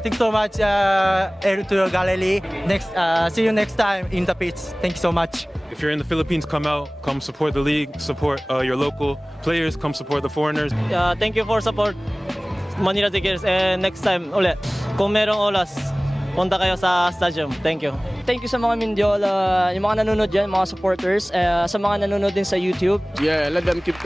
thanks so much, Ertulo Galeli. See you next time in the pitch. Thank you so much. If you're in the Philippines, come out, come support the league, support your local players, come support the foreigners. Thank you for support, Manila Tigers, and next time ulit, kung merong oras, punta kayo sa stadium. Thank you. Thank you sa mga Mindiola, yung mga nanonood dyan, mga supporters, sa mga nanonood din sa YouTube. Yeah, let them keep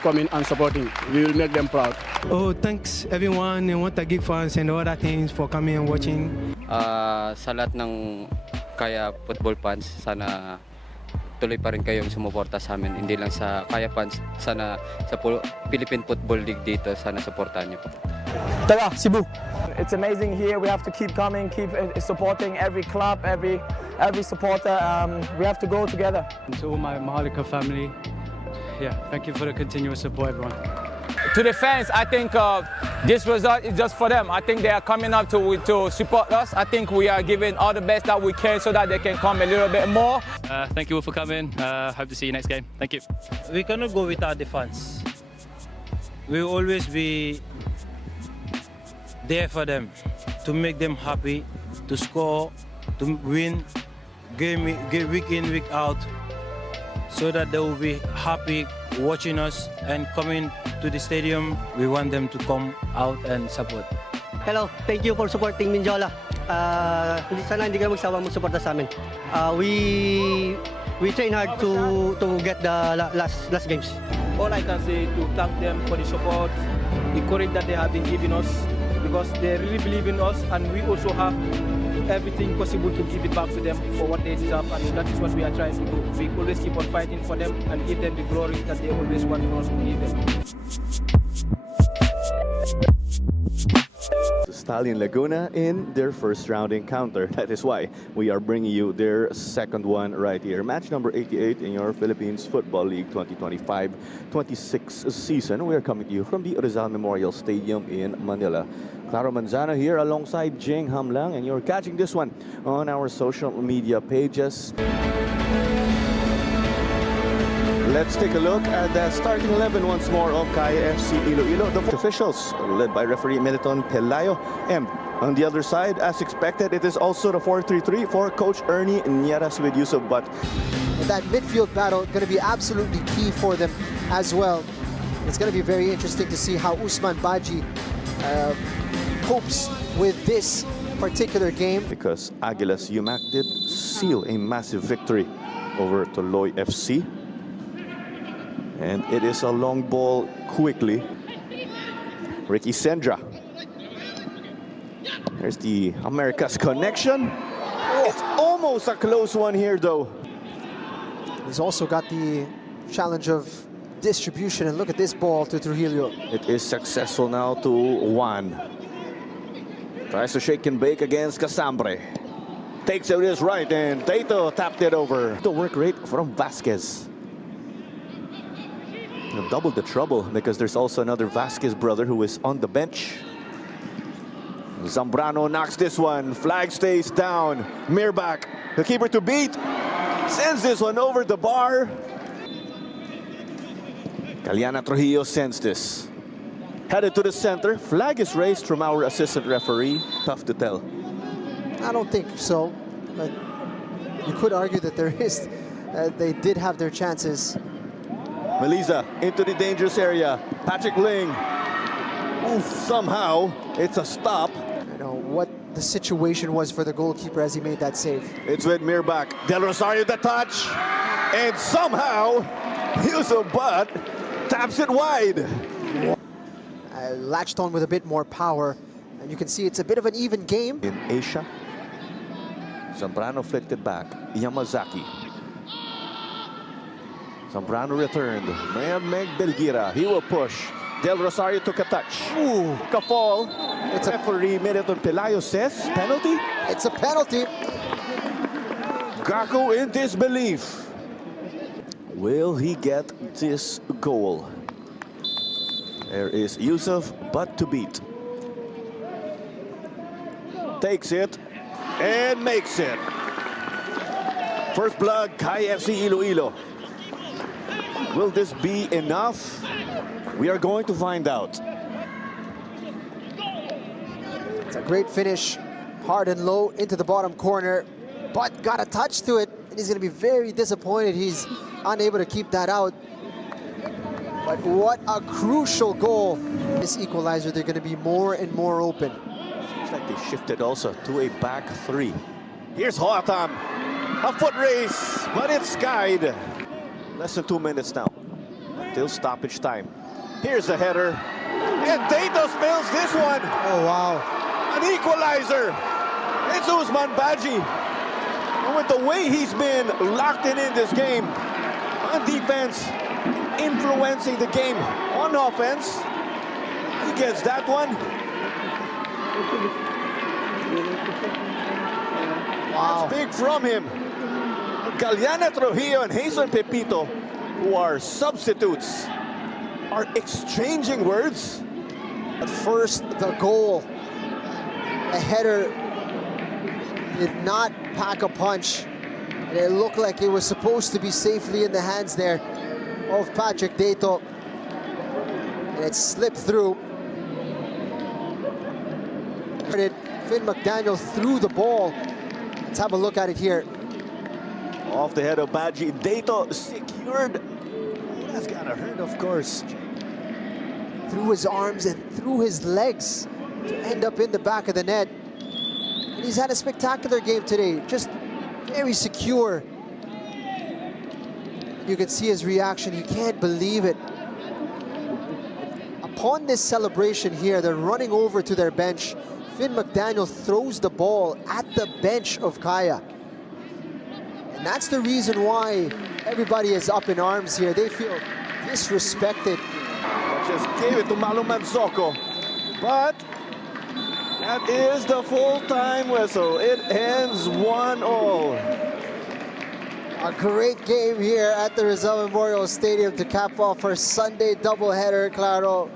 coming and supporting. We will make them proud. Oh, thanks everyone and What the Geek fans and all that things for coming and watching. Sa lahat ng Kaya football fans, sana tuloy pa rin kayong sumuporta sa amin. Hindi lang sa Kaya fans, sana sa Philippine Football League dito, sana supportahan niyo po. Tara, Cebu! It's amazing here. We have to keep coming, keep supporting every club, every supporter. We have to go together. To all my Mahalika family, thank you for the continuous support, everyone. To the fans, I think this result is just for them. I think they are coming up to support us. I think we are giving all the best that we can so that they can come a little bit more. Thank you all for coming. Hope to see you next game. Thank you. We cannot go without the fans. We will always be there for them, to make them happy, to score, to win, game week in, week out, so that they will be happy watching us and coming to the stadium. We want them to come out and support. Hello, thank you for supporting Mindiola. Sana hindi kayo magsawang magsuporta sa amin. We train hard to get the last games. All I can say to thank them for the support, the courage that they have been giving us, because they really believe in us, and we also have everything possible to give it back to them for what they deserve, and that is what we are trying to do. We always keep on fighting for them and give them the glory that they always want us to give them. Stallion Laguna in their first round encounter. That is why we are bringing you their second one right here. Match number 88 in your Philippines Football League 2025-26 season. We are coming to you from the Rizal Memorial Stadium in Manila. Claro Manzano here alongside Jing Hamlang, and you're catching this one on our social media pages. Let's take a look at the starting 11 once more of Kaya FC Iloilo. The officials, led by referee Militon Pelayo. And on the other side, as expected, it is also the 4-3-3 for Coach Ernie Nieras with Yusuf Butt. That midfield battle going to be absolutely key for them as well. It's going to be very interesting to see how Usman Baji copes with this particular game. Because Aguilas Yumac did seal a massive victory over Toloy FC. And it is a long ball quickly. Ricky Sendra. There's the Americas connection. It's almost a close one here, though. He's also got the challenge of distribution, and look at this ball to Trujillo. It is successful now to Juan. Tries to shake and bake against Casambre. Takes it with his right, and Tato tapped it over. The work rate from Vasquez. Double the trouble, because there's also another Vasquez brother who is on the bench. Zambrano knocks this one. Flag stays down. Mirbach, the keeper to beat. Sends this one over the bar. Caliana Trujillo sends this. Headed to the center. Flag is raised from our assistant referee. Tough to tell. I don't think so, but you could argue that there is. They did have their chances. Melisa into the dangerous area. Patrick Ling. Oof, somehow it's a stop. I know what the situation was for the goalkeeper as he made that save. It's with Mirbach. Del Rosario the touch. And somehow Yusuf Butt taps it wide. Latched on with a bit more power. And you can see it's a bit of an even game. In Asia. Zambrano flicked it back. Yamazaki. Zambrano returned. Meg Belgira. He will push. Del Rosario took a touch. Ooh, a fall. It's a referee. Militon Pelayo says penalty. It's a penalty. Gaku in disbelief. Will he get this goal? There is Yusuf Butt to beat. Takes it and makes it. First blood, Kaya FC Iloilo. Will this be enough? We are going to find out. It's a great finish, hard and low into the bottom corner, but got a touch to it, and he's going to be very disappointed he's unable to keep that out. But what a crucial goal. This equalizer, they're going to be more and more open. Seems like they shifted also to a back three. Here's Hoatam. A foot race, but it's skied. Less than 2 minutes now till stoppage time. Here's the header. And Data spills this one. Oh, wow. An equalizer. It's Usman Baji. And with the way he's been locked in this game, on defense, influencing the game on offense, he gets that one. Wow. That's big from him. Galiana Trujillo and Jason Pepito, who are substitutes, are exchanging words. At first, the goal, a header, did not pack a punch. And it looked like it was supposed to be safely in the hands there of Patrick Dato. And it slipped through. Finn McDaniel threw the ball. Let's have a look at it here. Off the head of Baji, Dato secured. That's gotta hurt, of course. Through his arms and through his legs to end up in the back of the net. And he's had a spectacular game today, just very secure. You can see his reaction, he can't believe it. Upon this celebration here, they're running over to their bench. Finn McDaniel throws the ball at the bench of Kaya. And that's the reason why everybody is up in arms here. They feel disrespected. Just gave it to Malu Manzoko. But that is the full-time whistle. It ends 1-1. A great game here at the Rizal Memorial Stadium to cap off our Sunday doubleheader, Claro.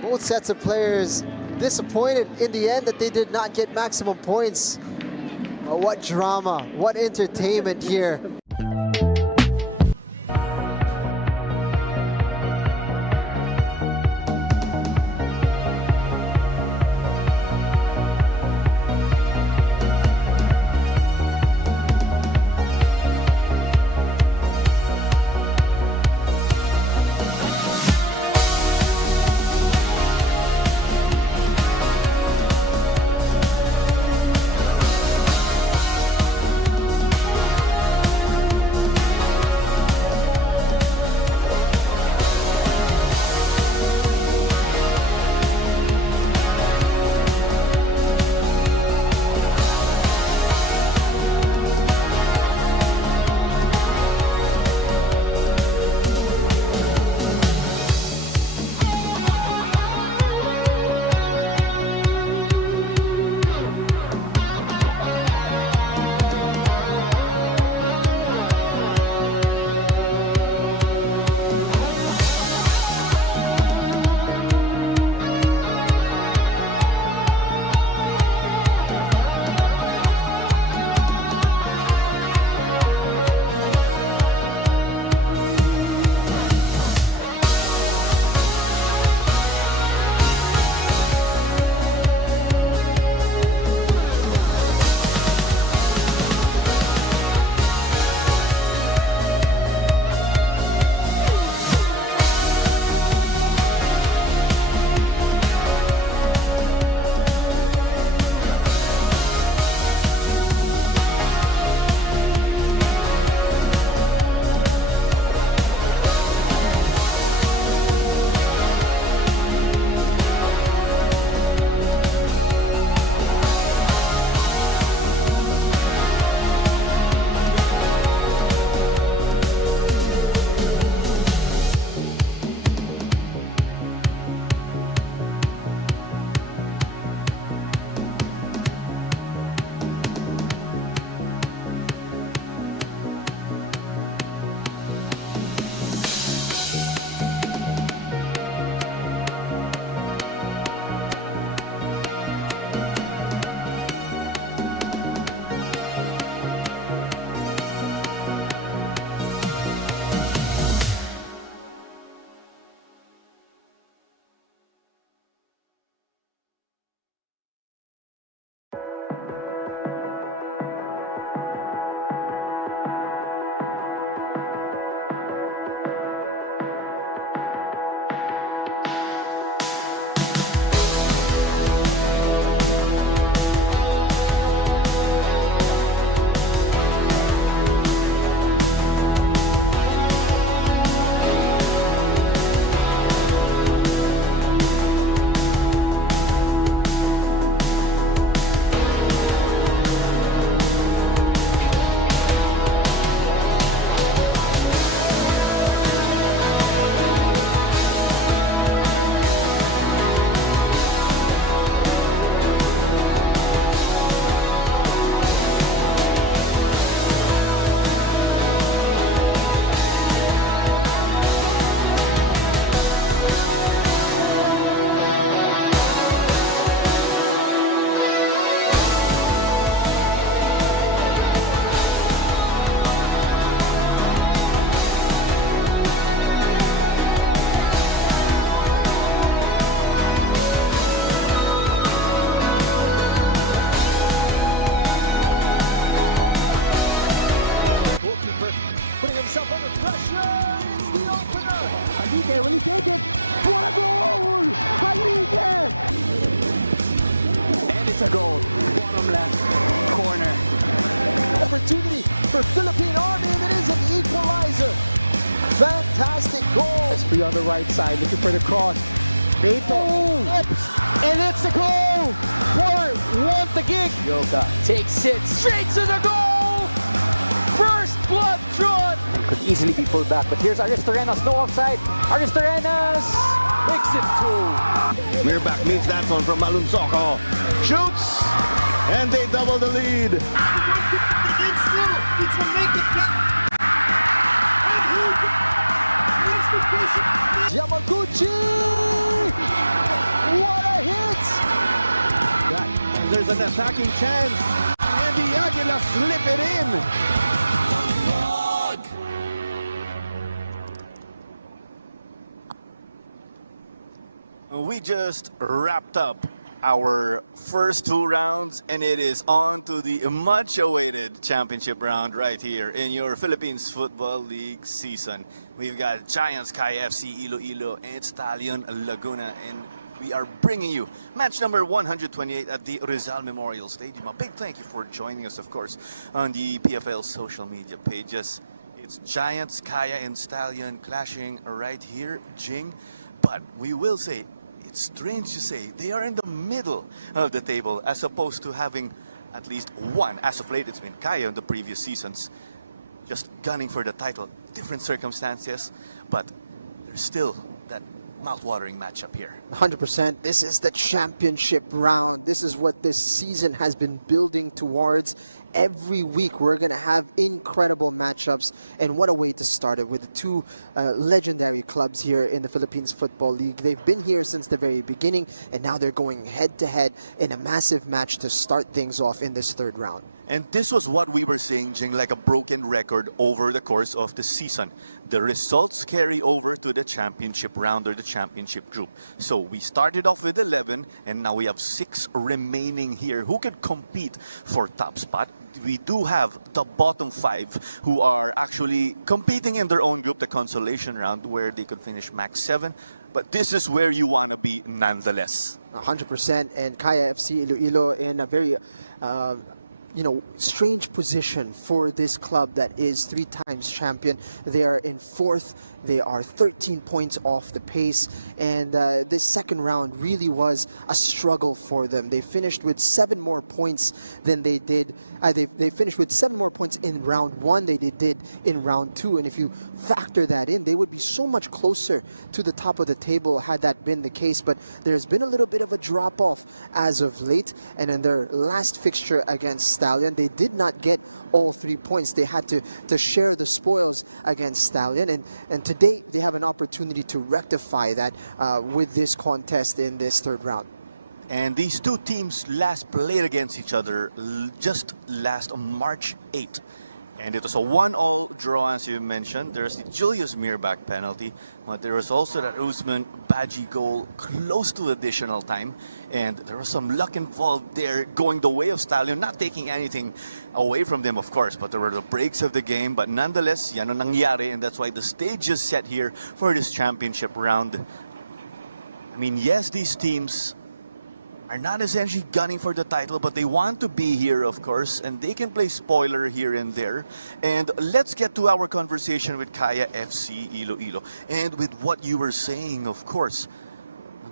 Both sets of players disappointed in the end that they did not get maximum points. But what drama, what entertainment here. There's an attacking chance, and the Aguilas slip it in. We just wrapped up our first 2 rounds, and it is on to the much-awaited championship round right here in your Philippines Football League season. We've got Giants, Kaya FC, Iloilo, and Stallion Laguna, and we are bringing you match number 128 at the Rizal Memorial Stadium. A big thank you for joining us, of course, on the PFL social media pages. It's Giants, Kaya, and Stallion clashing right here, Jing. But we will say, it's strange to say, they are in the middle of the table as opposed to having at least one. As of late, it's been Kaya in the previous seasons, just gunning for the title. Different circumstances, but there's still that mouth-watering matchup here. 100%. This is the championship round. This is what this season has been building towards. Every week we're going to have incredible matchups, and what a way to start it with the 2 legendary clubs here in the Philippines Football League. They've been here since the very beginning, and now they're going head-to-head in a massive match to start things off in this 3rd round. And this was what we were saying, Jing, like a broken record over the course of the season. The results carry over to the championship round or the championship group. So we started off with 11, and now we have 6 remaining here who can compete for top spot. We do have the bottom 5 who are actually competing in their own group, the consolation round, where they could finish max 7. But this is where you want to be nonetheless. 100%. And Kaya FC Iloilo in a very strange position for this club that is 3 times champion. They are in 4th. They are 13 points off the pace, and this 2nd round really was a struggle for them. They finished with 7 more points than they did. They finished with 7 more points in round 1 than they did in round 2, and if you factor that in, they would be so much closer to the top of the table had that been the case. But there's been a little bit of a drop-off as of late, and in their last fixture against Stallion, they did not get all 3 points. They had to share the spoils against Stallion, and today they have an opportunity to rectify that with this contest in this 3rd round. And these 2 teams last played against each other just last March 8th. And it was a 1-1 draw, as you mentioned. There's the Julius Mirbach penalty, but there was also that Usman Baji goal close to additional time. And there was some luck involved there going the way of Stallion, not taking anything away from them, of course, but there were the breaks of the game. But nonetheless, yan ang nangyari, and that's why the stage is set here for this championship round. I mean, yes, these teams are not essentially gunning for the title, but they want to be here, of course, and they can play spoiler here and there. And let's get to our conversation with Kaya FC Iloilo. And with what you were saying, of course,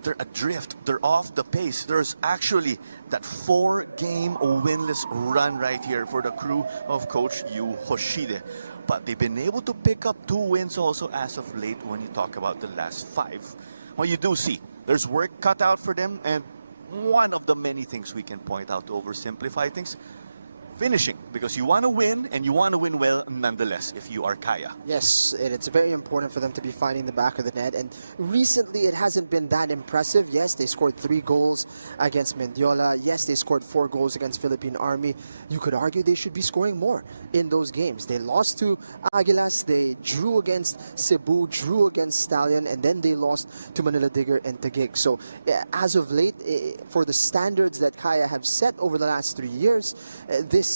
they're adrift, they're off the pace. There's actually that 4-game winless run right here for the crew of Coach Yu Hoshide. But they've been able to pick up 2 wins also as of late when you talk about the last 5. Well, you do see there's work cut out for them, and one of the many things we can point out to oversimplify things, finishing, because you want to win, and you want to win well nonetheless if you are Kaya. Yes, and it's very important for them to be finding the back of the net, and recently it hasn't been that impressive. Yes, they scored 3 goals against Mendiola. Yes, they scored 4 goals against Philippine Army. You could argue they should be scoring more in those games. They lost to Aguilas, they drew against Cebu, drew against Stallion, and then they lost to Manila Digger and Taguig. So as of late, for the standards that Kaya have set over the last 3 years, this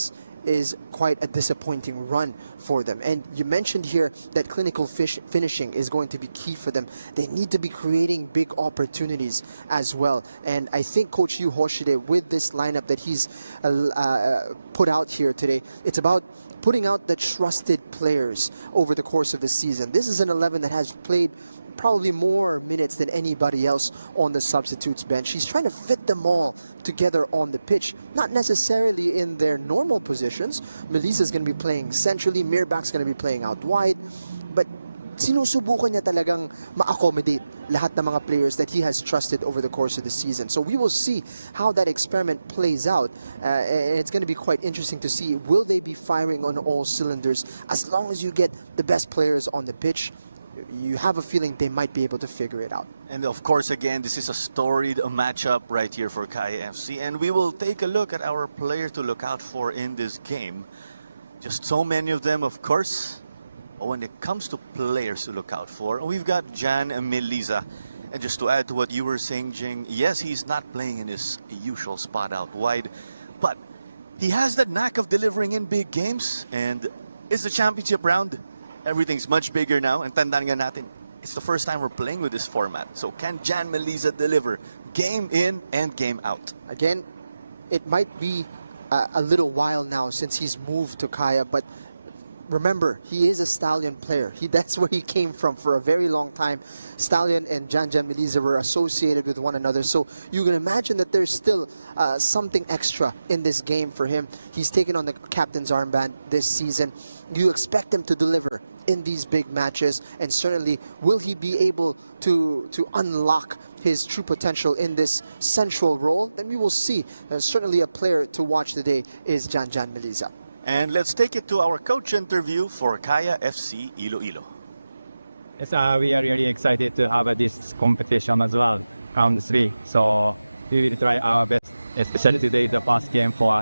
is quite a disappointing run for them. And you mentioned here that clinical finishing is going to be key for them. They need to be creating big opportunities as well. And I think Coach Yu Hoshide, with this lineup that he's put out here today, it's about putting out the trusted players over the course of the season. This is an 11 that has played probably more minutes than anybody else on the substitutes bench. He's trying to fit them all together on the pitch, not necessarily in their normal positions. Melissa's going to be playing centrally, Mirbach's going to be playing out wide, but sinusubukan niya talagang ma-accommodate lahat ng mga players that he has trusted over the course of the season. So we will see how that experiment plays out. And it's going to be quite interesting to see, will they be firing on all cylinders? As long as you get the best players on the pitch, you have a feeling they might be able to figure it out. And of course, again, this is a storied matchup right here for Kaya FC. And we will take a look at our players to look out for in this game. Just so many of them, of course. But when it comes to players to look out for, we've got Jan Meliza. And just to add to what you were saying, Jing, yes, he's not playing in his usual spot out wide, but he has that knack of delivering in big games. And it's the championship round. Everything's much bigger now. And tandaan nga natin, it's the first time we're playing with this format. So can Jan Meliza deliver game in and game out? Again, it might be a little while now since he's moved to Kaya, but remember, he is a Stallion player. That's where he came from for a very long time. Stallion and Jan Meliza were associated with one another. So you can imagine that there's still something extra in this game for him. He's taken on the captain's armband this season. You expect him to deliver in these big matches. And certainly, will he be able to unlock his true potential in this central role? Then we will see. Certainly a player to watch today is Jan Meliza. And let's take it to our coach interview for Kaya FC Iloilo. Yes, we are really excited to have this competition as well, round 3. So we will try our best, especially today, the first game for.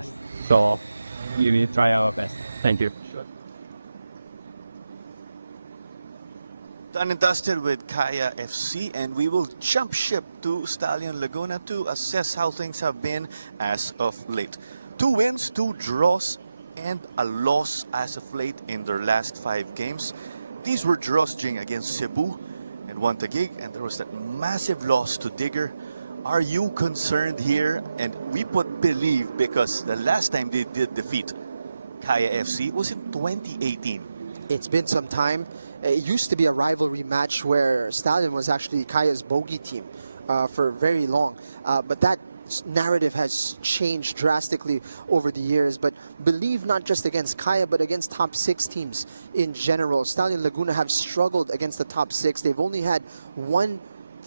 So we will try our best. Thank you. Done and dusted with Kaya FC, and we will jump ship to Stallion Laguna to assess how things have been as of late. 2 wins, 2 draws, and a loss as of late in their last 5 games. These were draws, Jing, against Cebu and 1 Taguig, and there was that massive loss to Digger. Are you concerned here? And we put believe because the last time they did defeat Kaya FC was in 2018. It's been some time. It used to be a rivalry match where Stallion was actually Kaya's bogey team for very long. But that narrative has changed drastically over the years. But believe not just against Kaya, but against top 6 teams in general. Stallion Laguna have struggled against the top 6. They've only had 1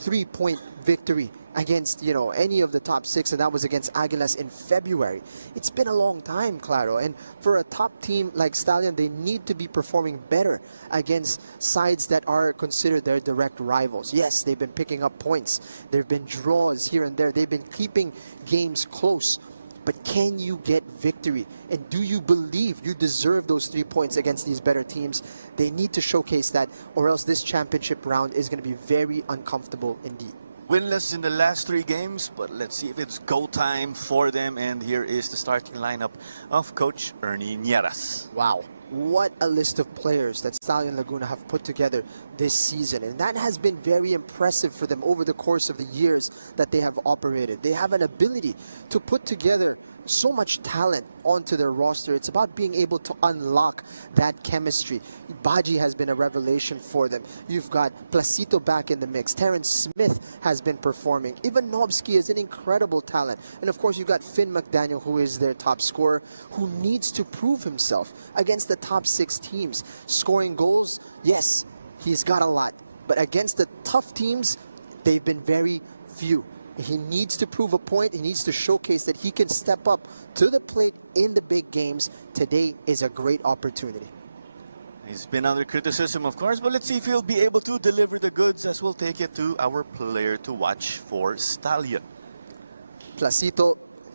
3-point victory against, any of the top 6, and that was against Aguilas in February. It's been a long time, Claro, and for a top team like Stallion, they need to be performing better against sides that are considered their direct rivals. Yes, they've been picking up points. There have been draws here and there. They've been keeping games close. But can you get victory? And do you believe you deserve those 3 points against these better teams? They need to showcase that, or else this championship round is going to be very uncomfortable indeed. Winless in the last 3 games, but let's see if it's go time for them. And here is the starting lineup of Coach Ernie Nieras. Wow. What a list of players that Stallion Laguna have put together this season. And that has been very impressive for them over the course of the years that they have operated. They have an ability to put together so much talent onto their roster. It's about being able to unlock that chemistry. Baji has been a revelation for them. You've got Placito back in the mix. Terrence Smith has been performing. Ivanovsky is an incredible talent. And of course, you've got Finn McDaniel, who is their top scorer, who needs to prove himself against the top 6 teams. Scoring goals, yes, he's got a lot. But against the tough teams, they've been very few. He needs to prove a point. He needs to showcase that he can step up to the plate in the big games. Today is a great opportunity. He's been under criticism, of course, but let's see if he'll be able to deliver the goods as we'll take it to our player to watch for Stallion. Placito,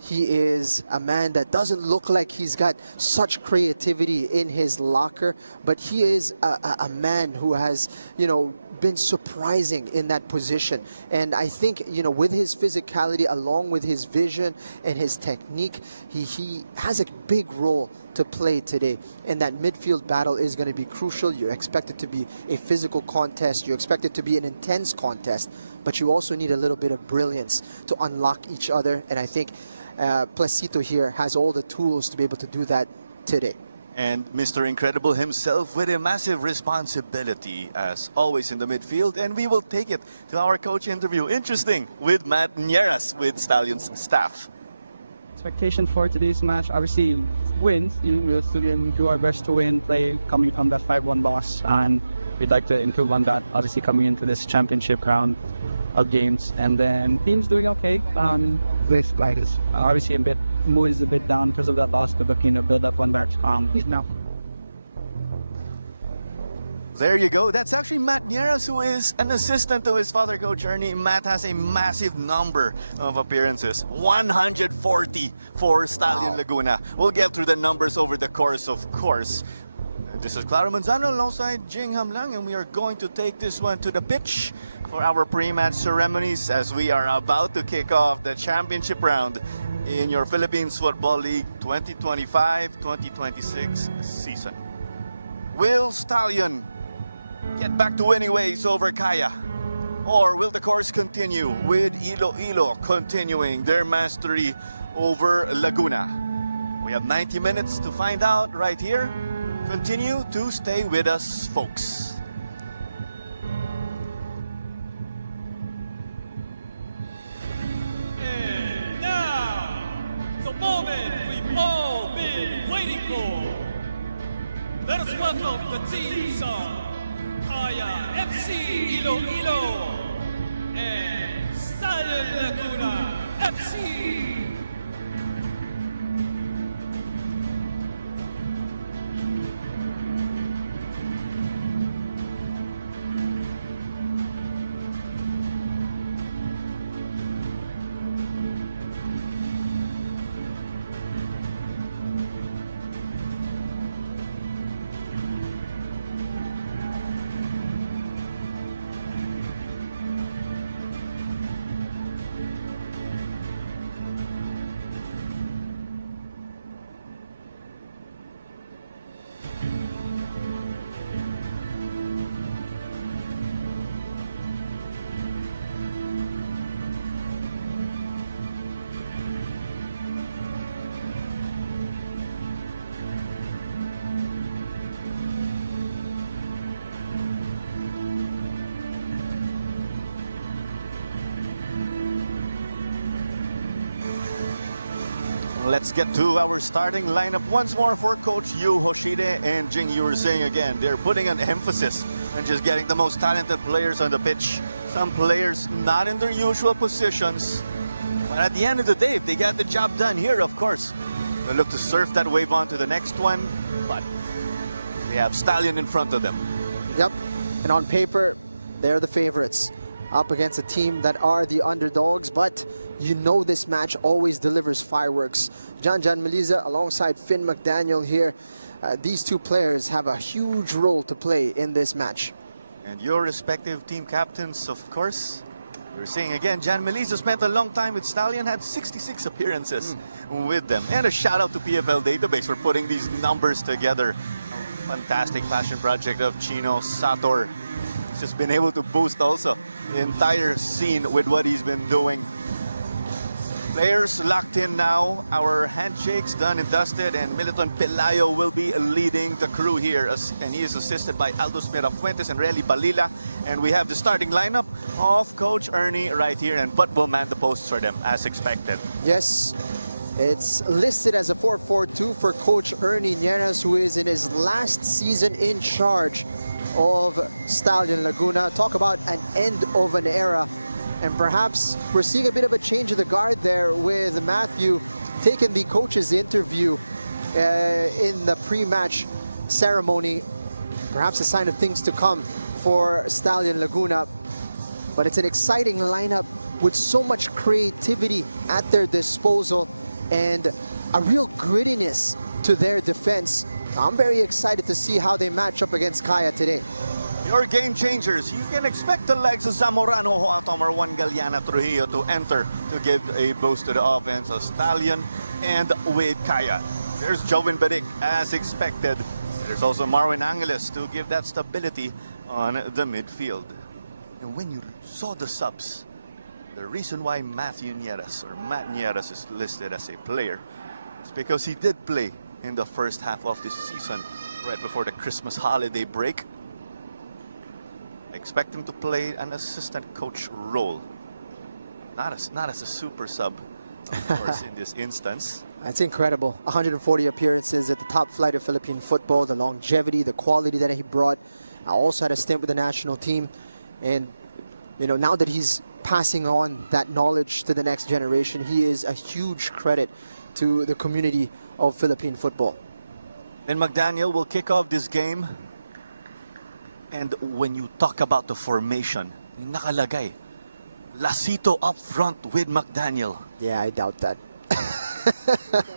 he is a man that doesn't look like he's got such creativity in his locker, but he is a man who has, been surprising in that position. And I think, with his physicality, along with his vision and his technique, he has a big role to play today. And that midfield battle is going to be crucial. You expect it to be a physical contest. You expect it to be an intense contest, but you also need a little bit of brilliance to unlock each other. And I think Placito here has all the tools to be able to do that today. And Mr. Incredible himself with a massive responsibility, as always, in the midfield. And we will take it to our coach interview. Interesting, with Matt Nieras, with Stallion's staff. Expectation for today's match, obviously, win. We'll still do our best to win, play coming from that 5-1 loss. And we'd like to improve on that, obviously, coming into this championship round of games. And then teams doing okay. With players, obviously, Mo is a bit down because of that loss, but looking to build up on that now. There you go. That's actually Matt Nieras, who is an assistant to his father, Coach Ernie. Matt has a massive number of appearances, 140 for Stallion Laguna. We'll get through the numbers over the course, of course. This is Claro Manzano alongside Jing Hamlang, and we are going to take this one to the pitch for our pre-match ceremonies as we are about to kick off the championship round in your Philippines Football League 2025-2026 season. Will Stallion get back to winning ways over Kaya? Or will the Colts continue with Iloilo continuing their mastery over Laguna? We have 90 minutes to find out right here. Continue to stay with us, folks. And now, the moment we've all been waiting for. Let us welcome the teams of Kaya FC Iloilo and Stallion Laguna FC. Let's get to our starting lineup once more for Coach Yu Hoshide and Jing. You were saying again, they're putting an emphasis on just getting the most talented players on the pitch. Some players not in their usual positions. But at the end of the day, if they get the job done here, of course, they'll look to surf that wave on to the next one. But they have Stallion in front of them. Yep, and on paper, they're the favorites up against a team that are the underdogs, but you know this match always delivers fireworks. Jan Meliza alongside Finn McDaniel here. These two players have a huge role to play in this match. And your respective team captains, of course. We're seeing again, Jan Meliza spent a long time with Stallion, had 66 appearances with them. And a shout out to PFL Database for putting these numbers together. Fantastic passion project of Chino Sator. Just been able to boost also the entire scene with what he's been doing. Players locked in now. Our handshakes done and dusted, and Militon Pelayo will be leading the crew here, and he is assisted by Aldos Mirafuentes and Relly Balila. And we have the starting lineup of Coach Ernie right here, and Butt will man the posts for them as expected. Yes, it's listed as a 4-4-2 for Coach Ernie Nieras, who is in his last season in charge of Stallion Laguna. Talk about an end of an era. And perhaps we're seeing a bit of a change of the guard there with Matthew taking the coach's interview in the pre-match ceremony. Perhaps a sign of things to come for Stallion Laguna. But it's an exciting lineup with so much creativity at their disposal and a real grittiness to their defense. I'm very excited to see how they match up against Kaya today. Your game changers, you can expect the legs of Zamorano and number 1 Galiana Trujillo to enter to give a boost to the offense of Stallion and with Kaya. There's Joven Bedic as expected. There's also Marwin Angeles to give that stability on the midfield. And when you saw the subs, the reason why Matt Nieras is listed as a player is because he did play in the first half of this season, right before the Christmas holiday break. I expect him to play an assistant coach role, not as a super sub, of course, in this instance. That's incredible. 140 appearances at the top flight of Philippine football, the longevity, the quality that he brought. I also had a stint with the national team. And, you know, now that he's passing on that knowledge to the next generation, he is a huge credit to the community of Philippine football. And McDaniel will kick off this game. And when you talk about the formation, nakalagay, Lasito up front with McDaniel. Yeah, I doubt that.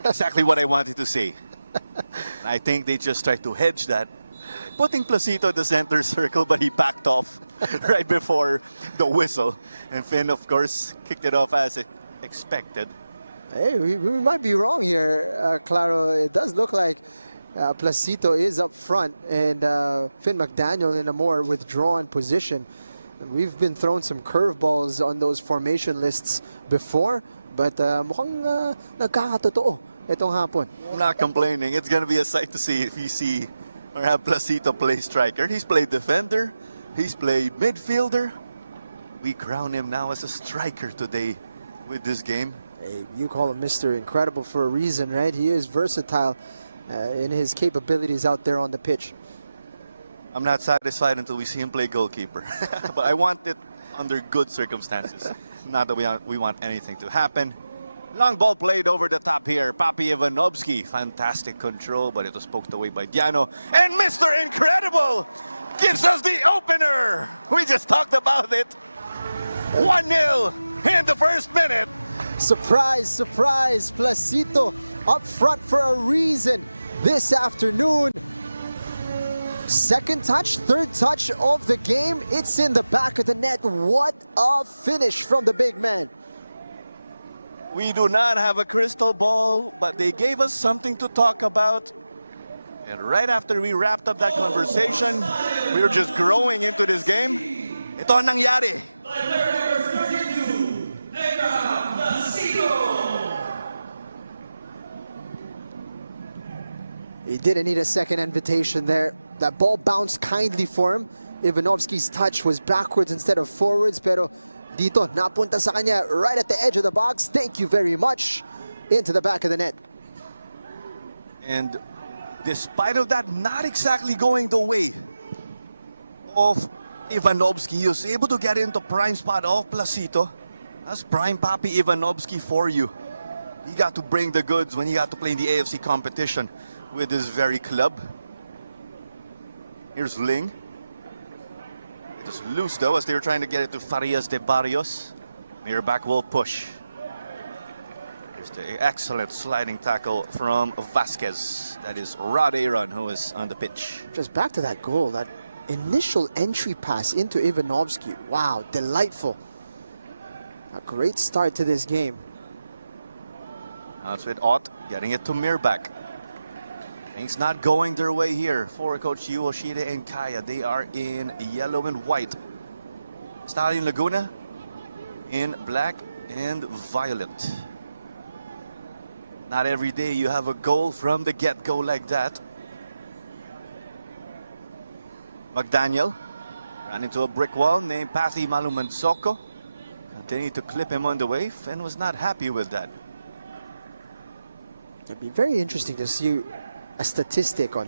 Exactly what I wanted to say. I think they just tried to hedge that, putting Placito in the center circle, but he backed off right before the whistle. And Finn, of course, kicked it off as expected. Hey, we might be wrong here, Claudio. It does look like Placito is up front and Finn McDaniel in a more withdrawn position. We've been thrown some curveballs on those formation lists before, but mukhang nagkakatotoo itong hapon. I'm not complaining. It's going to be a sight to see if you see or have Placito play striker. He's played defender. He's played midfielder. We crown him now as a striker today with this game. Hey, you call him Mr. Incredible for a reason, right? He is versatile in his capabilities out there on the pitch. I'm not satisfied until we see him play goalkeeper. But I want it under good circumstances. Not that we want anything to happen. Long ball played over the top here. Papi Ivanovsky, fantastic control, but it was poked away by Diano. And Mr. Incredible gives us the opener. We just talked about it. 1-0 in the first minute. Surprise, surprise, Placito up front for a reason this afternoon. Second touch, third touch of the game. It's in the back of the net. What a finish from the big man. We do not have a crystal ball, but they gave us something to talk about. And right after we wrapped up that conversation, we were just growing into this game. Ito ang nangyari. He didn't need a second invitation there. That ball bounced kindly for him. Ivanovsky's touch was backwards instead of forwards, pero dito, napunta sa kanya right at the edge of the box. Thank you very much. Into the back of the net. And despite of that, not exactly going the way of Ivanovsky, he was able to get into prime spot of Placito. That's prime Papi Ivanovsky for you. He got to bring the goods when he got to play in the AFC competition with his very club. Here's Ling. It was loose though as they were trying to get it to Farias de Barrios. Mirabak will push. Here's the excellent sliding tackle from Vasquez. That is Rod Aaron who is on the pitch. Just back to that goal, that initial entry pass into Ivanovsky. Wow, delightful. A great start to this game. Now it's with Ott getting it to Mirbak. Things not going their way here for Coach Yu Oshida and Kaya. They are in yellow and white. Stallion Laguna in black and violet. Not every day you have a goal from the get-go like that. McDaniel ran into a brick wall named Pasi Malumansoko. Continued to clip him on the way. Finn was not happy with that. It'd be very interesting to see a statistic on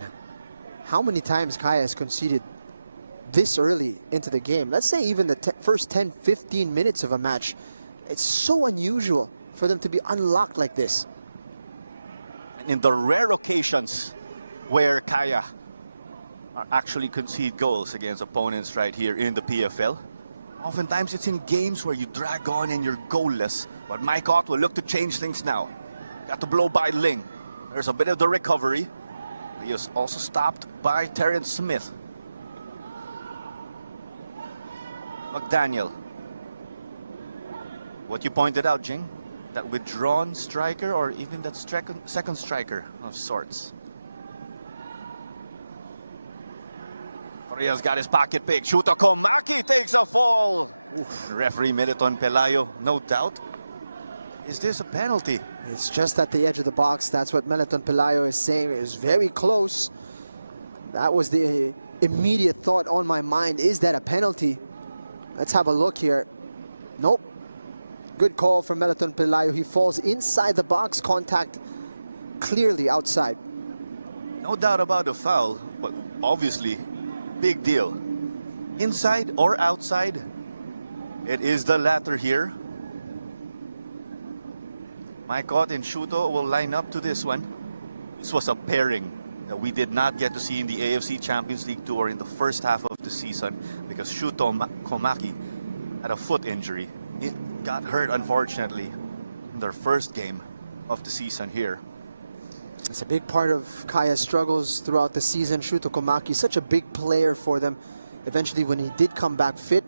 how many times Kaya has conceded this early into the game. Let's say even the first 10-15 minutes of a match. It's so unusual for them to be unlocked like this. And in the rare occasions where Kaya are actually concede goals against opponents right here in the PFL, oftentimes it's in games where you drag on and you're goalless. But Mike Ott will look to change things now. Got to blow by Ling. There's a bit of the recovery. He was also stopped by Terrence Smith. McDaniel. What you pointed out, Jing, that withdrawn striker or even that second striker of sorts. Correa's got his pocket pick. Shoot a goal. Referee Militon Pelayo, no doubt. Is this a penalty? It's just at the edge of the box. That's what Militon Pelayo is saying. It was very close. That was the immediate thought on my mind. Is that a penalty? Let's have a look here. Nope. Good call from Militon Pelayo. He falls inside the box. Contact clearly outside. No doubt about the foul, but obviously, big deal. Inside or outside, it is the latter here. Mike Ott and Shuto will line up to this one. This was a pairing that we did not get to see in the AFC Champions League Tour in the first half of the this season because Shuto Komaki had a foot injury. It got hurt, unfortunately, in their first game of the season here. It's a big part of Kaya's struggles throughout the season. Shuto Komaki, such a big player for them. Eventually, when he did come back fit,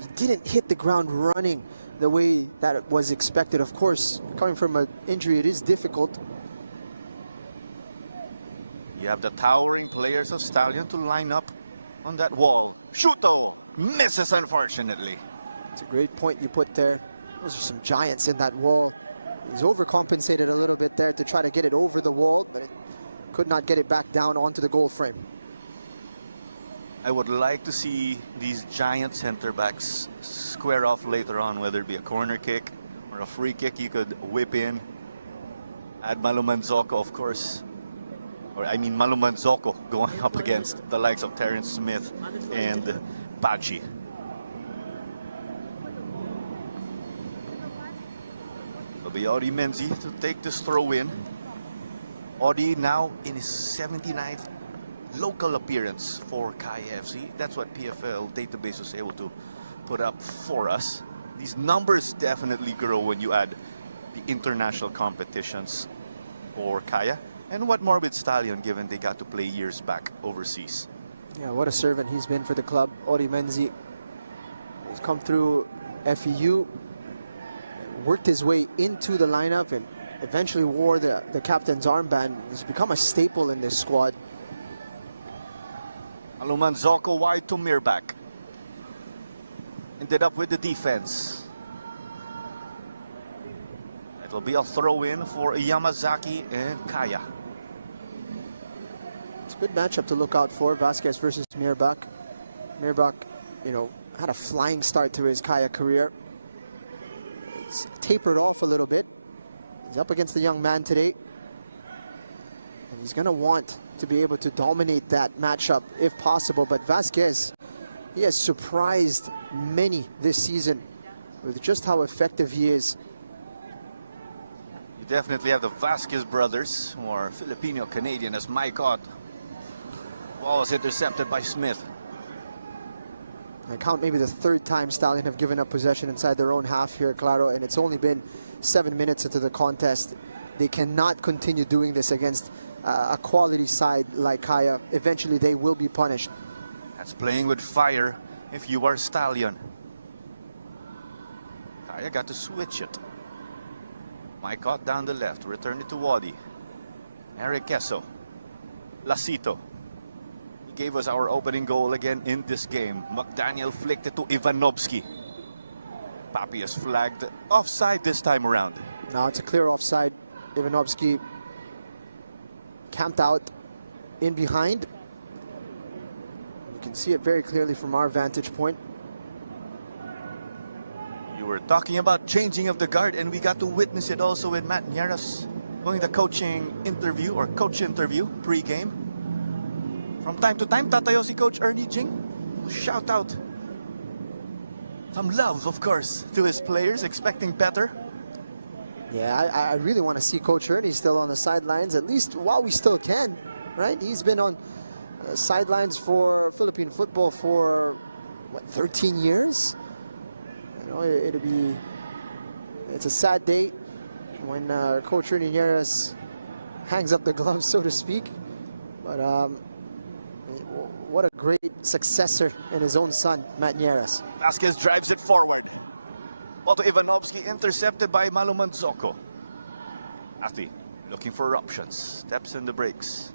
he didn't hit the ground running the way that was expected. Of course, coming from an injury, it is difficult. You have the towering players of Stallion to line up on that wall. Shuto misses, unfortunately. It's a great point you put there. Those are some giants in that wall. He's overcompensated a little bit there to try to get it over the wall, but it could not get it back down onto the goal frame. I would like to see these giant center backs square off later on, whether it be a corner kick or a free kick you could whip in. Add Malumanzoko, of course. Or I mean Malumanzoko going up against the likes of Terrence Smith and Bachi. It'll be Odi Menzi to take this throw in. Odi now in his 79th local appearance for Kaya FC. That's what PFL database was able to put up for us. These numbers definitely grow when you add the international competitions for Kaya. And what more with Stallion, given they got to play years back overseas. Yeah, what a servant he's been for the club. Odi Menzi has come through FEU, worked his way into the lineup, and eventually wore the captain's armband. He's become a staple in this squad. Malumanzoko wide to Mirbach. Ended up with the defense. It'll be a throw-in for Yamazaki and Kaya. It's a good matchup to look out for, Vasquez versus Mirbach. Mirbach, you know, had a flying start to his Kaya career. It's tapered off a little bit. He's up against the young man today. And he's going to want to be able to dominate that matchup if possible. But Vasquez, he has surprised many this season with just how effective he is. You definitely have the Vasquez brothers, who are Filipino-Canadian, as Mike Ott. Ball was intercepted by Smith. I count maybe the third time Stallion have given up possession inside their own half here, Claro, and it's only been 7 minutes into the contest. They cannot continue doing this against a quality side like Kaya. Eventually they will be punished. That's playing with fire if you are Stallion. Kaya got to switch it. Mike Ott down the left, return it to Wadi. Eric Queso. Lacito. He gave us our opening goal again in this game. McDaniel flicked it to Ivanovsky. Papi has flagged offside this time around. Now it's a clear offside. Ivanovsky camped out in behind. You can see it very clearly from our vantage point. You were talking about changing of the guard, and we got to witness it also with Matt Nieras doing the coaching interview or coach interview pre-game. From time to time, tatayo si Coach Ernie Jing. Shout out some love, of course, to his players, expecting better. Yeah, I really want to see Coach Ernie still on the sidelines, at least while we still can, right? He's been on sidelines for Philippine football for, what, 13 years? You know, it's a sad day when Coach Ernie Nieras hangs up the gloves, so to speak. But what a great successor in his own son, Matt Nieras. Vasquez drives it forward. Otto Ivanovsky intercepted by Malumanzoko. Ati looking for options. Steps in the brakes.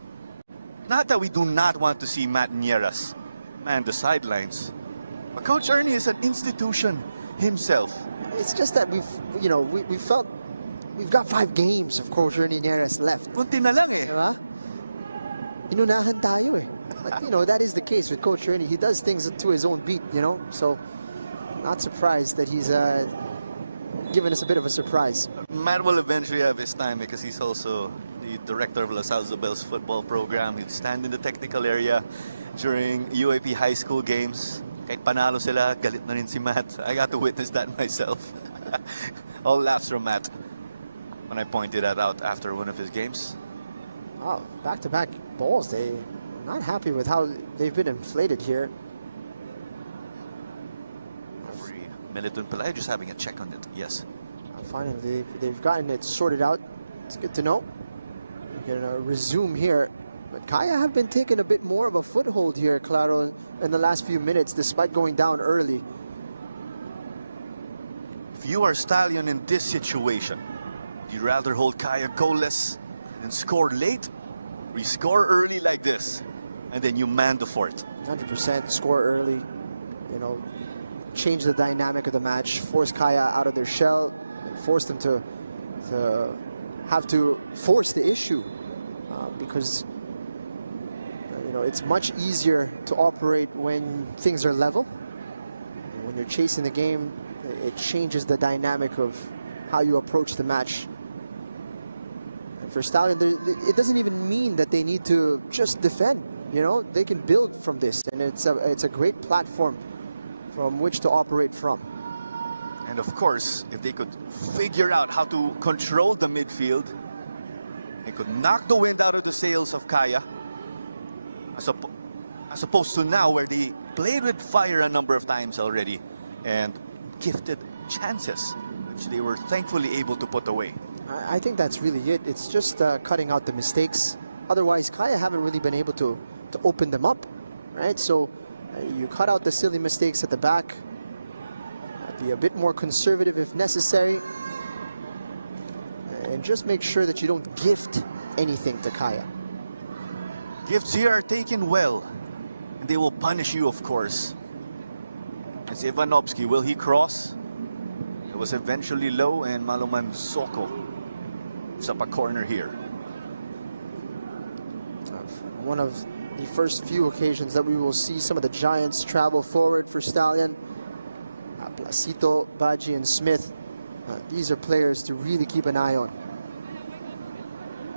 Not that we do not want to see Matt Nieras man the sidelines. But Coach Ernie is an institution himself. It's just that we felt we've got 5 games of Coach Ernie Nieras left. Kunti na lang. Diba? Inunahan tayo eh. But, you know, that is the case with Coach Ernie. He does things to his own beat, you know. So, not surprised that he's given us a bit of a surprise. Matt will eventually have his time because he's also the director of La Salle Isabel's football program. He'll stand in the technical area during UAP high school games. Kahit panalo sila, galit na rin si Matt. I got to witness that myself. All laughs from Matt when I pointed that out after one of his games. Oh, back-to-back balls. They Not happy with how they've been inflated here. Referee Militon Pelayo just having a check on it. Yes. Finally, they've gotten it sorted out. It's good to know. We're gonna resume here. But Kaya have been taking a bit more of a foothold here, Claro, in the last few minutes, despite going down early. If you are Stallion in this situation, would you rather hold Kaya goalless and score late, or you score early like this, and then you man the fort? 100% score early, you know, change the dynamic of the match, force Kaya out of their shell, and force them to have to force the issue, because you know, it's much easier to operate when things are level. And when you're chasing the game, it changes the dynamic of how you approach the match. And for Stallion, it doesn't even mean that they need to just defend. You know, they can build from this, and it's a great platform from which to operate from. And of course, if they could figure out how to control the midfield, they could knock the wind out of the sails of Kaya, as opposed to now where they played with fire a number of times already and gifted chances, which they were thankfully able to put away. I think that's really it. It's just cutting out the mistakes. Otherwise, Kaya haven't really been able to open them up, right? So you cut out the silly mistakes at the back, be a bit more conservative if necessary, and just make sure that you don't gift anything to Kaya. Gifts here are taken well, and they will punish you, of course. As Ivanovsky, will he cross? It was eventually low, and Maluman Soko is up a corner here. One of the first few occasions that we will see some of the Giants travel forward for Stallion. Placito, Baji, and Smith. These are players to really keep an eye on.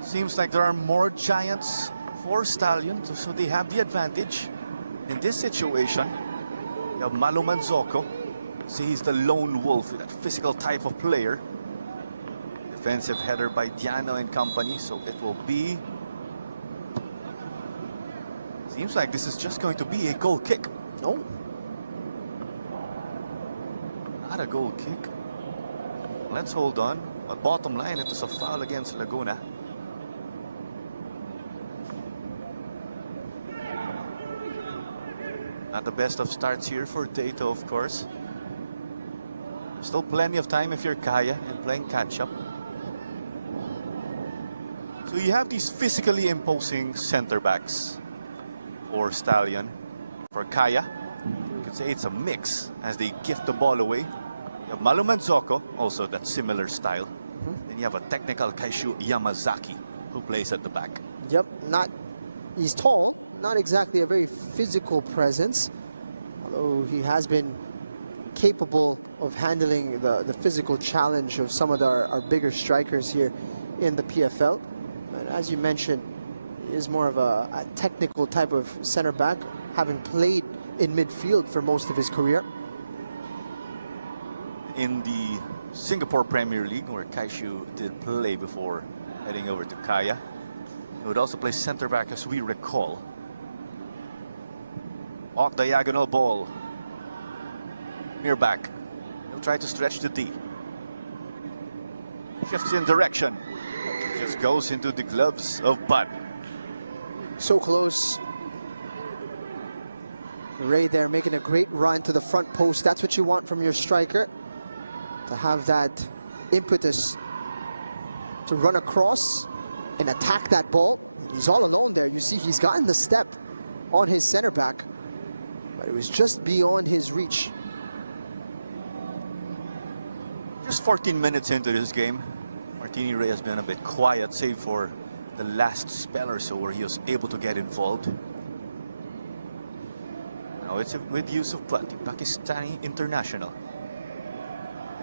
Seems like there are more Giants for Stallion, so they have the advantage. In this situation, you have Maluman Soko. See, he's the lone wolf, that physical type of player. Defensive header by Diano and company, so it will be... Seems like this is just going to be a goal kick. No. Not a goal kick. Let's hold on. But bottom line, it was a foul against Laguna. Not the best of starts here for Tato, of course. Still plenty of time if you're Kaya and playing catch-up. So you have these physically imposing center backs for Stallion. For Kaya, you could say it's a mix as they gift the ball away. You have Maluman Soko, also that similar style. Then you have a technical Kaishu Yamazaki who plays at the back. Yep, he's tall, not exactly a very physical presence, although he has been capable of handling the physical challenge of some of our bigger strikers here in the PFL. And as you mentioned, he is more of a technical type of center back, having played in midfield for most of his career. In the Singapore Premier League, where Kaishu did play before heading over to Kaya, he would also play center back, as we recall. Off diagonal ball. Near back. He'll try to stretch the D. Shifts in direction. Just goes into the gloves of Bud. So close. Ray there making a great run to the front post. That's what you want from your striker. To have that impetus to run across and attack that ball. He's all alone there. You see, he's gotten the step on his center back, but it was just beyond his reach. Just 14 minutes into this game, Martini Ray has been a bit quiet, save for the last spell or so where he was able to get involved. Now it's with Yusuf Plat, the Pakistani international.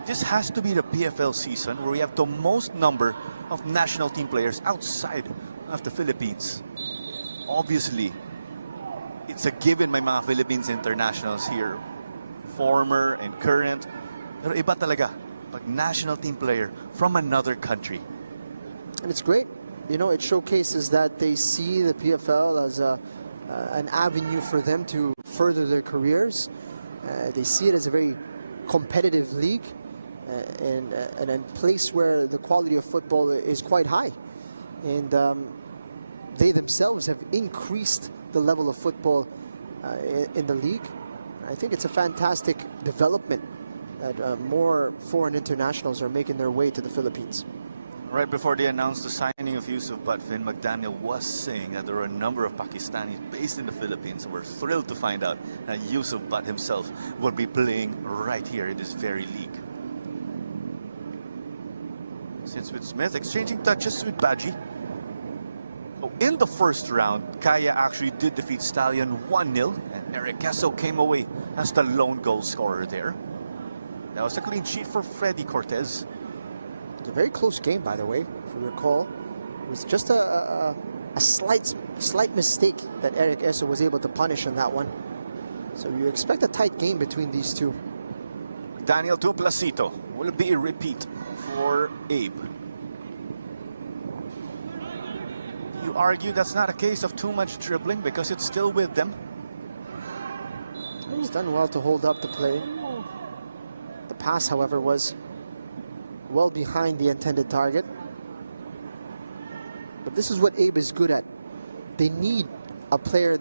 This has to be the PFL season where we have the most number of national team players outside of the Philippines. Obviously, it's a given may mga Philippines internationals here, former and current. Pero iba talaga pag national team player from another country. And it's great. You know, it showcases that they see the PFL as a an avenue for them to further their careers. They see it as a very competitive league and a place where the quality of football is quite high. And they themselves have increased the level of football in the league. I think it's a fantastic development that more foreign internationals are making their way to the Philippines. Right before they announced the signing of Yusuf Butt, Finn McDaniel was saying that there are a number of Pakistanis based in the Philippines. We're thrilled to find out that Yusuf Butt himself will be playing right here in this very league. Since with Smith exchanging touches with Baji. Oh, in the first round, Kaya actually did defeat Stallion 1-0, and Eric Esso came away as the lone goal scorer there. That was a clean sheet for Freddy Cortez. It's a very close game, by the way, if you recall. It was just a slight mistake that Eric Esso was able to punish on that one. So you expect a tight game between these two. Daniel to Placito. Will it be a repeat for Abe? You argue that's not a case of too much dribbling because it's still with them. He's done well to hold up the play. The pass, however, was well behind the intended target. But this is what Abe is good at. They need a player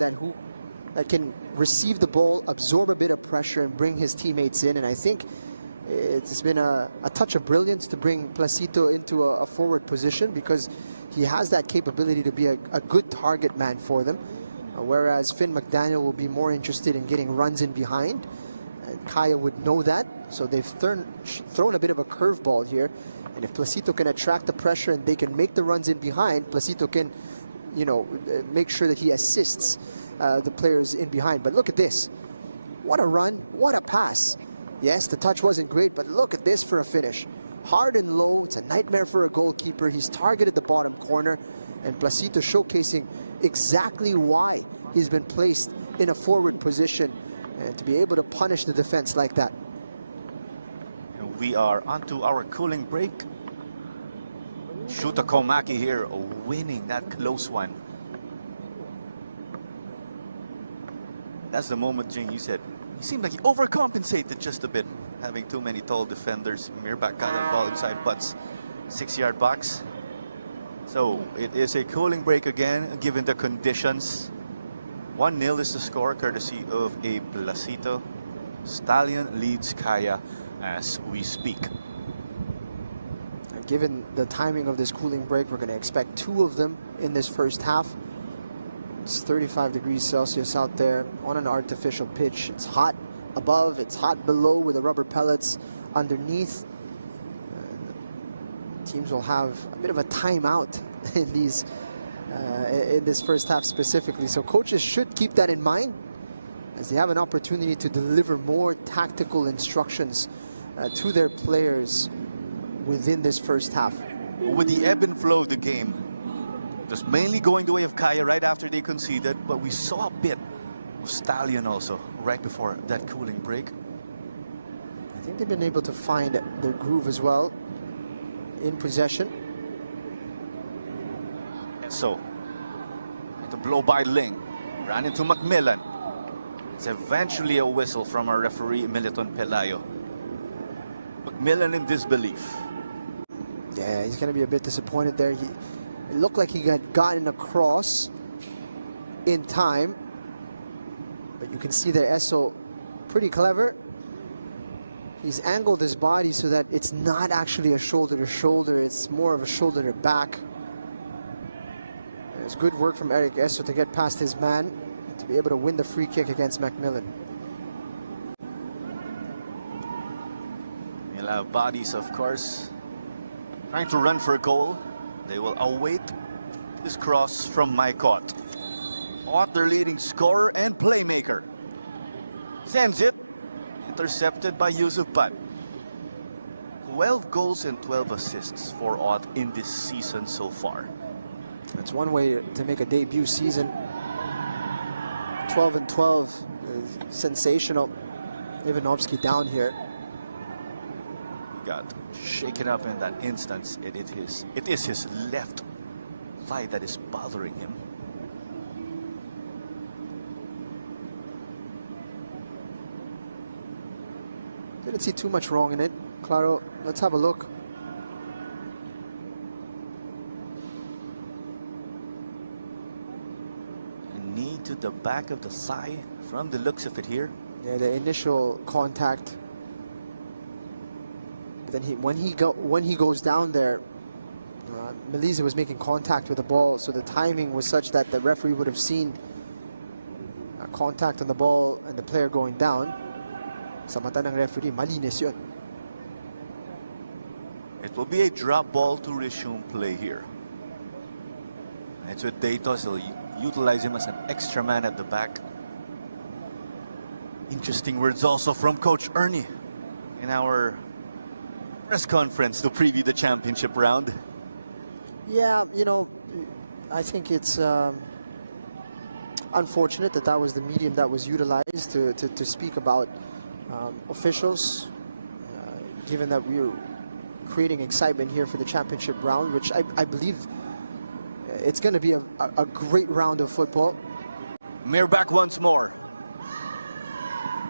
that can receive the ball, absorb a bit of pressure, and bring his teammates in. And I think it's been a touch of brilliance to bring Placito into a forward position, because he has that capability to be a good target man for them. Whereas Finn McDaniel will be more interested in getting runs in behind. And Kaya would know that. So they've thrown a bit of a curveball here. And if Placito can attract the pressure and they can make the runs in behind, Placito can, you know, make sure that he assists the players in behind. But look at this. What a run. What a pass. Yes, the touch wasn't great, but look at this for a finish. Hard and low. It's a nightmare for a goalkeeper. He's targeted the bottom corner. And Placito showcasing exactly why he's been placed in a forward position to be able to punish the defense like that. We are onto our cooling break. Shuta Komaki here winning that close one. That's the moment, Jing, you said. It seemed like he overcompensated just a bit, having too many tall defenders. Mirbak got that ball inside Butt's 6-yard box. So it is a cooling break again, given the conditions. 1-0 is the score, courtesy of a Placito. Stallion leads Kaya as we speak. And given the timing of this cooling break, we're going to expect 2 of them in this first half. It's 35 degrees Celsius out there on an artificial pitch. It's hot above, it's hot below with the rubber pellets underneath. Teams will have a bit of a timeout in these in this first half specifically. So coaches should keep that in mind as they have an opportunity to deliver more tactical instructions to their players within this first half. With the ebb and flow of the game, just mainly going the way of Kaya right after they conceded, but we saw a bit of Stallion also right before that cooling break. I think they've been able to find their groove as well in possession. And so, the blow by Ling, ran into Macmillan. It's eventually a whistle from our referee, Militon Pelayo. Macmillan in disbelief. Yeah, he's going to be a bit disappointed there. It looked like he got gotten across in time. But you can see that Esso, pretty clever. He's angled his body so that it's not actually a shoulder to shoulder. It's more of a shoulder to back. And it's good work from Eric Esso to get past his man to be able to win the free kick against Macmillan. You'll have bodies, of course, trying to run for a goal. They will await this cross from Maikot. Ott, their leading scorer and playmaker, sends it. Intercepted by Yusuf Butt. 12 goals and 12 assists for Ott in this season so far. That's one way to make a debut season. 12 and 12 is sensational. Ivanovsky down here. Got shaken up in that instance. It is his left thigh that is bothering him. Didn't see too much wrong in it. Claro, let's have a look. Knee to the back of the thigh from the looks of it here. Yeah, the initial contact. Then when he goes down there, Melisa was making contact with the ball, so the timing was such that the referee would have seen contact on the ball and the player going down. Sa mata ng referee, malinis yun. It will be a drop ball to resume play here. It's with Deitos. They'll utilize him as an extra man at the back. Interesting words also from Coach Ernie in our press conference to preview the championship round. Yeah, you know, I think it's unfortunate that that was the medium that was utilized to speak about officials, given that we were creating excitement here for the championship round, which I believe it's going to be a great round of football. Mirbach once more.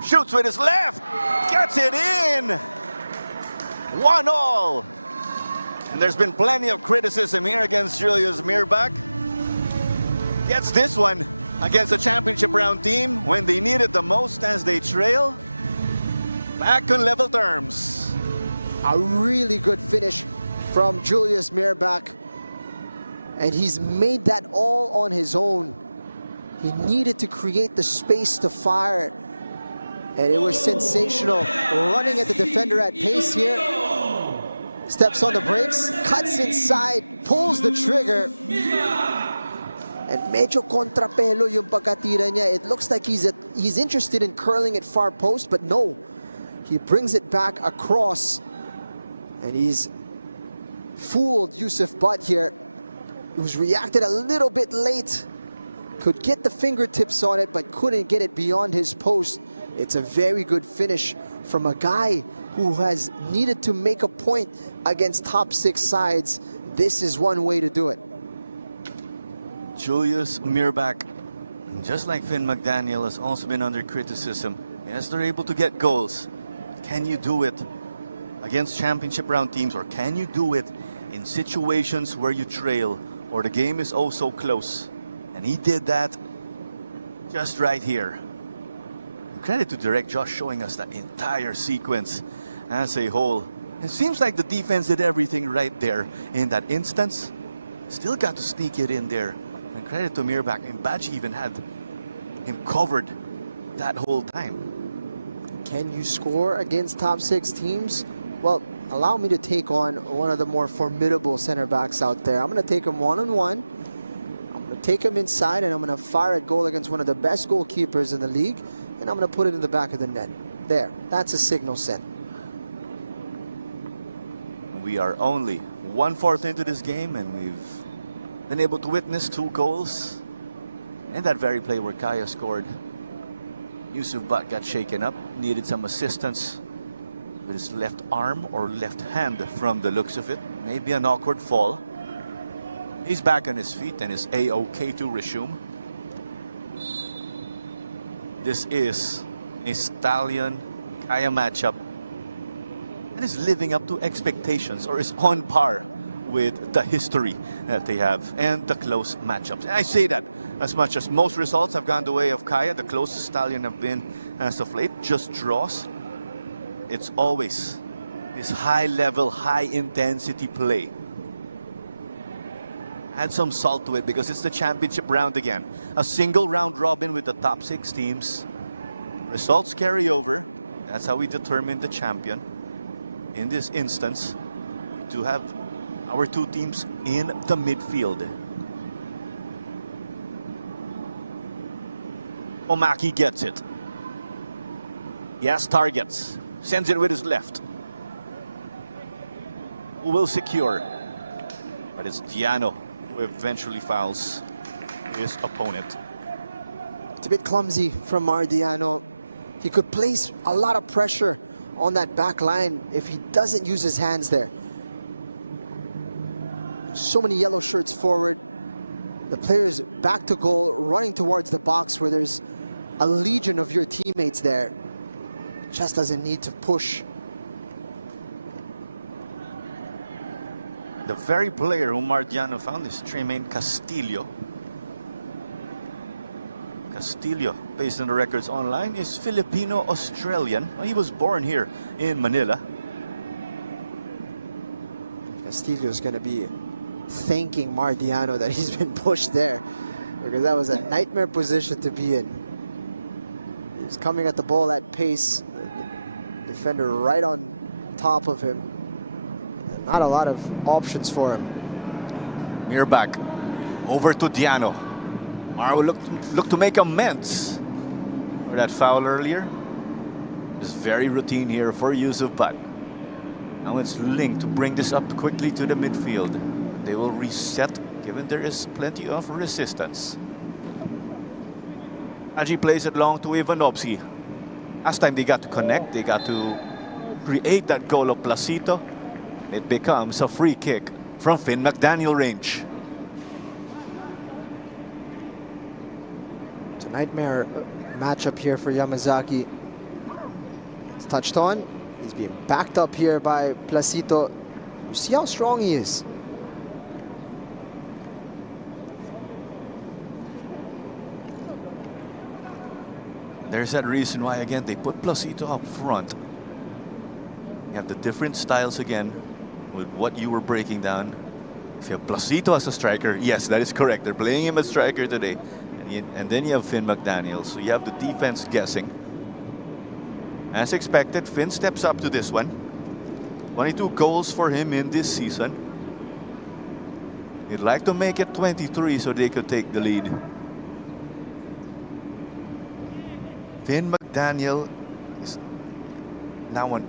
Shoots with his left. Gets it in. 1-0. And there's been plenty of criticism here against Julius Mirbach. Gets this one against the championship round team when they need it the most as they trail. Back on level terms. A really good finish from Julius Mirbach. And he's made that all on his own. He needed to create the space to fire. And it was running at the defender at here. Steps on the brakes, cuts inside, pulls the trigger. And medyo kontrapelo yung pagkatira niya. It looks like he's interested in curling at far post, but no. He brings it back across. And he's fooled Yusuf Butt here. He was reacted a little bit late. Could get the fingertips on it, but couldn't get it beyond his post. It's a very good finish from a guy who has needed to make a point against top 6 sides. This is one way to do it. Julius Mirbach, just like Finn McDaniel, has also been under criticism. Yes, they're able to get goals. Can you do it against championship round teams, or can you do it in situations where you trail or the game is oh so close? And he did that just right here. Credit to Direct Josh showing us that entire sequence as a whole. It seems like the defense did everything right there in that instance. Still got to sneak it in there. And credit to Mirbach. And Baji even had him covered that whole time. Can you score against top 6 teams? Well, allow me to take on one of the more formidable center backs out there. I'm going to take him one-on-one. I'm going to take him inside, and I'm going to fire a goal against one of the best goalkeepers in the league, and I'm going to put it in the back of the net. There, that's a signal sent. We are only 1/4 into this game, and we've been able to witness 2 goals. And that very play where Kaya scored, Yusuf Butt got shaken up, needed some assistance with his left arm or left hand from the looks of it. Maybe an awkward fall. He's back on his feet and is A-OK to resume. This is a Stallion Kaya matchup that is living up to expectations, or is on par with the history that they have and the close matchups. And I say that as much as most results have gone the way of Kaya, the closest Stallion have been as of late just draws. It's always this high-level, high-intensity play. Add some salt to it because it's the championship round again. A single round robin with the top 6 teams. Results carry over. That's how we determine the champion. In this instance, we do have our 2 teams in the midfield. Omaki gets it. Yes, targets. Sends it with his left. Who will secure? But it's Diano who eventually fouls his opponent. It's a bit clumsy from Mardiano. He could place a lot of pressure on that back line if he doesn't use his hands there. So many yellow shirts forward. The players back to goal, running towards the box where there's a legion of your teammates there. Just doesn't need to push The very player who Mardiano found is Tremaine Castillo. Castillo, based on the records online, is Filipino-Australian. He was born here in Manila. Castillo's going to be thanking Mardiano that he's been pushed there, because that was a nightmare position to be in. He's coming at the ball at pace. The defender right on top of him. Not a lot of options for him. Mirback over to Diano. Maro look to make amends for that foul earlier. It's very routine here for Yusuf Bat. Now it's Ling to bring this up quickly to the midfield. They will reset, given there is plenty of resistance. Aji plays it long to Ivanovsky. Last time they got to connect, they got to create that goal of Placito. It becomes a free kick from Finn McDaniel range. It's a nightmare matchup here for Yamazaki. It's touched on. He's being backed up here by Placito. You see how strong he is. There's that reason why, again, they put Placito up front. You have the different styles again with what you were breaking down. If you have Placito as a striker, yes, that is correct. They're playing him as striker today. And then you have Finn McDaniel. So you have the defense guessing. As expected, Finn steps up to this one. 22 goals for him in this season. He'd like to make it 23 so they could take the lead. Finn McDaniel is now on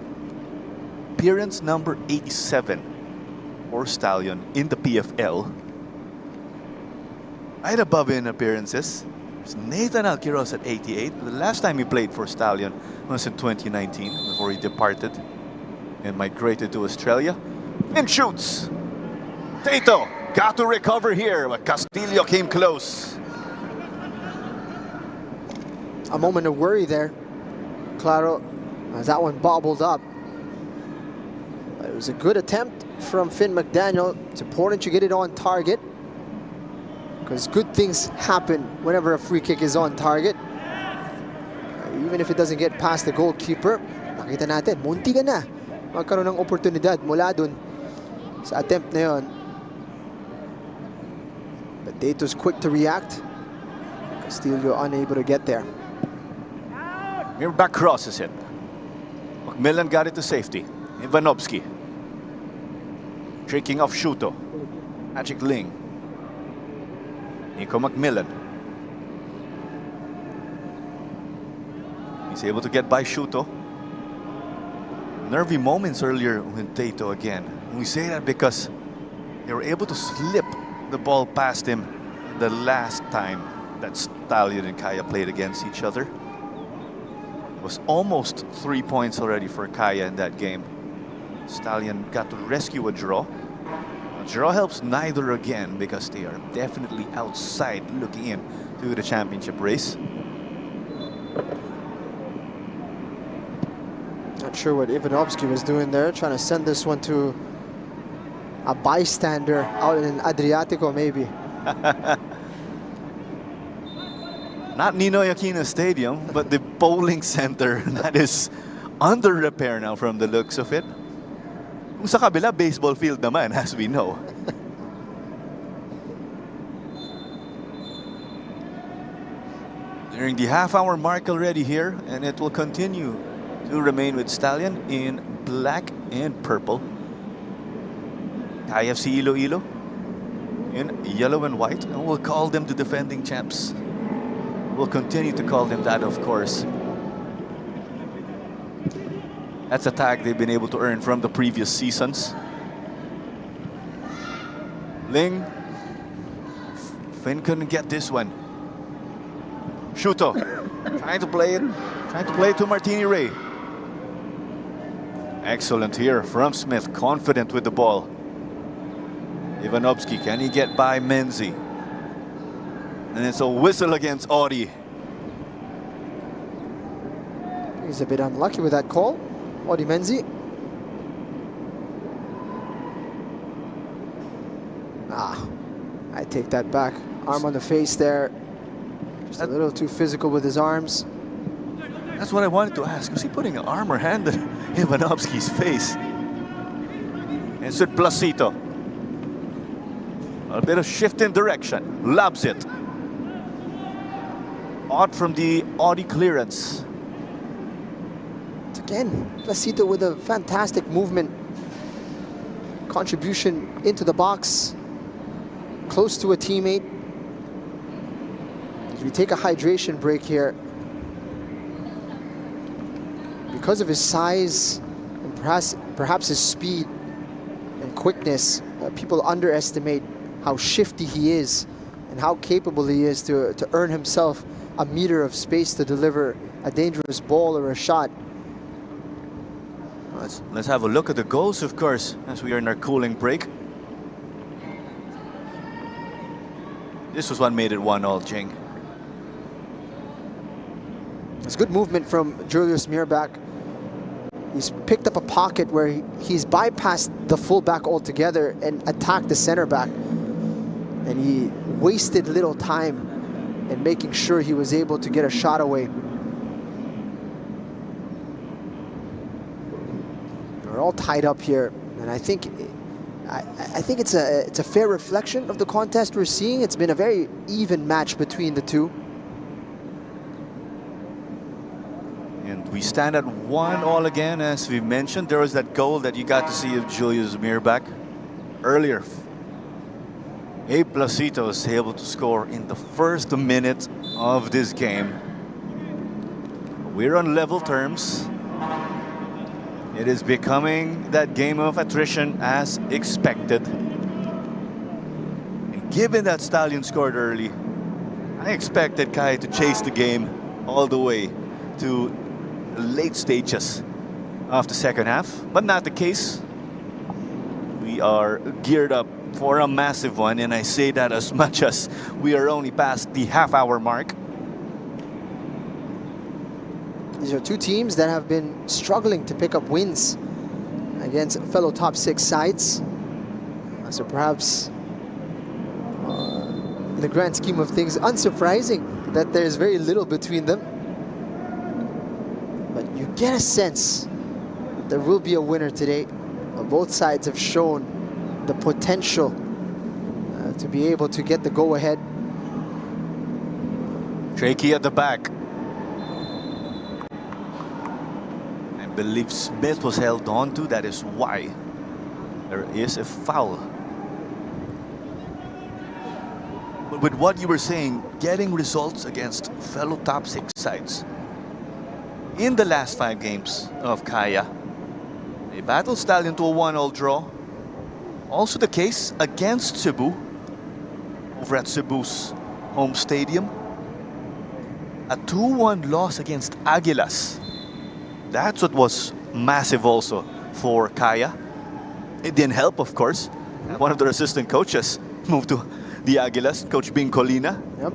appearance number 87 for Stallion in the PFL. Right above in appearances, there's Nathan Alquiros at 88. The last time he played for Stallion was in 2019 before he departed and migrated to Australia. And shoots. Tato got to recover here, but Castillo came close. A moment of worry there, Claro, as that one bobbled up. But it was a good attempt from Finn McDaniel. It's important you get it on target, because good things happen whenever a free kick is on target. Even if it doesn't get past the goalkeeper, nakita natin, munti ka na magkaroon ng oportunidad mula dun sa attempt na yun. But Dato's quick to react. Castillo unable to get there. Mirback crosses it. Macmillan got it to safety. Ivanovsky. Tricking off Shuto. Magic Ling. Nico Macmillan. He's able to get by Shuto. Nervy moments earlier with Tato again. We say that because they were able to slip the ball past him the last time that Stallion and Kaya played against each other. It was almost 3 points already for Kaya in that game. Stallion got to rescue a draw. A draw helps neither again because they are definitely outside looking in to the championship race. Not sure what Ivanovsky was doing there, trying to send this one to a bystander out in Adriatico maybe. Not Ninoy Aquino Stadium, but the bowling center that is under repair now from the looks of it. Kung sa kabila, baseball field naman, as we know. Nearing the half-hour mark already here, and it will continue to remain with Stallion in black and purple. IFC Iloilo in yellow and white, and we'll call them the defending champs. We'll continue to call them that, of course. That's a tag they've been able to earn from the previous seasons. Ling. Finn couldn't get this one. Shuto trying to play it to Martini Ray. Excellent here from Smith, confident with the ball. Ivanovsky, can he get by Menzi? And it's a whistle against Audi. He's a bit unlucky with that call, Audi Menzi. I take that back. Arm on the face there. Just a little too physical with his arms. That's what I wanted to ask. Was he putting an arm or hand on Ivanovsky's face? It's with Placito. A bit of shift in direction. Lobs it. Out from the Audi clearance. Again, Placito with a fantastic movement. Contribution into the box. Close to a teammate. As we take a hydration break here. Because of his size and perhaps his speed and quickness, people underestimate how shifty he is and how capable he is to earn himself a meter of space to deliver a dangerous ball or a shot. Let's have a look at the goals, of course, as we are in our cooling break. This was what made it 1-1, Jing. It's good movement from Julius Mirbach. He's picked up a pocket where he's bypassed the fullback altogether and attacked the center back. And he wasted little time in making sure he was able to get a shot away. We're all tied up here, and I think it's a fair reflection of the contest we're seeing. It's been a very even match between the two. And we stand at 1-1 again, as we mentioned. There was that goal that you got to see of Julius Mirbach earlier. Abe Placito was able to score in the first minute of this game. We're on level terms. It is becoming that game of attrition as expected. And given that Stallion scored early, I expected Kai to chase the game all the way to late stages of the second half, but not the case. We are geared up for a massive one, and I say that as much as we are only past the half-hour mark. These are two teams that have been struggling to pick up wins against fellow top 6 sides. So perhaps, in the grand scheme of things, unsurprising that there's very little between them. But you get a sense that there will be a winner today. Both sides have shown the potential to be able to get the go-ahead. Tricky at the back. I believe Smith was held on to. That is why there is a foul. But with what you were saying, getting results against fellow top 6 sides. In the last 5 games of Kaya, they battled Stallion to a 1-1 draw. Also the case against Cebu, over at Cebu's home stadium. A 2-1 loss against Aguilas. That's what was massive also for Kaya. It didn't help, of course. One of their assistant coaches moved to the Aguilas, Coach Bing Colina. Yep.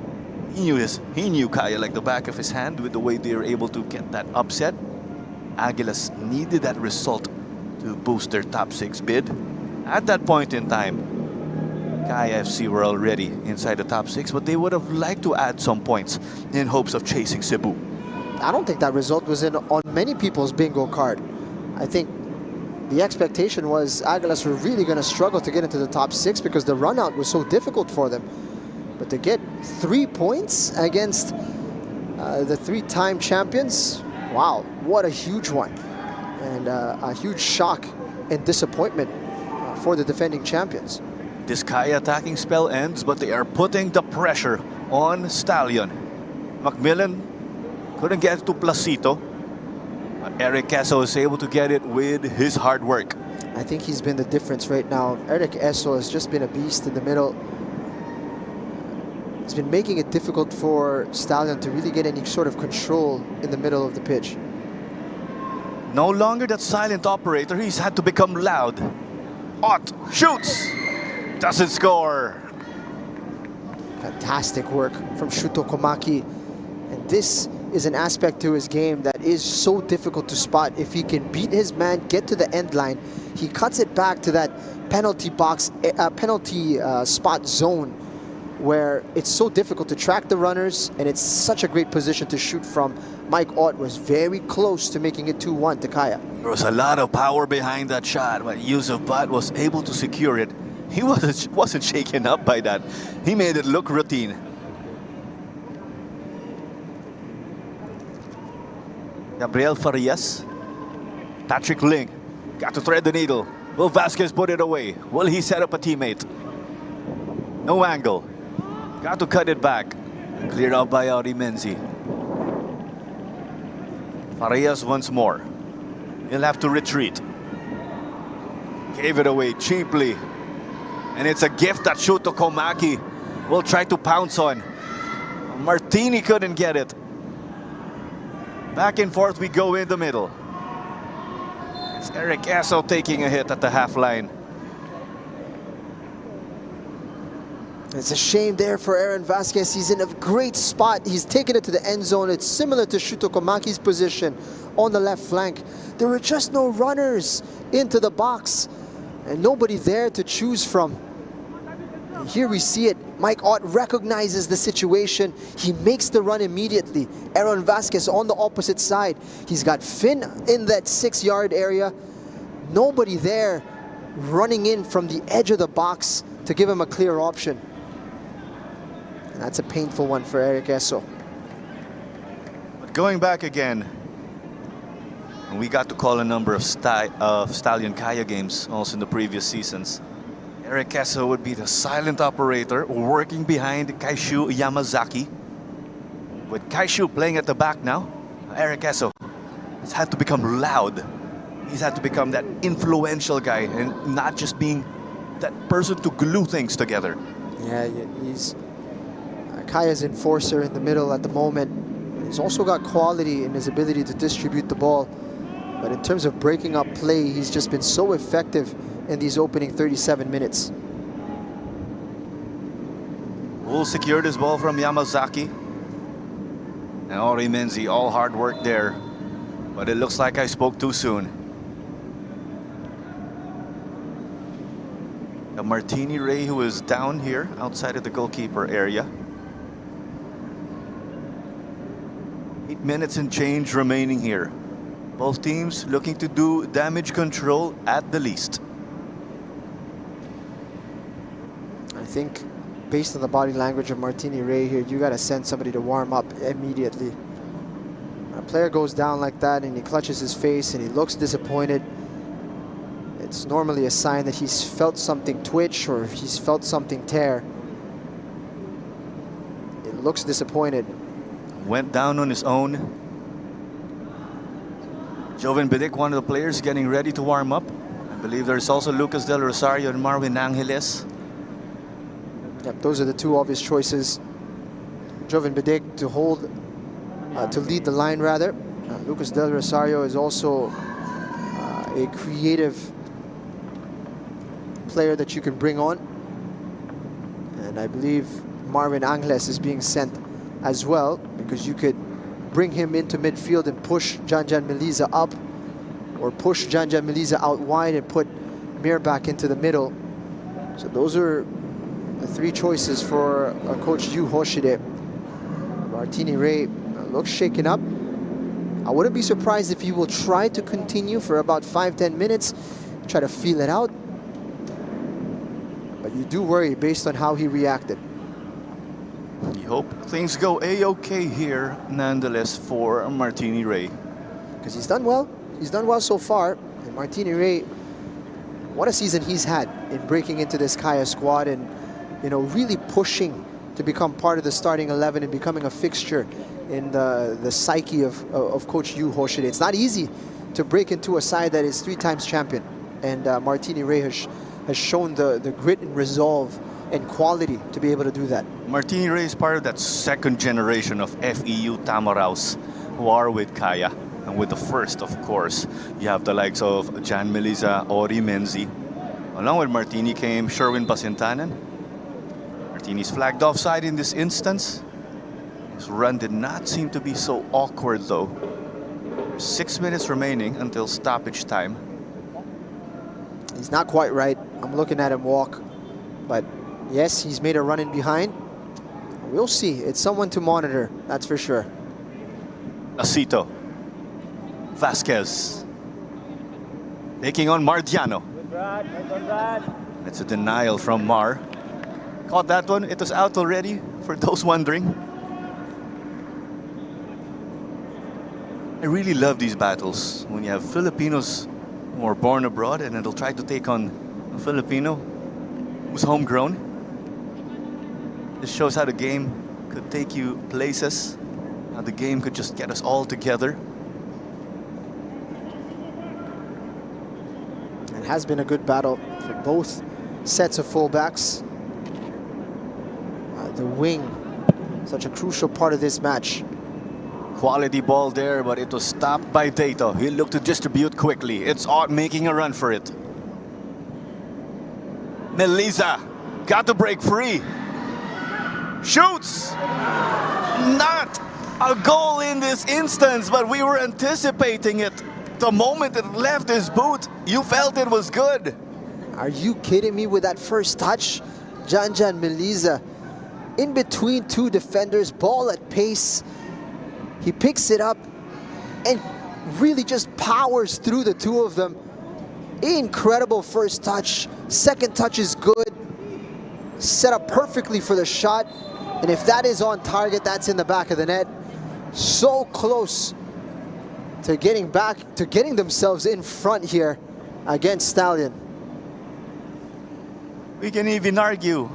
He knew Kaya like the back of his hand with the way they were able to get that upset. Aguilas needed that result to boost their top 6 bid. At that point in time, Kaya FC were already inside the top 6, but they would have liked to add some points in hopes of chasing Cebu. I don't think that result was on many people's bingo card. I think the expectation was Aguilas were really going to struggle to get into the top 6 because the run out was so difficult for them. But to get 3 points against the 3-time champions, wow, what a huge one. And a huge shock and disappointment for the defending champions. This Kaya attacking spell ends, but they are putting the pressure on Stallion. Macmillan couldn't get to Placito, but Eric Eso is able to get it with his hard work. I think he's been the difference right now. Eric Eso has just been a beast in the middle. He's been making it difficult for Stallion to really get any sort of control in the middle of the pitch. No longer that silent operator, he's had to become loud. Ott shoots, doesn't score. Fantastic work from Shuto Komaki. And this is an aspect to his game that is so difficult to spot. If he can beat his man, get to the end line, he cuts it back to that penalty box, penalty spot zone where it's so difficult to track the runners, and it's such a great position to shoot from. Mike Ott was very close to making it 2-1 to Kaya. There was a lot of power behind that shot, but Yusuf Bat was able to secure it. He wasn't shaken up by that. He made it look routine. Gabriel Farias. Patrick Ling got to thread the needle. Will Vasquez put it away? Will he set up a teammate? No angle. Got to cut it back. Cleared out by Auri Menzi. Farias once more. He'll have to retreat. Gave it away cheaply. And it's a gift that Shuto Komaki will try to pounce on. Martini couldn't get it. Back and forth we go in the middle. It's Eric Esso taking a hit at the half line. It's a shame there for Aaron Vasquez. He's in a great spot. He's taken it to the end zone. It's similar to Shuto Komaki's position on the left flank. There were just no runners into the box and nobody there to choose from. And here we see it. Mike Ott recognizes the situation. He makes the run immediately. Aaron Vasquez on the opposite side. He's got Finn in that 6-yard area. Nobody there running in from the edge of the box to give him a clear option. And that's a painful one for Eric Esso. But going back again, and we got to call a number of Stallion Kaya games also in the previous seasons. Eric Esso would be the silent operator working behind Kaishu Yamazaki. With Kaishu playing at the back now, Eric Esso has had to become loud. He's had to become that influential guy and not just being that person to glue things together. Yeah, he's Kaya's enforcer in the middle at the moment. He's also got quality in his ability to distribute the ball. But in terms of breaking up play, he's just been so effective in these opening 37 minutes. Will secured his ball from Yamazaki. And Auri Menzi, all hard work there. But it looks like I spoke too soon. A Martini Ray who is down here outside of the goalkeeper area. 8 minutes and change remaining here. Both teams looking to do damage control at the least. I think based on the body language of Martini Ray here, you got to send somebody to warm up immediately. A player goes down like that and he clutches his face and he looks disappointed. It's normally a sign that he's felt something twitch or he's felt something tear. It looks disappointed. Went down on his own. Joven Bidic, one of the players, getting ready to warm up. I believe there's also Lucas Del Rosario and Marvin Angeles. Yep, those are the two obvious choices. Joven Bidic to hold, to lead the line rather. Lucas Del Rosario is also a creative player that you can bring on. And I believe Marvin Angeles is being sent as well, because you could bring him into midfield and push Janjan Meliza up, or push Janjan Meliza out wide and put Mir back into the middle. So those are the three choices for Coach Yu Hoshide. Martini Ray looks shaken up. I wouldn't be surprised if he will try to continue for about 5-10 minutes, try to feel it out. But you do worry based on how he reacted. We hope things go a-okay here, nonetheless, for Martini Ray. Because he's done well. He's done well so far. And Martini Ray, what a season he's had in breaking into this Kaya squad and, you know, really pushing to become part of the starting 11 and becoming a fixture in the psyche of Coach Yu Hoshide. It's not easy to break into a side that is 3 times champion. And Martini Ray has shown the grit and resolve and quality to be able to do that. Martini Ray is part of that second generation of FEU Tamaraos who are with Kaya. And with the first, of course, you have the likes of Jan Meliza, Auri Menzi. Along with Martini came Sherwin Basintanan. Martini's flagged offside in this instance. His run did not seem to be so awkward though. 6 minutes remaining until stoppage time. He's not quite right. I'm looking at him walk. But yes, he's made a run in behind. We'll see. It's someone to monitor, that's for sure. Acito. Vasquez. Taking on Mardiano. That's a denial from Mar. Caught that one. It was out already, for those wondering. I really love these battles when you have Filipinos who are born abroad and then they'll try to take on a Filipino who's homegrown. This shows how the game could take you places, how the game could just get us all together. It has been a good battle for both sets of fullbacks. The wing, such a crucial part of this match. Quality ball there, but it was stopped by Dato. He looked to distribute quickly. It's Ott making a run for it. Melisa got to break free. Shoots! Not a goal in this instance, but we were anticipating it. The moment it left his boot, you felt it was good. Are you kidding me with that first touch? Janjan Melisa in between two defenders, ball at pace. He picks it up and really just powers through the two of them. Incredible first touch. Second touch is good. Set up perfectly for the shot. And if that is on target, that's in the back of the net. So close to getting themselves in front here against Stallion. We can even argue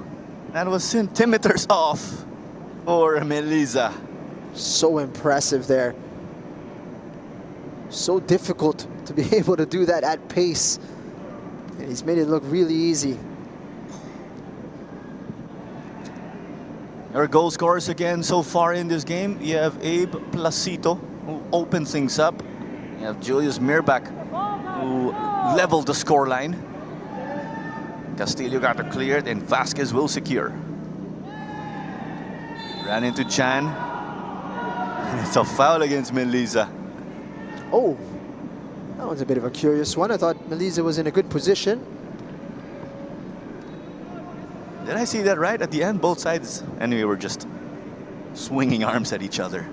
that was centimeters off for Melisa. So impressive there. So difficult to be able to do that at pace. And he's made it look really easy. Our goal scorers again so far in this game. You have Abe Placito, who opened things up. You have Julius Mirbach, who leveled the scoreline. Castillo got it cleared, and Vasquez will secure. Ran into Chan. And it's a foul against Melisa. Oh, that was a bit of a curious one. I thought Melisa was in a good position. Did I see that right at the end? Both sides, anyway, were just swinging arms at each other.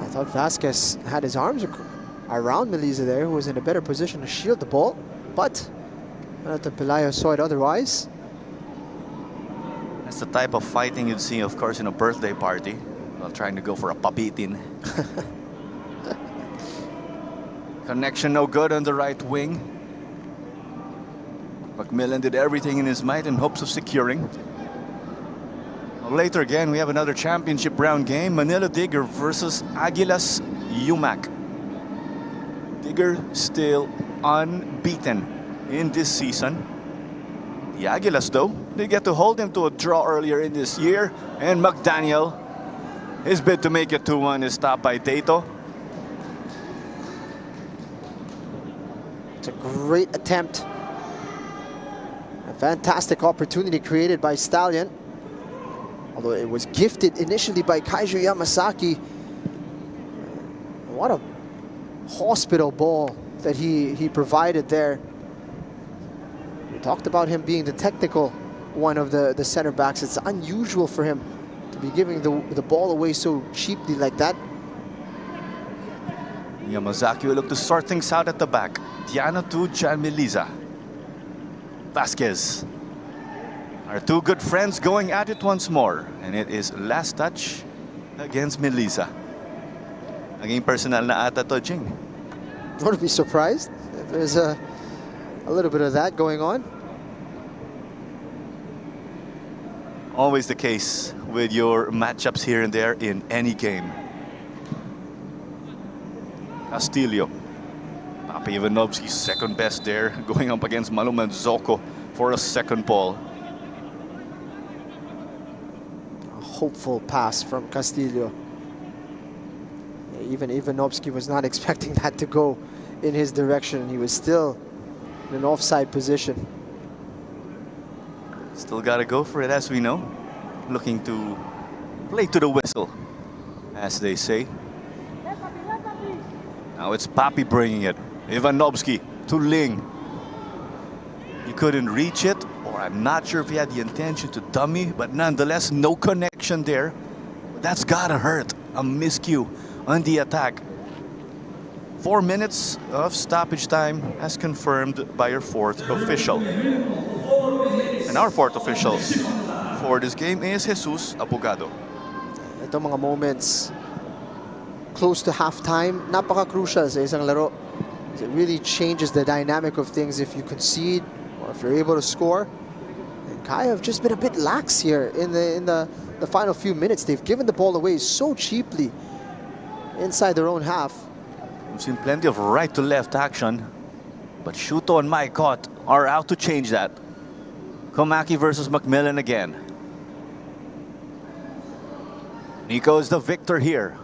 I thought Vasquez had his arms around Melisa there, who was in a better position to shield the ball. But Jonathan Pelayo saw it otherwise. That's the type of fighting you'd see, of course, in a birthday party while trying to go for a papitin. Connection no good on the right wing. Macmillan did everything in his might in hopes of securing. Well, later again, we have another championship round game. Manila Digger versus Aguilas UMAC. Digger still unbeaten in this season. The Aguilas, though, they get to hold him to a draw earlier in this year. And McDaniel, his bid to make it 2-1 is stopped by Dato. It's a great attempt. A fantastic opportunity created by Stallion. Although it was gifted initially by Kaiju Yamasaki. What a hospital ball that he provided there. We talked about him being the technical one of the center backs. It's unusual for him to be giving the ball away so cheaply like that. Yamazaki will look to sort things out at the back. Diana to Jan Melisa. Vasquez. Our two good friends going at it once more. And it is last touch against Melisa. Naging personal na ata to, Jing. Wouldn't be surprised. There's a little bit of that going on. Always the case with your matchups here and there in any game. Castillo. Papi Ivanovsky's second best there, going up against Maluma Zoko for a second ball. A hopeful pass from Castillo. Even Ivanovsky was not expecting that to go in his direction. He was still in an offside position. Still got to go for it, as we know. Looking to play to the whistle, as they say. Now it's Papi bringing it. Ivanovsky to Ling. He couldn't reach it, or I'm not sure if he had the intention to dummy, but nonetheless, no connection there. That's gotta hurt. A miscue on the attack. 4 minutes of stoppage time as confirmed by our fourth official. And our fourth official for this game is Jesus Abogado. Ito mga moments close to halftime, napaka-crucial sa isang laro. It really changes the dynamic of things if you concede or if you're able to score. And Kaya have just been a bit lax here in the final few minutes. They've given the ball away so cheaply inside their own half. We've seen plenty of right to left action, but Shuto and Maikot are out to change that. Komaki versus Macmillan again. Nico is the victor here.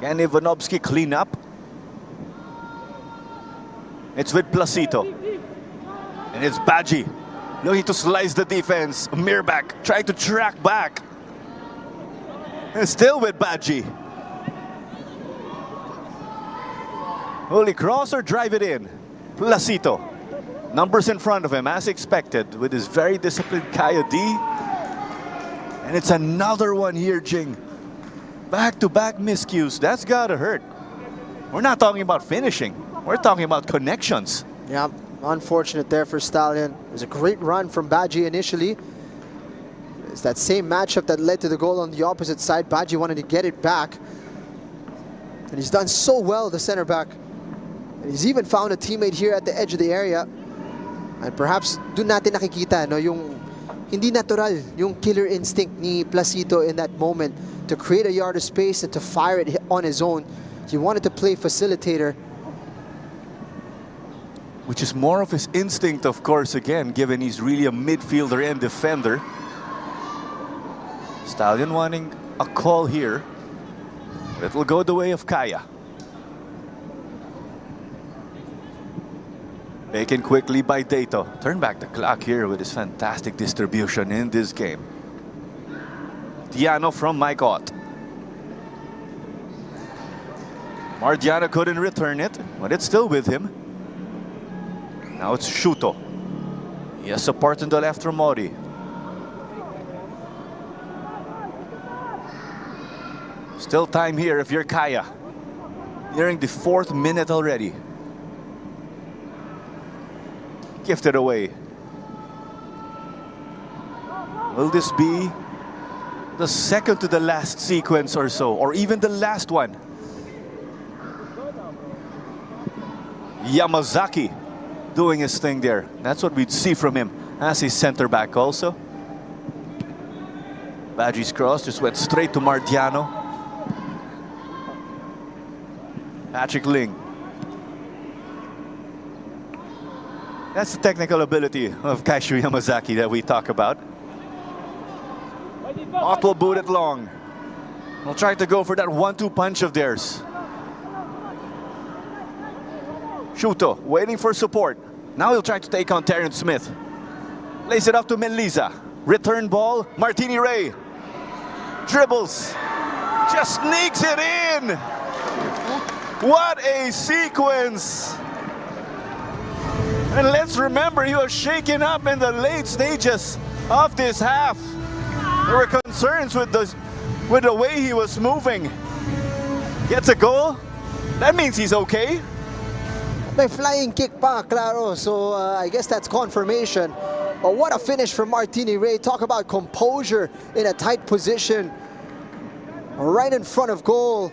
Can Ivanovsky clean up? It's with Placito. And it's Badji looking to slice the defense. Mirbak trying to track back. And still with Badji. Will he cross or drive it in? Placito. Numbers in front of him as expected with his very disciplined Kaya D. And it's another one here, Jing. Back-to-back miscues. That's gotta hurt. We're not talking about finishing. We're talking about connections. Yeah, unfortunate there for Stallion. It was a great run from Badji initially. It's that same matchup that led to the goal on the opposite side. Badji wanted to get it back. And he's done so well, the center back. And he's even found a teammate here at the edge of the area. And perhaps dun natin nakikita no, yung hindi natural, yung killer instinct ni Placito in that moment to create a yard of space and to fire it on his own. He wanted to play facilitator. Which is more of his instinct, of course, again, given he's really a midfielder and defender. Stallion wanting a call here. It will go the way of Kaya. Taken quickly by Dato. Turn back the clock here with his fantastic distribution in this game. Diano from Maikot. Mardiano couldn't return it, but it's still with him. Now it's Shuto. He has support in the left from Mori. Still time here if you're Kaya. Nearing the 4th minute already. Gifted away. Will this be the second to the last sequence or so, or even the last one? Yamazaki doing his thing there. That's what we'd see from him as his center back also. Badji's cross just went straight to Mardiano. Patrick Ling. That's the technical ability of Kaishu Yamazaki that we talk about. Ott will boot it long. We'll try to go for that 1-2 punch of theirs. Shuto waiting for support. Now he'll try to take on Terrence Smith. Lays it up to Menliza. Return ball, Martini Ray. Dribbles. Just sneaks it in. What a sequence. And let's remember, he was shaken up in the late stages of this half. There were concerns with the way he was moving. Gets a goal. That means he's okay. May flying kick pa, claro. So I guess that's confirmation. But what a finish from Martini Ray. Talk about composure in a tight position. Right in front of goal.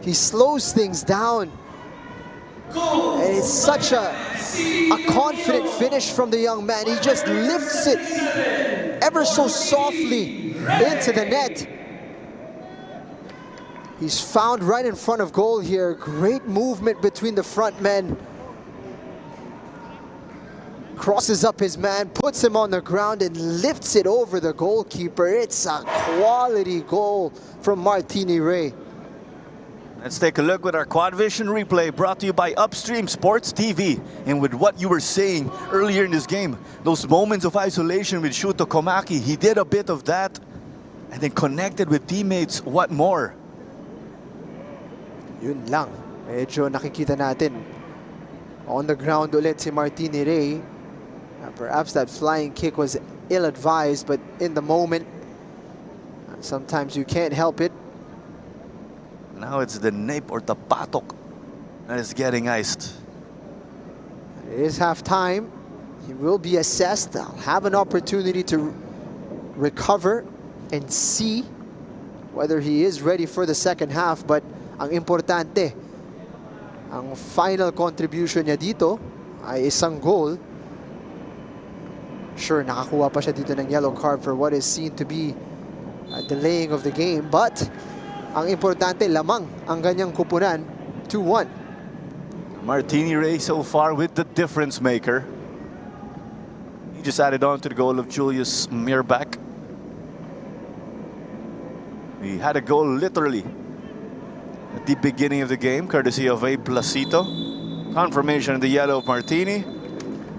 He slows things down. And it's such a confident finish from the young man. He just lifts it ever so softly into the net. He's found right in front of goal here. Great movement between the front men. Crosses up his man, puts him on the ground and lifts it over the goalkeeper. It's a quality goal from Martini Ray. Let's take a look with our Quad Vision replay brought to you by Upstream Sports TV. And with what you were saying earlier in this game, those moments of isolation with Shuto Komaki, he did a bit of that and then connected with teammates. What more? Yun lang. Medyo nakikita natin On the ground ulit si Martini Ray. Perhaps that flying kick was ill-advised, but in the moment, sometimes you can't help it. Now it's the nape or the patok that is getting iced. It is halftime. He will be assessed. I'll have an opportunity to recover and see whether he is ready for the second half. But ang importante, ang final contribution niya dito ay isang goal. Sure, nakakuha pa siya dito ng yellow card for what is seen to be a delaying of the game. But ang importante, lamang ang ganyang kupunan, 2-1. Martini Ray so far with the difference maker. He just added on to the goal of Julius Mirbach. He had a goal literally at the beginning of the game, courtesy of A. Placito. Confirmation of the yellow of Martini.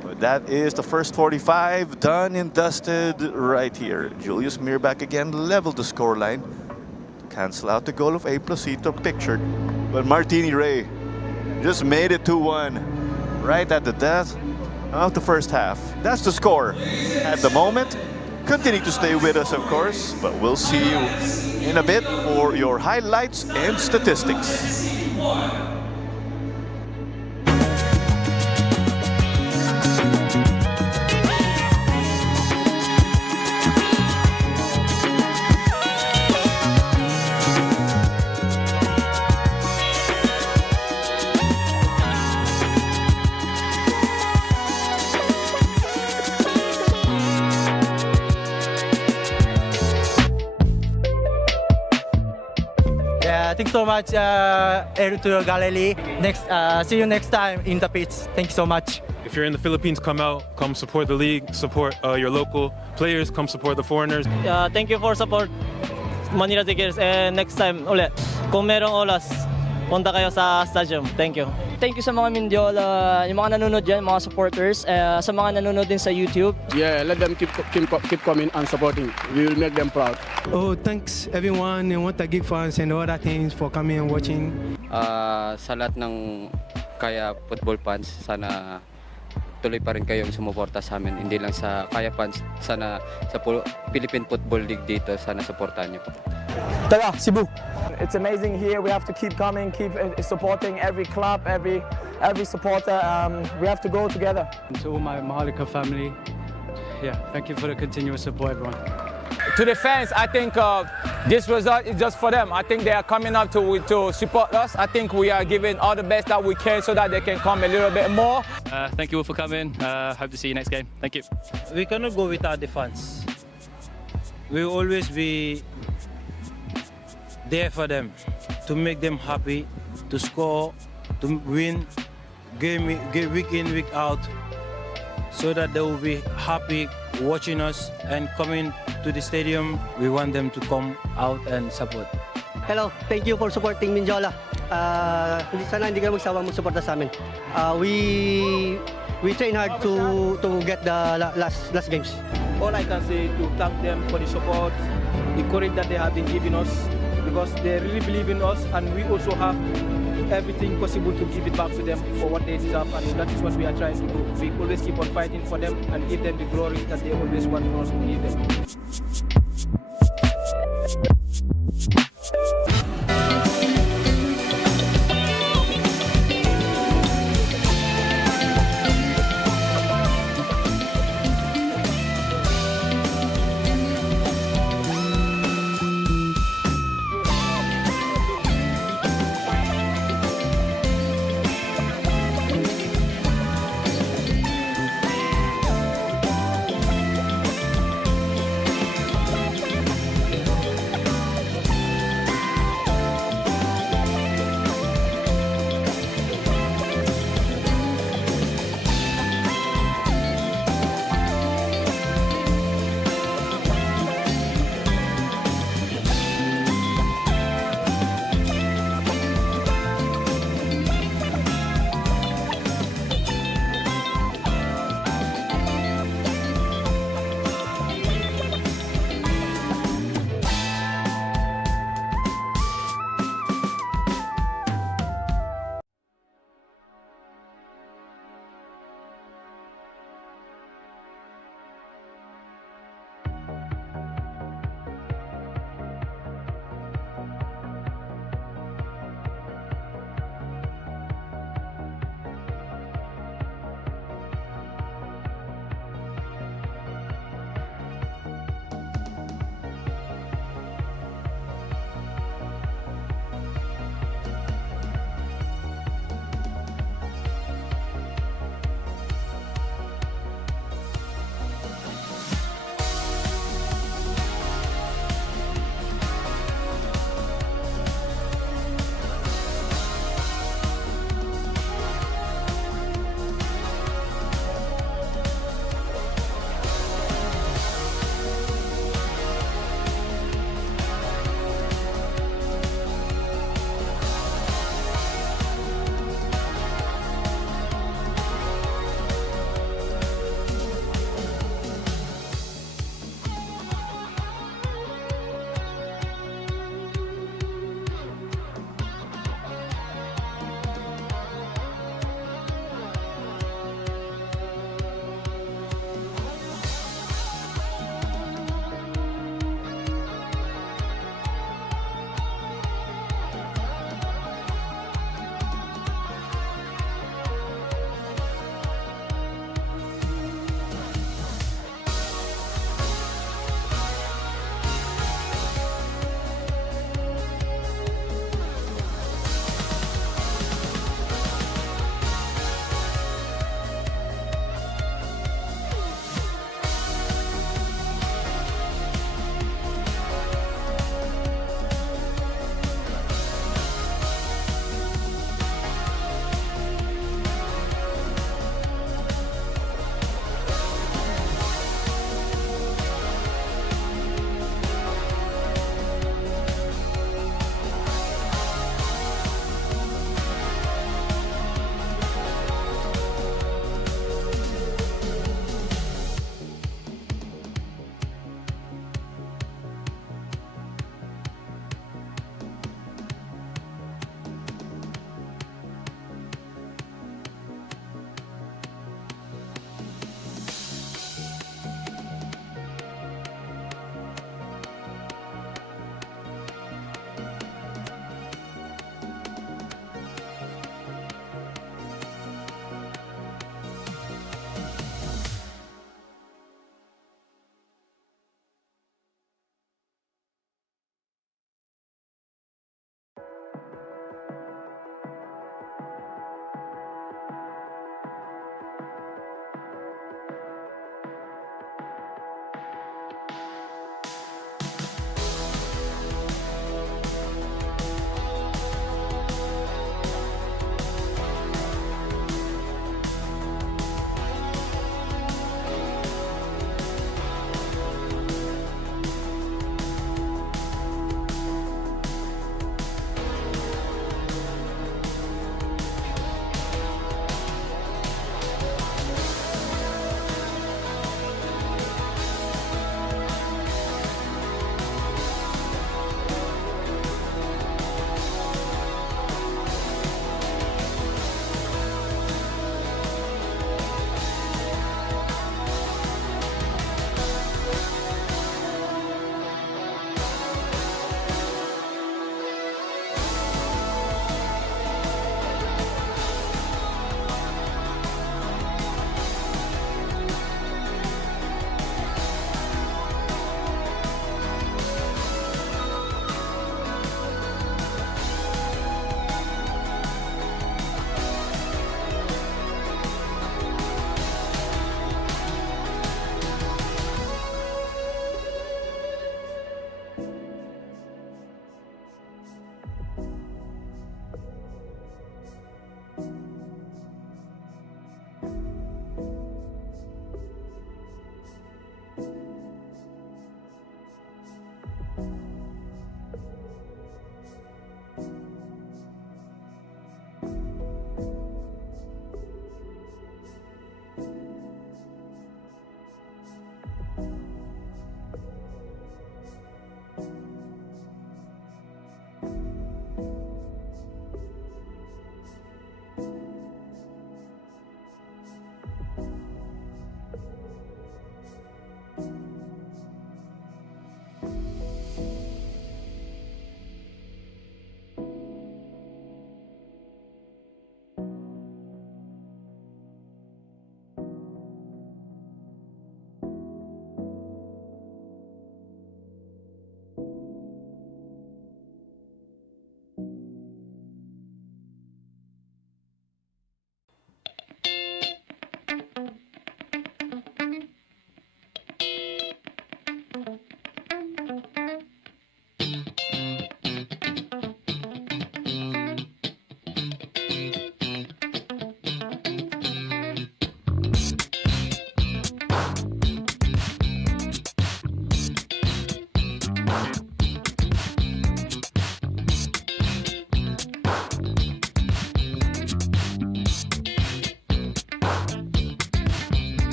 But that is the first 45 done and dusted right here. Julius Mirbach again leveled the scoreline to cancel out the goal of A. Placito pictured. But Martini Ray just made it 2-1 right at the death of the first half. That's the score at the moment. Continue to stay with us, of course, but we'll see you in a bit for your highlights and statistics. Thanks so much, El to Galilei. See you next time in the pitch. Thank you so much. If you're in the Philippines, come out, come support the league, support your local players, come support the foreigners. Thank you for support, Manila Tigers. And next time ulit, kung merong oras, punta kayo sa stadium. Thank you. Thank you sa mga Mindiola, yung mga nanonood dyan, mga supporters, sa mga nanonood din sa YouTube. Yeah, let them keep coming and supporting. We will make them proud. Oh, thanks everyone and what the Geek fans and all that things for coming and watching. Sa lahat ng Kaya football fans, sana tuloy pa rin kayong sumuporta sa amin. Hindi lang sa Kaya fans, sana sa Philippine Football League dito, sana supportahan niyo po. Tara, Cebu. It's amazing here. We have to keep coming, keep supporting every club, every supporter. We have to go together. To all my Mahalika family, yeah, thank you for the continuous support, everyone. To the fans, I think this result is just for them. I think they are coming up to support us. I think we are giving all the best that we can so that they can come a little bit more. Thank you all for coming. Hope to see you next game. Thank you. We cannot go without the fans. We will always be there for them, to make them happy, to score, to win game week in, week out, so that they will be happy watching us and coming to the stadium. We want them to come out and support. Hello, thank you for supporting Mindiola. Sana hindi kayo magsawang magsuporta sa amin. We train hard to get the last games. All I can say to thank them for the support, the courage that they have been giving us, because they really believe in us, and we also have everything possible to give it back to them for what they deserve, and that is what we are trying to do. We always keep on fighting for them and give them the glory that they always want for us to give them.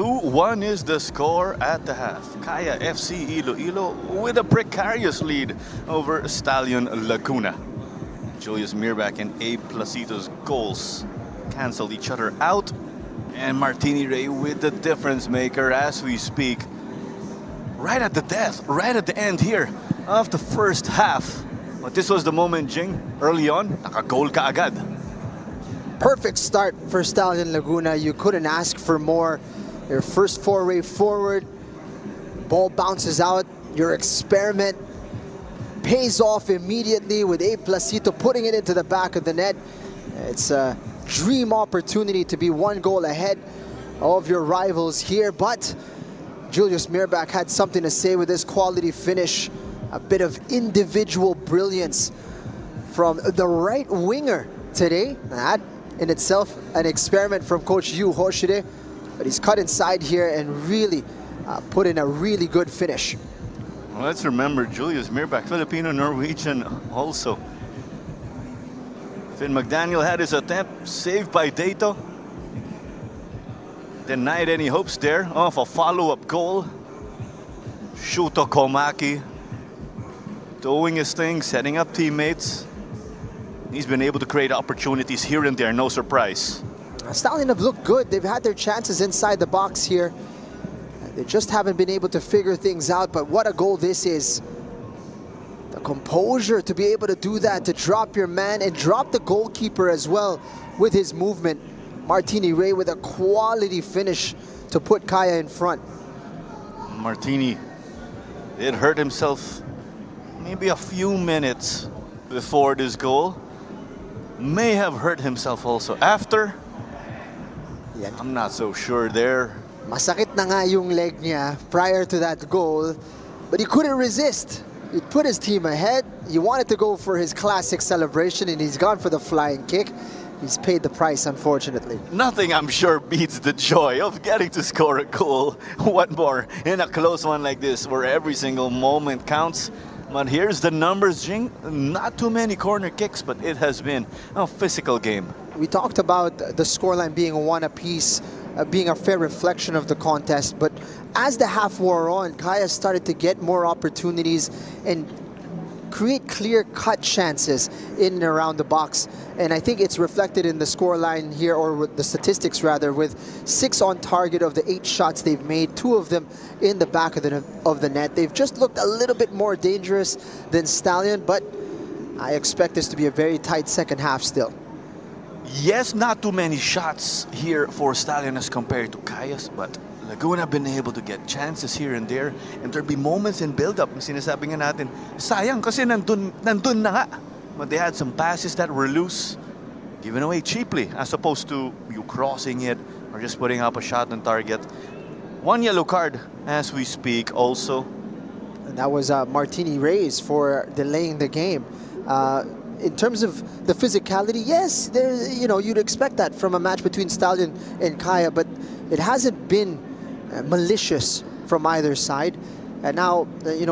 2-1 is the score at the half. Kaya FC Iloilo with a precarious lead over Stallion Laguna. Julius Mirbach and Abe Placito's goals cancel each other out. And Martini Ray with the difference maker as we speak. Right at the death, right at the end here of the first half. But this was the moment, Jing, early on, naka-goal ka agad. Perfect start for Stallion Laguna. You couldn't ask for more. Your first foray forward, ball bounces out. Your experiment pays off immediately with Abe Placito putting it into the back of the net. It's a dream opportunity to be 1 goal ahead of your rivals here, but Julius Mirbach had something to say with this quality finish. A bit of individual brilliance from the right winger today. That in itself an experiment from Coach Yu Hoshide, but he's cut inside here and really put in a really good finish. Well, let's remember Julius Mirbach, Filipino-Norwegian also. Finn McDaniel had his attempt, saved by Dato. Denied any hopes there of a follow-up goal. Shuto Komaki doing his thing, setting up teammates. He's been able to create opportunities here and there, no surprise. Stallion have looked good. They've had their chances inside the box here. They just haven't been able to figure things out, but what a goal this is. The composure to be able to do that, to drop your man and drop the goalkeeper as well with his movement. Martini Ray with a quality finish to put Kaya in front. Martini did hurt himself maybe a few minutes before this goal. May have hurt himself also after. I'm not so sure there. Masakit na nga yung leg niya prior to that goal, but he couldn't resist. He put his team ahead. He wanted to go for his classic celebration, and he's gone for the flying kick. He's paid the price, unfortunately. Nothing, I'm sure, beats the joy of getting to score a goal. What more in a close one like this, where every single moment counts. But here's the numbers, Jing. Not too many corner kicks, but it has been a physical game. We talked about the scoreline being 1 apiece, being a fair reflection of the contest. But as the half wore on, Kaya started to get more opportunities and create clear-cut chances in and around the box. And I think it's reflected in the scoreline here, or with the statistics rather, with 6 on target of the 8 shots they've made, 2 of them in the back of the net. They've just looked a little bit more dangerous than Stallion, but I expect this to be a very tight second half still. Yes, not too many shots here for Stallion as compared to Kaya's, but Laguna been able to get chances here and there, and there'll be moments in build-up. Sinasabi nga natin, sayang kasi nandun na nga. But they had some passes that were loose. given away cheaply, as opposed to you crossing it or just putting up a shot on target. One yellow card as we speak also. And that was Martini Reyes for delaying the game. In terms of the physicality, yes, there, you'd expect that from a match between Stallion and Kaya, but it hasn't been malicious from either side. And now,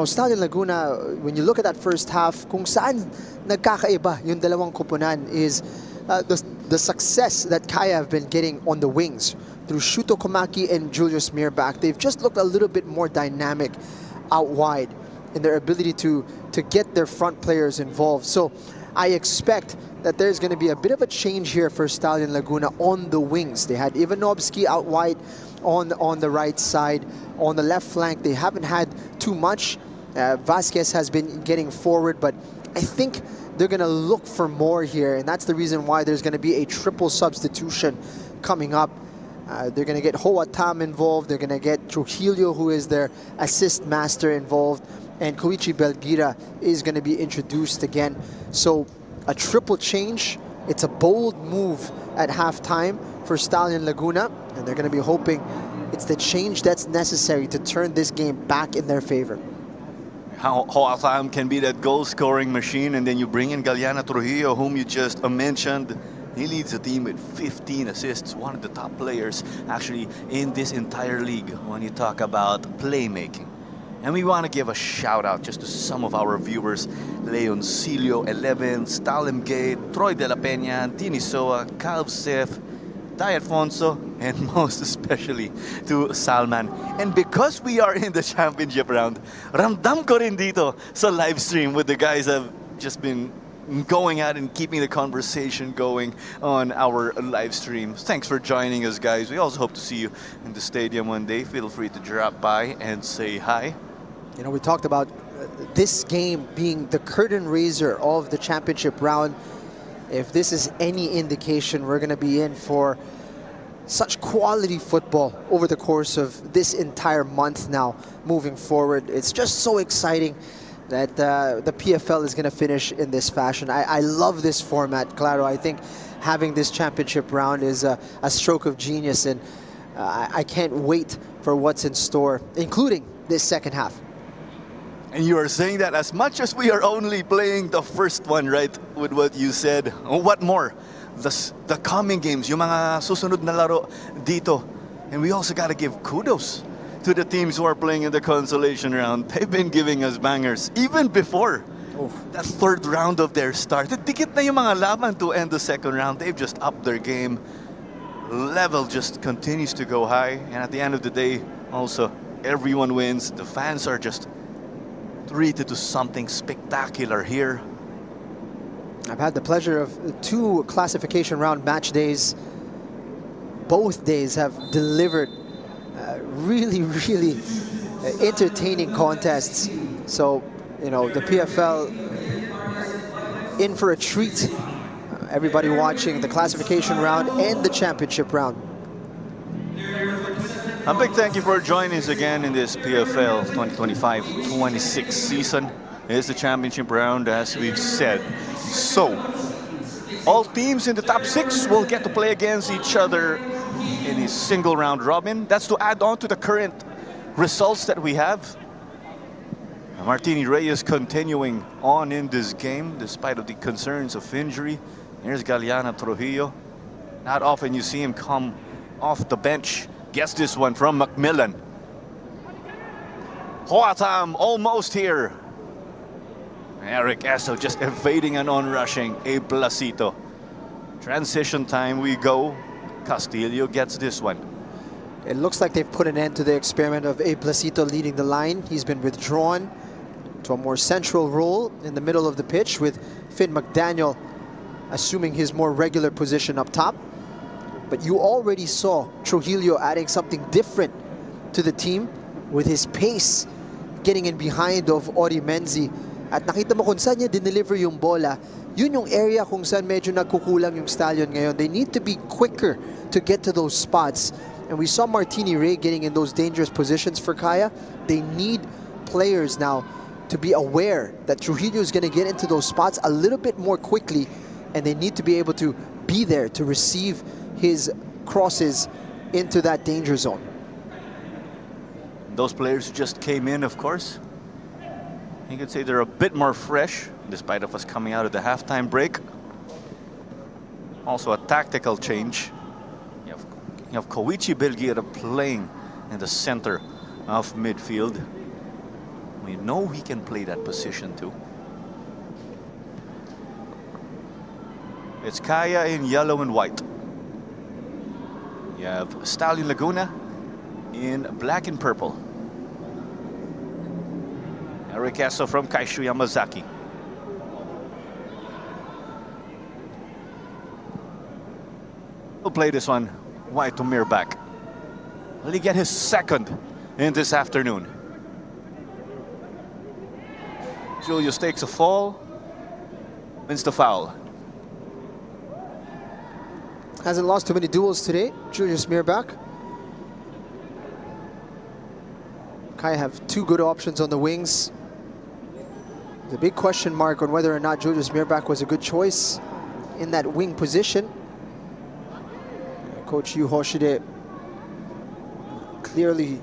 Stallion Laguna, when you look at that first half, kung saan nagkakaiba yung dalawang koponan is the success that Kaya have been getting on the wings through Shuto Komaki and Julius Mirbach. They've just looked a little bit more dynamic out wide in their ability to get their front players involved. So I expect that there's going to be a bit of a change here for Stallion Laguna on the wings. They had Ivanovsky out wide on the right side. On the left flank, they haven't had too much. Vasquez has been getting forward, but I think they're going to look for more here, and that's the reason why there's going to be a triple substitution coming up. They're going to get Hoatam involved. They're going to get Trujillo, who is their assist master, involved, and Koichi Belgira is going to be introduced again. So a triple change. It's a bold move at halftime for Stallion Laguna, and they're going to be hoping it's the change that's necessary to turn this game back in their favor. How Hoatam can be that goal-scoring machine, and then you bring in Galiana Trujillo, whom you just mentioned. He leads the team with 15 assists, one of the top players actually in this entire league when you talk about playmaking. And we want to give a shout out just to some of our viewers: Leoncilio 11, Stalin Gate, Troy De La Peña, Dinisoa, Calv Seth, Ty Alfonso, and most especially to Salman. And because we are in the championship round, ramdam ko rin dito sa live stream with the guys that have just been going out and keeping the conversation going on our live stream. Thanks for joining us, guys. We also hope to see you in the stadium one day. Feel free to drop by and say hi. We talked about this game being the curtain raiser of the championship round. If this is any indication, we're going to be in for such quality football over the course of this entire month now moving forward. It's just so exciting that the PFL is going to finish in this fashion. I love this format, Claro. I think having this championship round is a stroke of genius, and I can't wait for what's in store, including this second half. And you are saying that as much as we are only playing the first one, right, with what you said. What more? The coming games, yung mga susunod na laro dito. And we also got to give kudos to the teams who are playing in the consolation round. They've been giving us bangers even before that third round of their start. Dikit na yung mga laban to end the second round. They've just upped their game. Level just continues to go high. And at the end of the day, also, everyone wins. The fans are just treated to something spectacular here. I've had the pleasure of 2 classification round match days. Both days have delivered really entertaining contests. So, the PFL in for a treat. Everybody watching the classification round and the championship round. A big thank you for joining us again in this PFL 2025-26 season. It is the championship round, as we've said. So, all teams in the top 6 will get to play against each other in a single round robin. That's to add on to the current results that we have. Martini Reyes continuing on in this game despite of the concerns of injury. Here's Galiana Trujillo. Not often you see him come off the bench. Gets this one from Macmillan. Hoatam almost here. Eric Esso just evading and on-rushing a Placito. Transition time we go. Castillo gets this one. It looks like they've put an end to the experiment of A. Placito leading the line. He's been withdrawn to a more central role in the middle of the pitch, with Finn McDaniel assuming his more regular position up top. But you already saw Trujillo adding something different to the team with his pace, getting in behind of Ori Menzi. At nakita mo kung saan niya dineliver yung bola, yun yung area kung saan medyo nagkukulang yung Stallion ngayon. They need to be quicker to get to those spots. And we saw Martini Rey getting in those dangerous positions for Kaya. They need players now to be aware that Trujillo is going to get into those spots a little bit more quickly, and they need to be able to be there to receive his crosses into that danger zone. Those players who just came in, of course, you could say they're a bit more fresh, despite of us coming out of the halftime break. Also a tactical change. You have Koichi Belgira playing in the center of midfield. We know he can play that position too. It's Kaya in yellow and white. You have Stallion Laguna in black and purple. Erikeso from Kaishu Yamazaki. We'll play this one white to mirror back. Will he get his second in this afternoon? Julius takes a fall, wins the foul. Hasn't lost too many duels today, Julius Mirbach. Kaya have two good options on the wings. There's a big question mark on whether or not Julius Mirbach was a good choice in that wing position. Coach Yu Hoshide clearly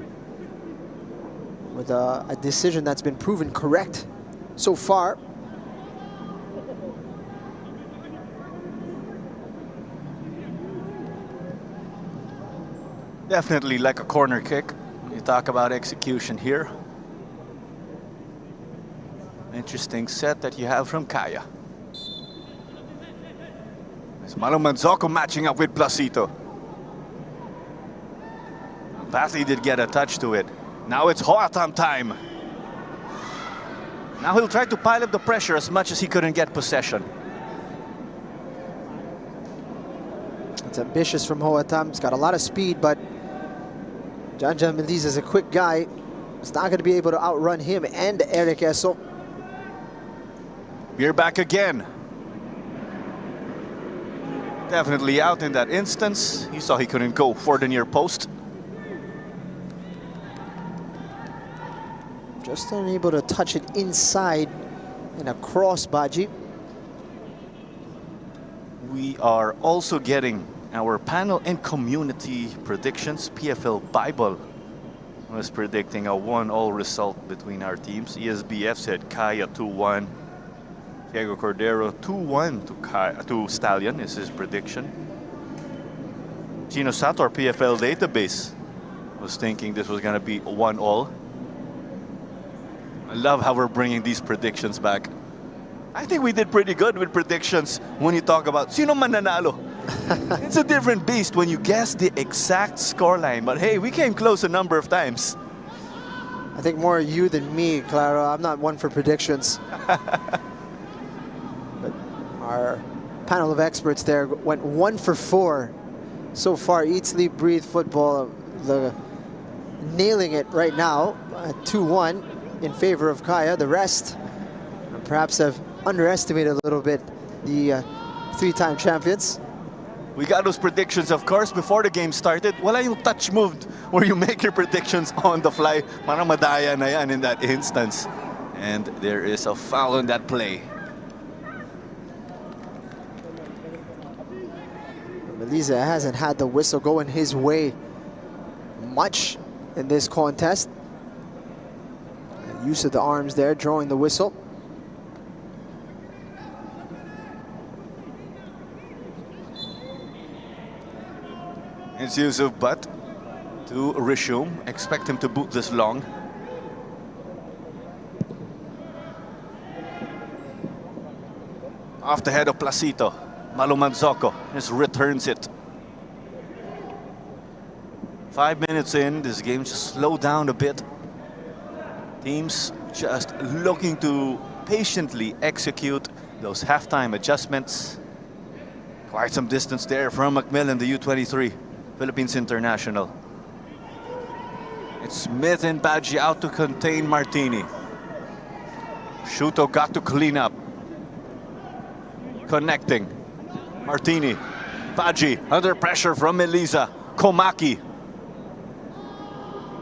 with a decision that's been proven correct so far. Definitely like a corner kick. You talk about execution here. Interesting set that you have from Kaya. It's Malo Manzoko matching up with Placito. Batley did get a touch to it. Now it's Hoatam time. Now he'll try to pile up the pressure as much as he couldn't get possession. It's ambitious from Hoatam. He's got a lot of speed, but Janjan Meliz is a quick guy. He's not going to be able to outrun him and Erikeso. We're back again. Definitely out in that instance. He saw he couldn't go for the near post. Just unable to touch it inside in a cross, Baji. We are also getting our panel and community predictions. PFL Bible was predicting a 1-all result between our teams. ESBF said Kaya 2-1. Diego Cordero 2-1 to Stallion is his prediction. Gino Sato, our PFL database, was thinking this was going to be 1-all. I love how we're bringing these predictions back. I think we did pretty good with predictions when you talk about sino mananalo. It's a different beast when you guess the exact scoreline. But hey, we came close a number of times. I think more you than me, Claro. I'm not one for predictions. But our panel of experts there went 1 for 4 so far. Eat, sleep, breathe football. Nailing it right now. 2-1 in favor of Kaya. The rest perhaps have underestimated a little bit the three-time champions. We got those predictions, of course, before the game started. Wala yung touch move where you make your predictions on the fly. Parang madaya na yan in that instance. And there is a foul on that play. Meliza hasn't had the whistle going his way much in this contest. Use of the arms there, drawing the whistle. It's Yusuf Butt to resume. Expect him to boot this long. Off the head of Placito. Malo Manzoko just returns it. 5 minutes in, this game just slowed down a bit. Teams just looking to patiently execute those halftime adjustments. Quite some distance there from Macmillan, the U23, Philippines international. It's Smith and Badji out to contain Martini. Shuto got to clean up. Connecting. Martini. Badji under pressure from Melisa. Komaki.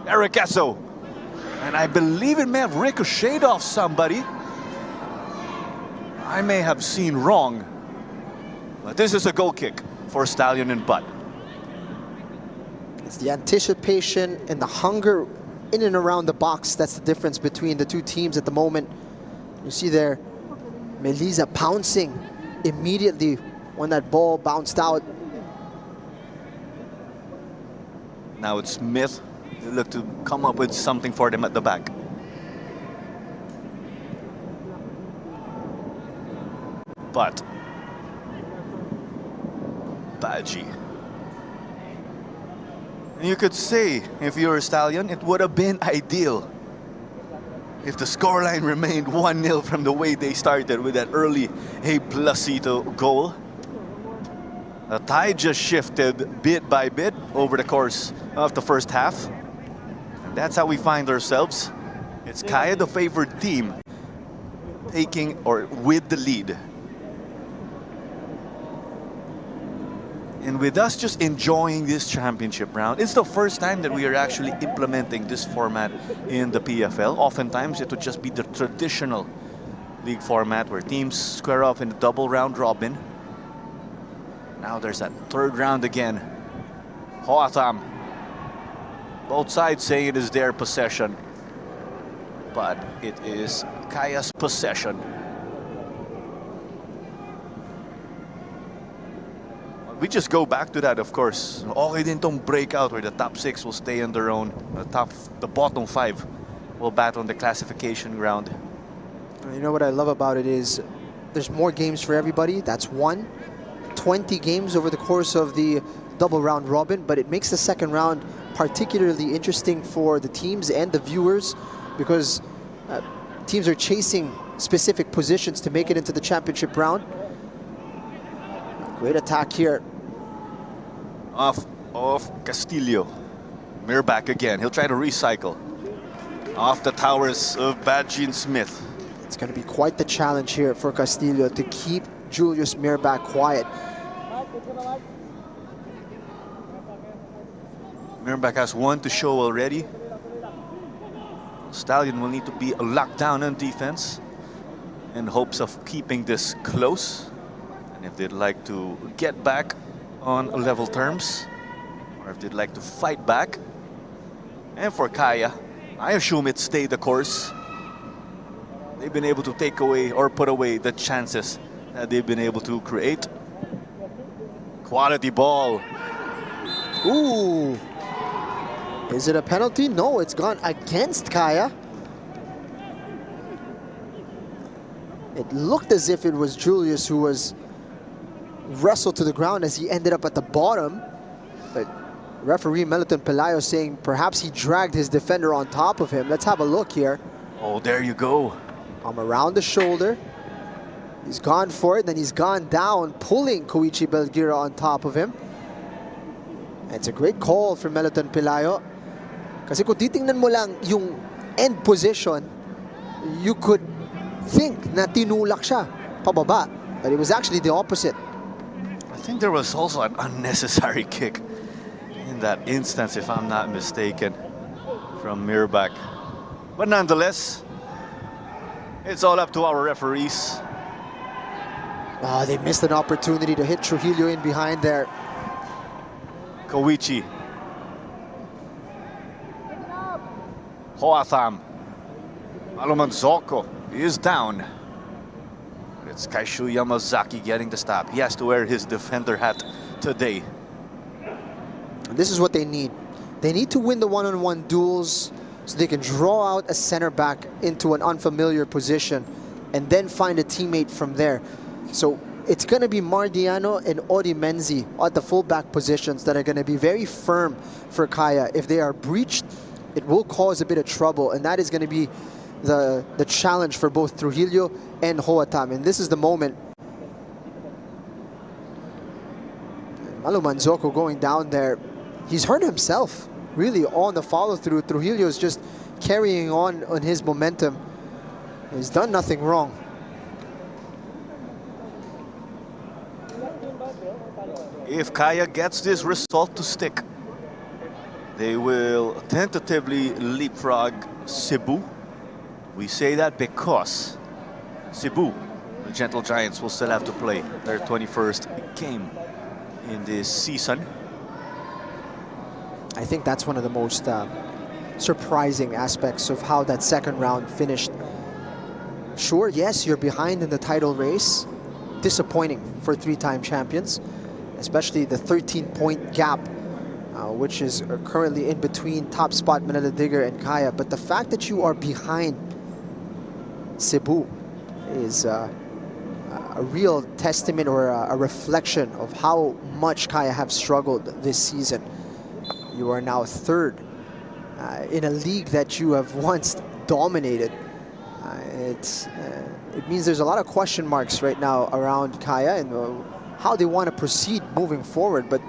Erikeso. And I believe it may have ricocheted off somebody. I may have seen wrong. But this is a goal kick for Stallion and Butt. It's the anticipation and the hunger in and around the box. That's the difference between the two teams at the moment. You see there, Melisa pouncing immediately when that ball bounced out. Now it's Smith. They look to come up with something for them at the back. But Badji. And you could say, if you're a Stallion, it would have been ideal if the scoreline remained 1-0 from the way they started with that early A Plusito goal. The tide just shifted bit by bit over the course of the first half. And that's how we find ourselves. It's Kaya, the favored team, taking or with the lead. And with us just enjoying this championship round, it's the first time that we are actually implementing this format in the PFL. Oftentimes, it would just be the traditional league format where teams square off in a double round robin. Now there's that third round again. Hoatam. Both sides saying it is their possession, but it is Kaya's possession. We just go back to that, of course. Okay din tong breakout where the top 6 will stay on their own. The bottom 5 will battle on the classification ground. You know what I love about it is there's more games for everybody. That's 20 games over the course of the double round robin, but it makes the second round particularly interesting for the teams and the viewers because teams are chasing specific positions to make it into the championship round. Great attack here. Off Castillo. Mirbach again. He'll try to recycle. Off the towers of Badji and Smith. It's going to be quite the challenge here for Castillo to keep Julius Mirbach quiet. Mirbach has 1 to show already. Stallion will need to be locked down on defense in hopes of keeping this close. And if they'd like to get back on level terms, or if they'd like to fight back. And for Kaya, I assume it stayed the course. They've been able to take away or put away the chances that they've been able to create. Quality ball. Ooh. Is it a penalty? No, it's gone against Kaya. It looked as if it was Julius who was wrestled to the ground as he ended up at the bottom. But referee Meliton Pelayo saying perhaps he dragged his defender on top of him. Let's have a look here. Oh, there you go. Around the shoulder. He's gone for it, then he's gone down, pulling Koichi Belgira on top of him. And it's a great call from Meliton Pelayo. Kasi kung titingnan mo lang yung end position, you could think na tinulak siya pababa, but it was actually the opposite. I think there was also an unnecessary kick in that instance, if I'm not mistaken, from Mirbach. But nonetheless, it's all up to our referees. They missed an opportunity to hit Trujillo in behind there. Koichi. Hoatham. Alumanzoko is down. It's Kaishu Yamazaki getting the stop. He has to wear his defender hat today. This is what they need. They need to win the one-on-one duels so they can draw out a center back into an unfamiliar position and then find a teammate from there. So it's going to be Mardiano and Odi Menzi at the fullback positions that are going to be very firm for Kaya. If they are breached, it will cause a bit of trouble, and that is going to be the challenge for both Trujillo and Hoatam. And this is the moment. Malu Manzoko going down there. He's hurt himself, really, on the follow-through. Trujillo is just carrying on his momentum. He's done nothing wrong. If Kaya gets this result to stick, they will tentatively leapfrog Cebu. We say that because Cebu The Gentle Giants will still have to play their 21st game in this season. I think that's one of the most surprising aspects of how that second round finished. Sure, yes, you're behind in the title race. Disappointing for three-time champions, especially the 13-point gap, which is currently in between top spot Manila Digger and Kaya. But the fact that you are behind Cebu is a real testament or a reflection of how much Kaya have struggled this season. You are now third in a league that you have once dominated. It means there's a lot of question marks right now around Kaya and how they want to proceed moving forward. But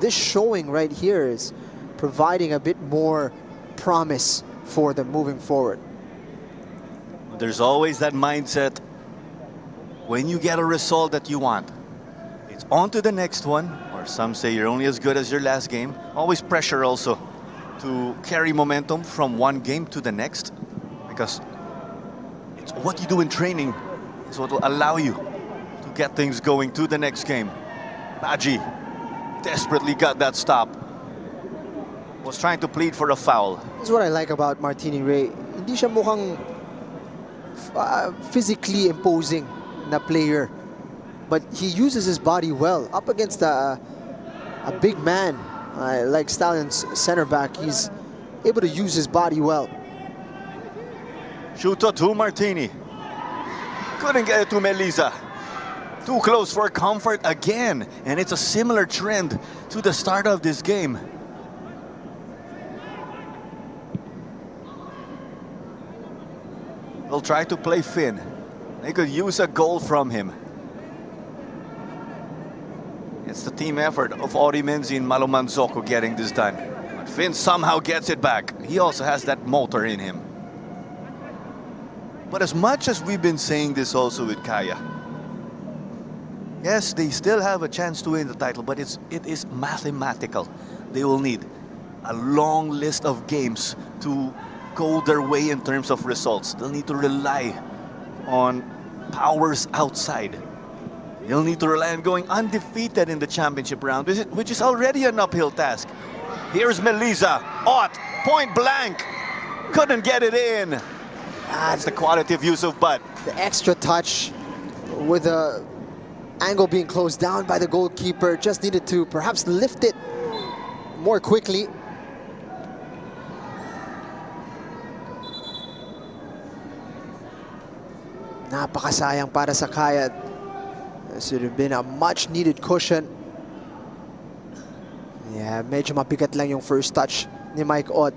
this showing right here is providing a bit more promise for them moving forward. There's always that mindset when you get a result that you want. It's on to the next one, or some say you're only as good as your last game. Always pressure also to carry momentum from one game to the next, because it's what you do in training is what will allow you to get things going to the next game. Baji desperately got that stop. Was trying to plead for a foul. This is what I like about Martini Ray. Hindi siya mukhang physically imposing na player, but he uses his body well. Up against a big man like Stallion's center back, he's able to use his body well. Shooter to Martini. Couldn't get it to Melisa. Too close for comfort again. And it's a similar trend to the start of this game. They'll try to play Finn. They could use a goal from him. It's the team effort of Ori Menzi and Malo Manzoko getting this done. But Finn somehow gets it back. He also has that motor in him. But as much as we've been saying this also with Kaya, yes, they still have a chance to win the title, but it is mathematical. They will need a long list of games to go their way in terms of results. They'll need to rely on powers outside. They'll need to rely on going undefeated in the championship round, which is already an uphill task. Here's Melisa. Ott, point blank. Couldn't get it in. That's the quality of use of Bud. The extra touch with the angle being closed down by the goalkeeper. Just needed to perhaps lift it more quickly. Napakasayang para sa Kaya. This would have been a much needed cushion. Yeah, medyo mabigat lang yung first touch ni Mike Ott.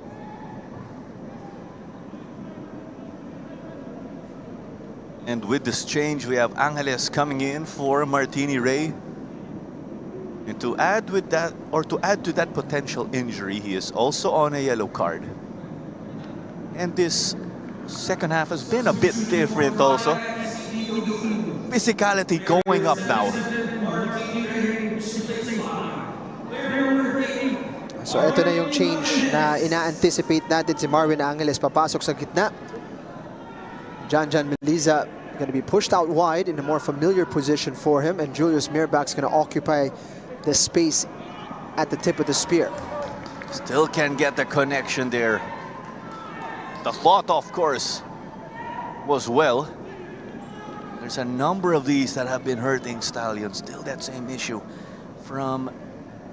And with this change, we have Angeles coming in for Martini Ray. And to add with that, or to add to that potential injury, he is also on a yellow card. And this second half has been a bit different also. Physicality going up now. So ito na yung change na ina-anticipate natin. Si Marvin Angeles papasok sa gitna. Jan Melisa going to be pushed out wide in a more familiar position for him, and Julius Mirbach's going to occupy the space at the tip of the spear. Still can't get the connection there. The thought, of course, was well. There's a number of these that have been hurting Stallions. Still that same issue from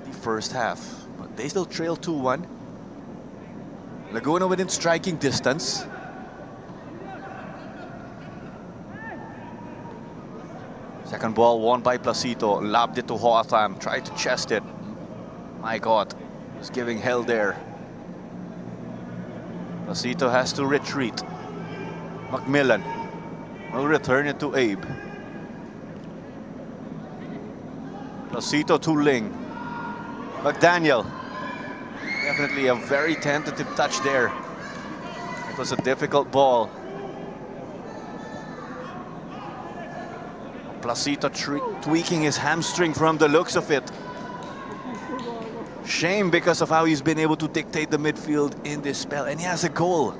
the first half. But they still trail 2-1. Laguna within striking distance. Second ball won by Placito. Lobbed it to Hoatham. Tried to chest it. My God, was giving hell there. Placito has to retreat. Macmillan will return it to Abe. Placito to Ling. McDaniel. Definitely a very tentative touch there. It was a difficult ball. Placito tweaking his hamstring from the looks of it. Shame because of how he's been able to dictate the midfield in this spell. And he has a goal.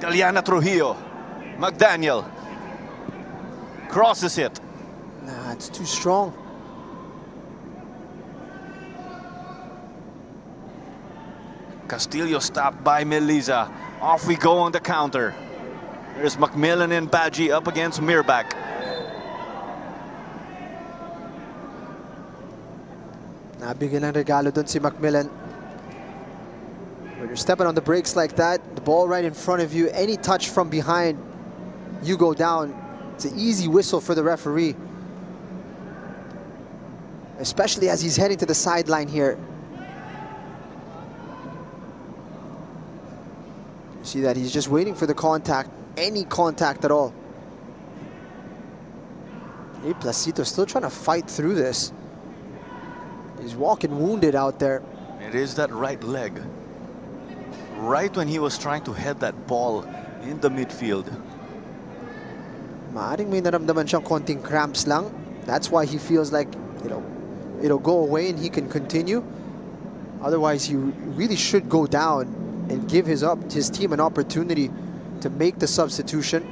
Galiana Trujillo. McDaniel. Crosses it. Nah, it's too strong. Castillo stopped by Meliza. Off we go on the counter. There's Macmillan and Badgie up against Mirbach. Nabigyan ng regalo dun si Macmillan. When you're stepping on the brakes like that, the ball right in front of you, any touch from behind, you go down. It's an easy whistle for the referee. Especially as he's heading to the sideline here. You see that he's just waiting for the contact, any contact at all. Hey, Placito still trying to fight through this. He's walking wounded out there. It is that right leg. Right when he was trying to head that ball in the midfield. Maaring may naramdaman siyang konting cramps lang. That's why he feels like, you know, it'll go away and he can continue. Otherwise, he really should go down and give his team an opportunity to make the substitution.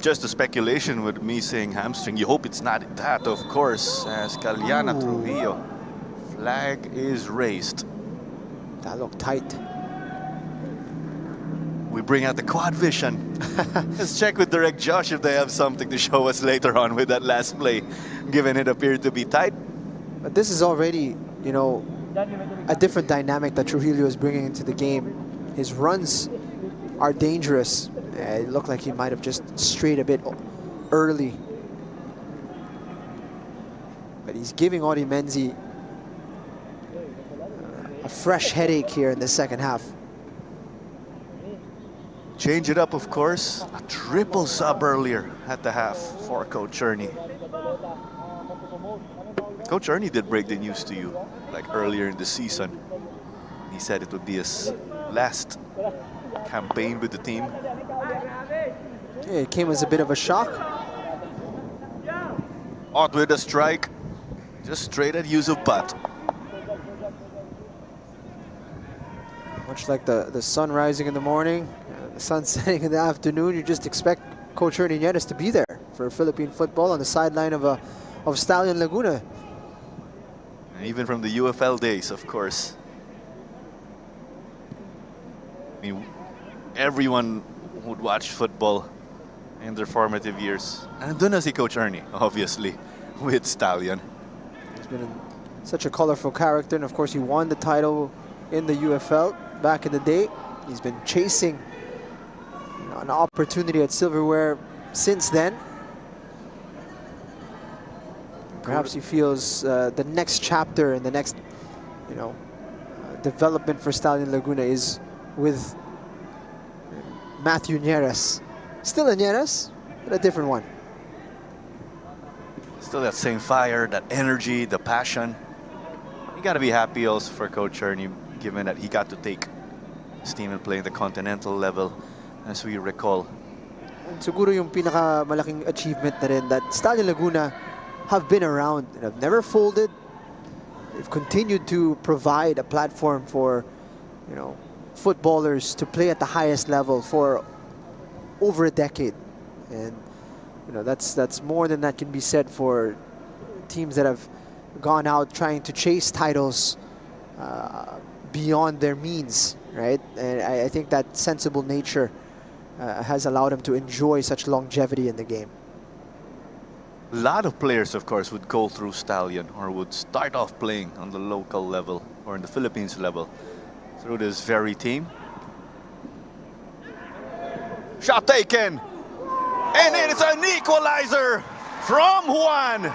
Just a speculation with me saying hamstring. You hope it's not that, of course, as Caliana Trujillo. Flag is raised. That looked tight. We bring out the quad vision. Let's check with Direct Josh if they have something to show us later on with that last play, given it appeared to be tight. But this is already, you know, a different dynamic that Trujillo is bringing into the game. His runs are dangerous. It looked like he might have just strayed a bit early. But he's giving Audi Menzi a fresh headache here in the second half. Change it up, of course. A triple sub earlier at the half for Coach Ernie. Coach Ernie did break the news to you, like earlier in the season. He said it would be his last campaign with the team. Yeah, it came as a bit of a shock. Out with a strike. Just straight at Yusuf Butt. Much like the sun rising in the morning, the sun setting in the afternoon, you just expect Coach Ernie Nieves to be there for Philippine football on the sideline of Stallion Laguna. And even from the UFL days, of course. I mean, everyone would watch football in their formative years. And doon na si Coach Ernie, obviously, with Stallion. He's been such a colorful character, and of course he won the title in the UFL back in the day. He's been chasing, you know, an opportunity at silverware since then. Perhaps he feels the next chapter and the next, you know, development for Stallion Laguna is with Matthew Nieves. Still a Nieves, but a different one. Still that same fire, that energy, the passion. You got to be happy also for Coach Ernie, given that he got to take his team and play in the continental level, as we recall. And siguro yung pinakamalaking achievement na rin that Stallion Laguna have been around and have never folded. They've continued to provide a platform for, you know, footballers to play at the highest level for over a decade. And, you know, that's more than that can be said for teams that have gone out trying to chase titles beyond their means, right? And I think that sensible nature has allowed him to enjoy such longevity in the game. A lot of players, of course, would go through Stallion or would start off playing on the local level or in the Philippines level through this very team. Shot taken. And it is an equalizer from Juan.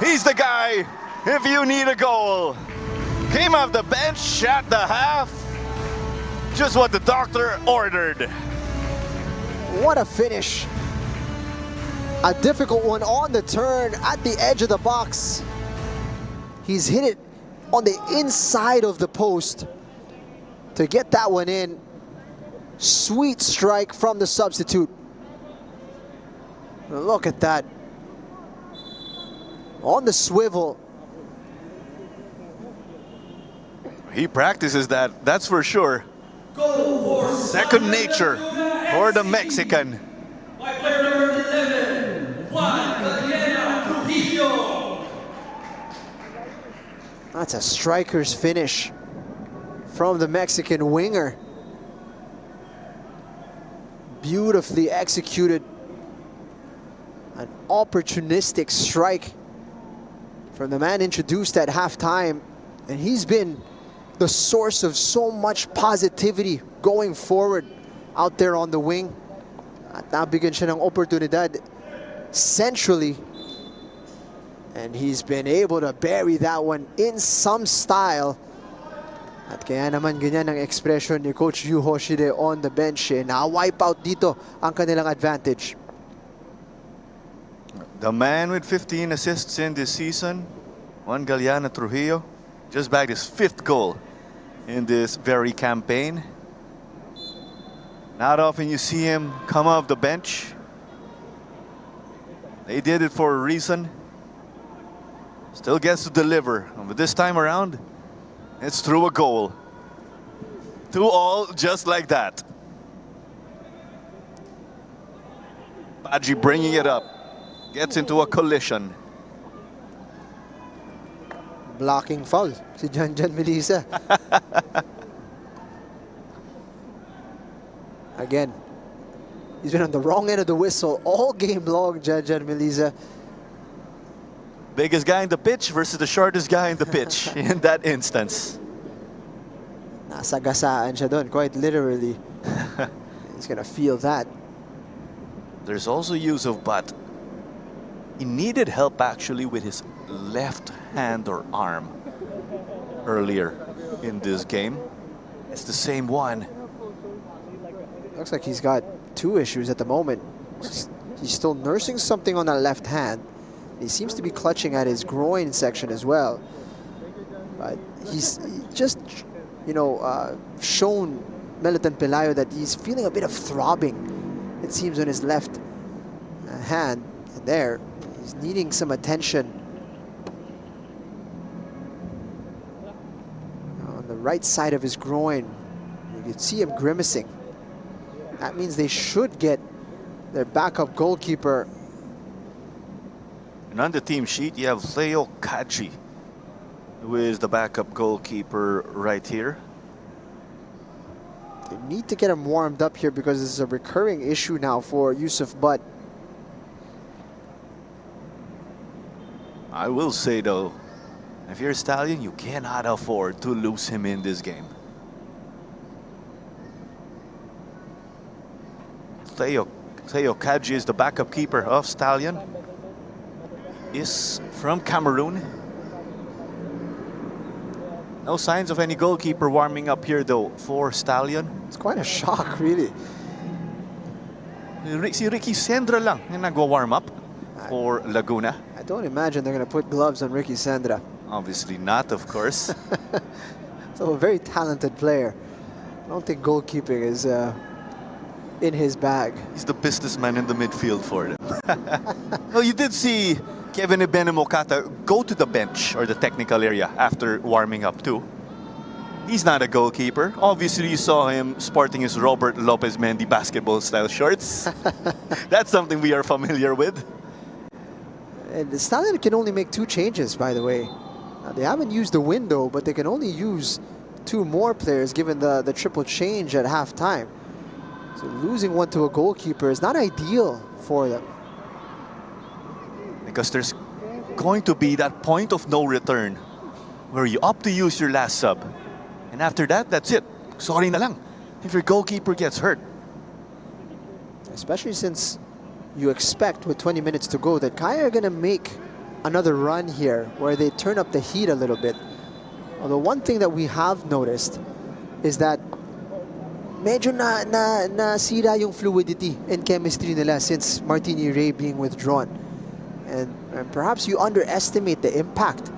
He's the guy if you need a goal. Came off the bench at the half. Just what the doctor ordered. What a finish. A difficult one on the turn at the edge of the box. He's hit it on the inside of the post to get that one in. Sweet strike from the substitute. Look at that. On the swivel. He practices that, that's for sure. Second nature for the Mexican. by player number 11, Juan Trujillo. That's a striker's finish from the Mexican winger. Beautifully executed. An opportunistic strike from the man introduced at halftime. And he's been the source of so much positivity going forward out there on the wing. At nabigyan siya ng oportunidad centrally. And he's been able to bury that one in some style. At kaya naman ganyan ang expression ni Coach Yu Hoshide on the bench. Na-wipe out dito ang kanilang advantage. The man with 15 assists in this season, Juan Trujillo, just bagged his 5th goal in this very campaign. Not often you see him come off the bench. They did it for a reason. Still gets to deliver. But this time around, it's through a goal. 2-2 just like that. Baji bringing it up. Gets into a collision. Blocking foul si John Melissa. Again, he's been on the wrong end of the whistle all game long, John Melissa. Biggest guy in the pitch versus the shortest guy in the pitch in that instance. Nasagasaan siya doon, quite literally. He's gonna feel that. There's also use of butt. He needed help actually with his left hand or arm earlier in this game. It's the same one. Looks like he's got 2 issues at the moment. He's still nursing something on that left hand. He seems to be clutching at his groin section as well. But he's just, you know, shown Meliton Pelayo that he's feeling a bit of throbbing, it seems, on his left hand. And there, he's needing some attention. On the right side of his groin, you can see him grimacing. That means they should get their backup goalkeeper. And on the team sheet, you have Leo Kaji, who is the backup goalkeeper right here. They need to get him warmed up here because this is a recurring issue now for Yusuf Butt. I will say though, if you're a Stallion, you cannot afford to lose him in this game. Theo Kaji is the backup keeper of Stallion. Is from Cameroon. No signs of any goalkeeper warming up here though for Stallion. It's quite a shock, really. Si Ricky Sendra lang yung nagwa-warm up for Laguna. I don't imagine they're going to put gloves on Ricky Sendra. Obviously not, of course. So a very talented player. I don't think goalkeeping is in his bag. He's the businessman in the midfield for them. Well, you did see Kevin Ebenemokata go to the bench or the technical area after warming up too. He's not a goalkeeper. Obviously, you saw him sporting his Robert Lopez Mendy basketball style shorts. That's something we are familiar with. And the Stallion can only make 2 changes, by the way. Now, they haven't used the window, but they can only use 2 more players given the triple change at halftime. So losing one to a goalkeeper is not ideal for them. Because there's going to be that point of no return where you opt to use your last sub. And after that, that's it. Sorry na lang if your goalkeeper gets hurt. Especially since you expect with 20 minutes to go that Kaya are going to make another run here where they turn up the heat a little bit. Although one thing that we have noticed is that medyo nasira yung fluidity and chemistry nila since Martini Ray being withdrawn. And perhaps you underestimate the impact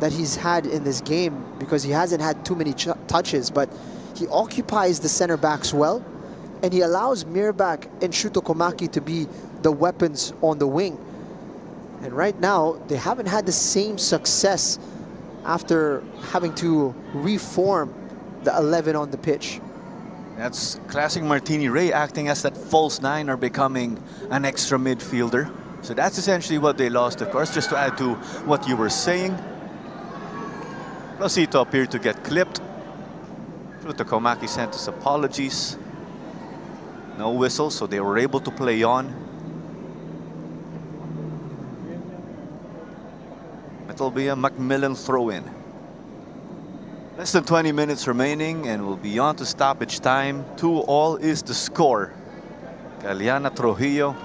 that he's had in this game because he hasn't had too many touches, but he occupies the center backs well, and he allows Mirbak and Shuto Komaki to be the weapons on the wing. And right now, they haven't had the same success after having to reform the 11 on the pitch. That's classic Martini Ray acting as that false nine or becoming an extra midfielder. So that's essentially what they lost, of course. Just to add to what you were saying, Placito appeared to get clipped. Fruto Komaki sent his apologies. No whistle, so they were able to play on. It'll be a Macmillan throw-in. Less than 20 minutes remaining and we'll be on to stoppage time. 2-2 is the score. Galiana, Trujillo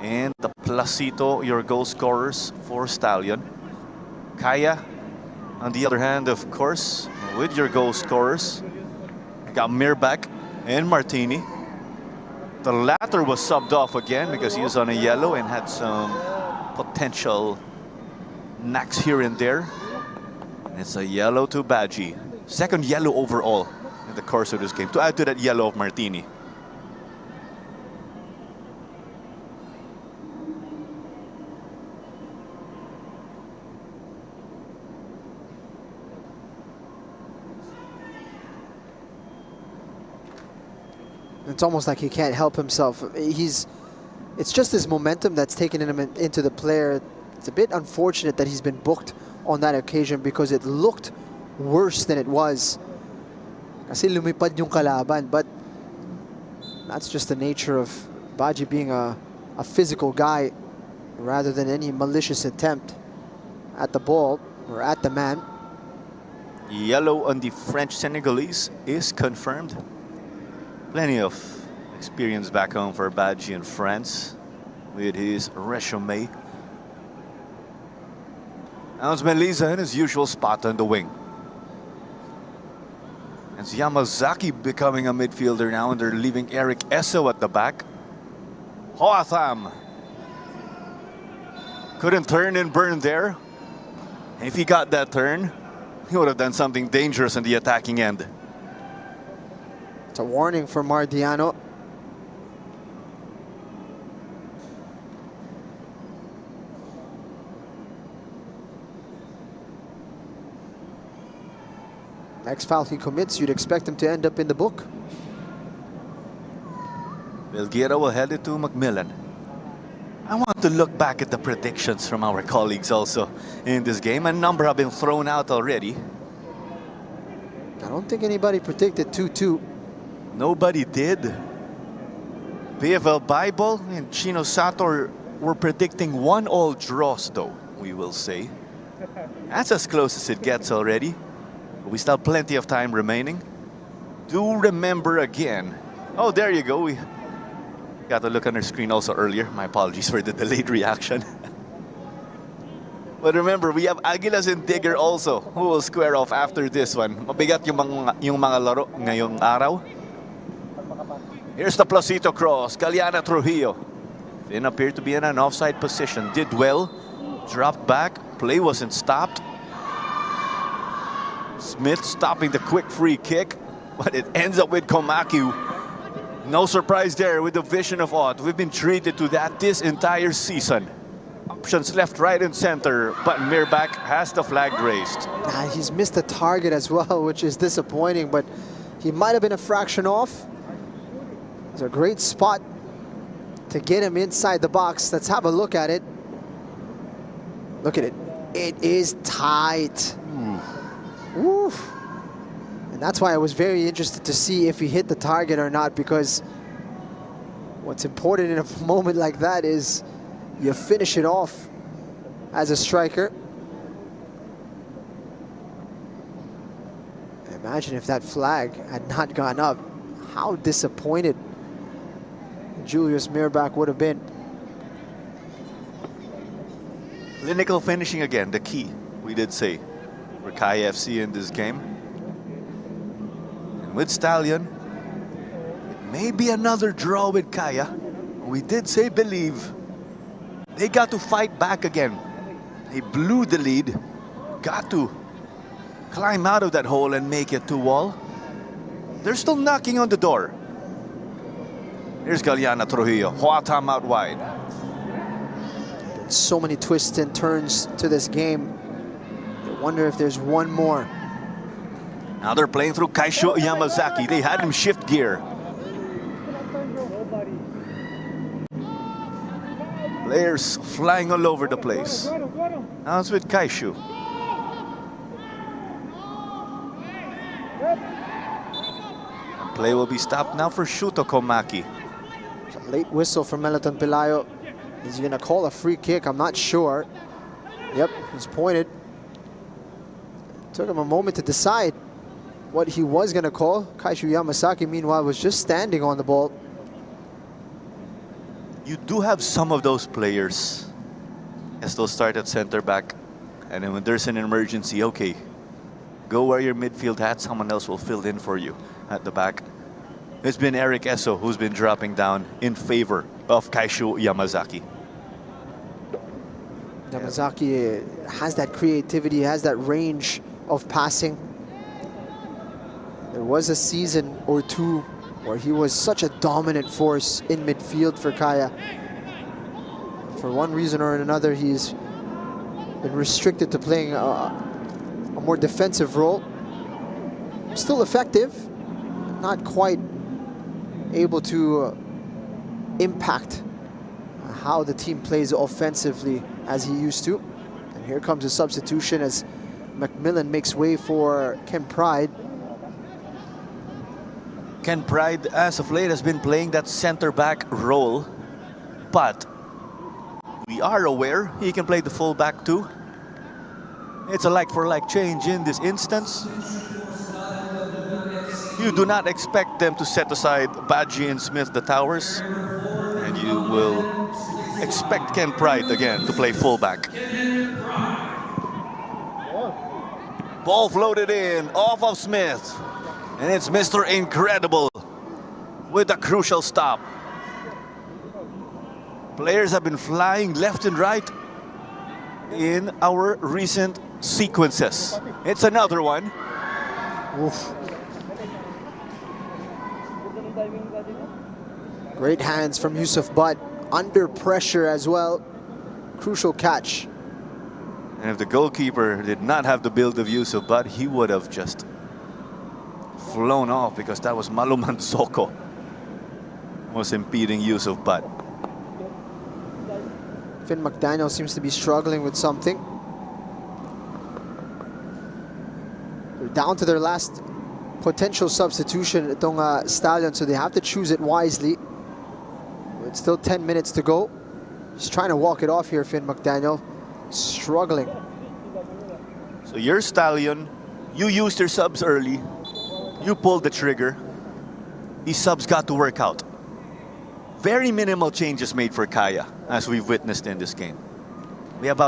and the Placito, your goal scorers for Stallion. Kaya, on the other hand, of course, with your goal scorers. Got Mirbach and Martini. The latter was subbed off again because he was on a yellow and had some potential knacks here and there. And it's a yellow to Badji. Second yellow overall in the course of this game, to add to that yellow of Martini. It's almost like he can't help himself. It's just his momentum that's taken him into the player. It's a bit unfortunate that he's been booked on that occasion because it looked worse than it was. Kasi lumipad yung kalaban, but that's just the nature of Badji being a physical guy rather than any malicious attempt at the ball or at the man. Yellow on the French Senegalese is confirmed. Plenty of experience back home for Badji in France with his resume. Now it's Melisa in his usual spot on the wing. It's Yamazaki becoming a midfielder now, and they're leaving Eric Esso at the back. Hoatham couldn't turn and burn there. If he got that turn, he would have done something dangerous in the attacking end. It's a warning for Mardiano. Next foul he commits, you'd expect him to end up in the book. Belguera will head it to Macmillan. I want to look back at the predictions from our colleagues also in this game. A number have been thrown out already. I don't think anybody predicted 2-2. Nobody did. PFL Bible and Chino Sator were predicting 1-1 draws though, we will say. That's as close as it gets already. We still have plenty of time remaining. Do remember again. Oh, there you go. We got to look on our screen also earlier. My apologies for the delayed reaction. But remember, we have Aguilas and Digger also, who will square off after this one. Mabigat yung mga laro ngayong araw. Here's the Placito cross. Galiana, Trujillo. Finn appeared to be in an offside position. Did well. Dropped back. Play wasn't stopped. Smith stopping the quick free kick, but it ends up with Komaki. No surprise there with the vision of Ott. We've been treated to that this entire season. Options left, right, and center, but Mirbach has the flag raised. He's missed the target as well, which is disappointing, but he might have been a fraction off. It's a great spot to get him inside the box. Let's have a look at it. Look at it. It is tight. Oof. And that's why I was very interested to see if he hit the target or not, because what's important in a moment like that is you finish it off as a striker. Imagine if that flag had not gone up, how disappointed Julius Mirbach would have been. Clinical finishing again, the key, we did say, for Kaya FC in this game. And with Stallion, it may be another draw with Kaya. We did say believe. They got to fight back again. They blew the lead, got to climb out of that hole and make it 2-2. They're still knocking on the door. Here's Galiana, Trujillo. Huatam out wide. So many twists and turns to this game. I wonder if there's one more. Now they're playing through Kaisho Yamazaki. They had him shift gear. Players flying all over the place. Now it's with Kaishu. And play will be stopped now for Shuto Komaki. Late whistle from Meliton Pelayo. Is he gonna call a free kick? I'm not sure. Yep, he's pointed. Took him a moment to decide what he was gonna call. Kaishu Yamasaki, meanwhile, was just standing on the ball. You do have some of those players as they'll start at center back. And then when there's an emergency, okay, go wear your midfield hat, someone else will fill in for you at the back. It's been Eric Esso who's been dropping down in favor of Kaishu Yamazaki. Yamazaki has that creativity, has that range of passing. There was a season or two where he was such a dominant force in midfield for Kaya. For one reason or another, he's been restricted to playing a more defensive role. Still effective, not quite able to impact how the team plays offensively as he used to. And here comes a substitution as Macmillan makes way for Ken Pride. Ken Pride, as of late, has been playing that center-back role, but we are aware he can play the full-back too. It's a like-for-like change in this instance. You do not expect them to set aside Badji and Smith the Towers, and you will expect Ken Pride again to play full-back. Ball floated in, off of Smith. And it's Mr. Incredible with a crucial stop. Players have been flying left and right in our recent sequences. It's another one. Oof. Great hands from Yusuf Butt, under pressure as well. Crucial catch. And if the goalkeeper did not have the build of Yusuf Butt, he would have just flown off, because that was Maluman Soko was impeding Yusuf Butt. Finn McDaniel seems to be struggling with something. They're down to their last potential substitution, itong Stallion, so they have to choose it wisely. It's still 10 minutes to go. He's trying to walk it off here, Finn McDaniel. Struggling. So you're Stallion. You used your subs early. You pulled the trigger. These subs got to work out. Very minimal changes made for Kaya, as we've witnessed in this game. We have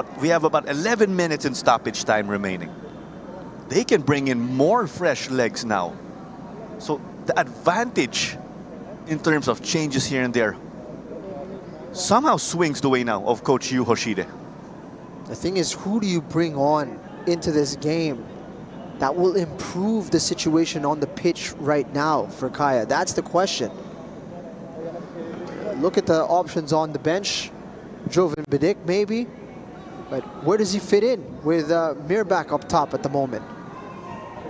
about 11 minutes in stoppage time remaining. They can bring in more fresh legs now. So the advantage in terms of changes here and there somehow swings the way now of Coach Yu Hoshide. The thing is, who do you bring on into this game that will improve the situation on the pitch right now for Kaya? That's the question. Look at the options on the bench. Jovan Bidik maybe, but where does he fit in with Mirbach up top at the moment?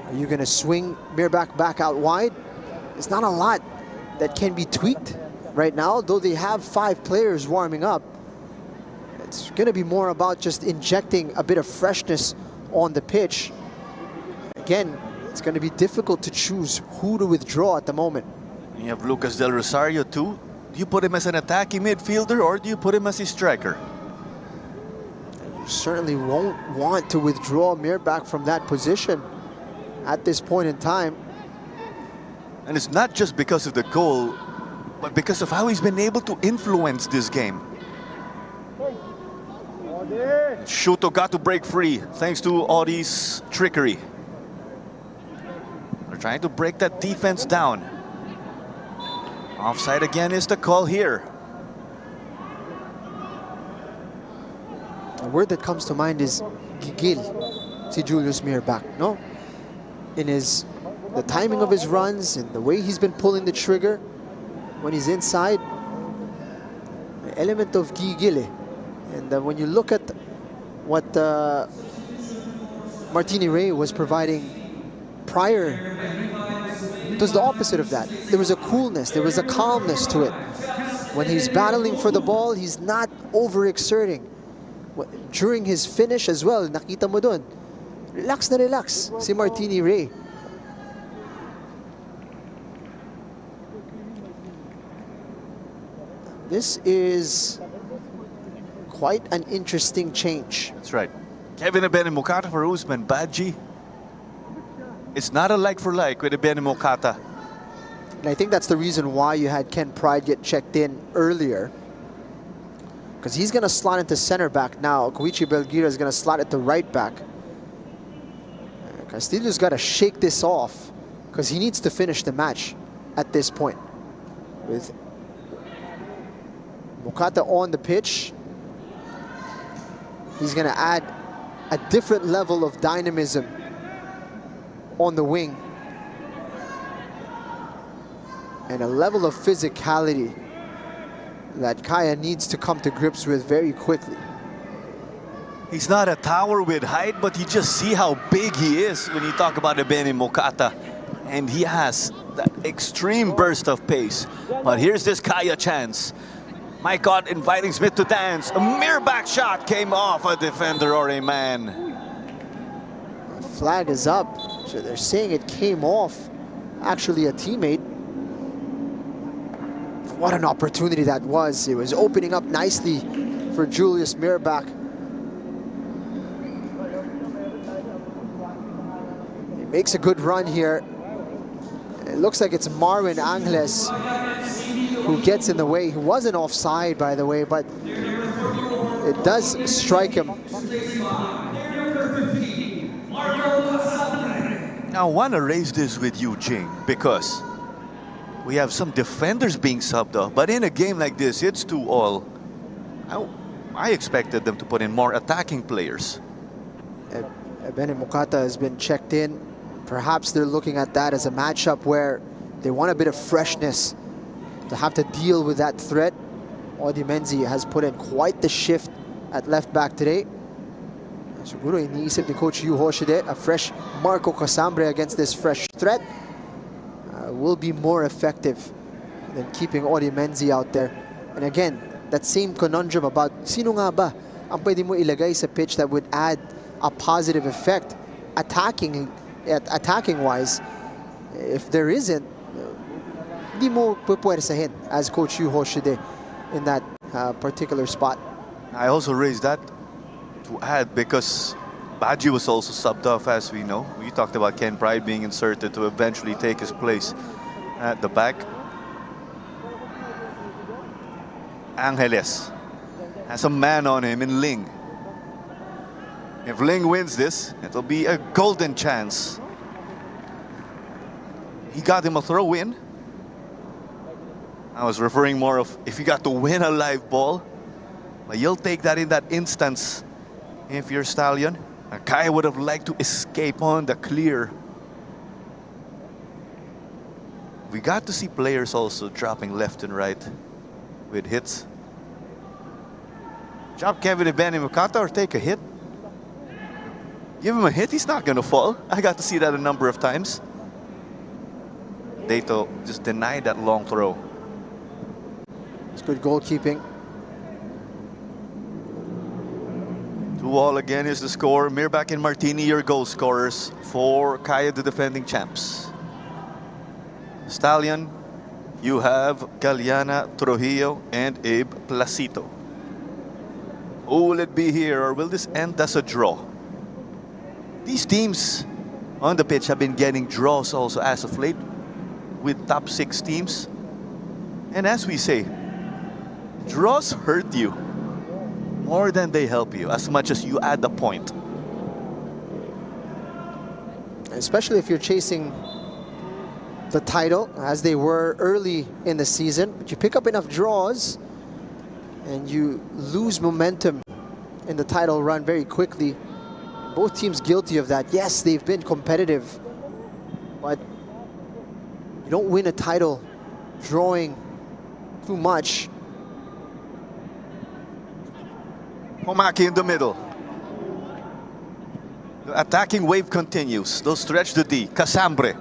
Are you going to swing Mirbach back out wide? It's not a lot that can be tweaked right now, though they have 5 players warming up. It's going to be more about just injecting a bit of freshness on the pitch. Again, it's going to be difficult to choose who to withdraw at the moment. You have Lucas Del Rosario too. Do you put him as an attacking midfielder, or do you put him as a striker? You certainly won't want to withdraw Mirbach from that position at this point in time. And it's not just because of the goal, but because of how he's been able to influence this game. Shuto got to break free thanks to Audie's trickery. They're trying to break that defense down. Offside again is the call here. A word that comes to mind is gigil, si Julius Mirbach, no? In the timing of his runs and the way he's been pulling the trigger when he's inside, the element of gigil. And when you look at what Martini Ray was providing prior, it was the opposite of that. There was a coolness, there was a calmness to it. When he's battling for the ball, he's not overexerting. During his finish as well, nakita mo dun, relax na relax si Martini Ray. This is quite an interesting change. That's right. Kevin Mokata for Usman Badji. It's not a like for like with Mokata. And I think that's the reason why you had Ken Pride get checked in earlier. Because he's going to slot into center back now. Koichi Belgira is going to slot at the right back. Castillo's got to shake this off because he needs to finish the match at this point. With Mokata on the pitch, he's going to add a different level of dynamism on the wing and a level of physicality that Kaya needs to come to grips with very quickly. He's not a tower with height, but you just see how big he is when you talk about Ebene Mokata. And he has that extreme burst of pace. But here's this Kaya chance. My God, inviting Smith to dance. A mere back shot came off a defender or a man. The flag is up. So they're saying it came off actually a teammate. What an opportunity that was. It was opening up nicely for Julius Mirbach. He makes a good run here. It looks like it's Marwin Angles who gets in the way. He wasn't offside, by the way, but it does strike him. Now, I want to raise this with you, Jing, because we have some defenders being subbed off, but in a game like this, it's 2-all. I expected them to put in more attacking players. Ebene Mokata has been checked in. Perhaps they're looking at that as a matchup where they want a bit of freshness to have to deal with that threat. Odi Menzi has put in quite the shift at left back today. Siguro iniisip ni Coach Yu Hoshide, a fresh Marco Casambre against this fresh threat will be more effective than keeping Odi Menzi out there. And again, that same conundrum about sino nga ba ang pwede mo ilagay sa pitch that would add a positive effect attacking wise. If there isn't, di mo pupuwersahin as Coach Yu Hoshide in that particular spot. I also raised that to add because Badji was also subbed off, as we know. We talked about Ken Pride being inserted to eventually take his place at the back. Angeles has a man on him in Ling. If Ling wins this, it'll be a golden chance. He got him a throw in. I was referring more of if you got to win a live ball, but you'll take that in that instance if you're Stallion. Kaya would have liked to escape on the clear. We got to see players also dropping left and right with hits. Drop Kevin Ebene Mokata or take a hit. Give him a hit, he's not gonna fall. I got to see that a number of times. Dato just denied that long throw. It's good goalkeeping. 2-all again is the score. Mirbach and Martini, your goal scorers for Kaya, the defending champs. Stallion, you have Galiana, Trujillo, and Abe Placito. Who will it be here, or will this end as a draw? These teams on the pitch have been getting draws also as of late with top 6 teams. And as we say, draws hurt you more than they help you, as much as you add the point. Especially if you're chasing the title, as they were early in the season. But you pick up enough draws, and you lose momentum in the title run very quickly. Both teams guilty of that. Yes, they've been competitive, but you don't win a title drawing too much. Homaki in the middle. The attacking wave continues. They'll stretch the D. Casambre.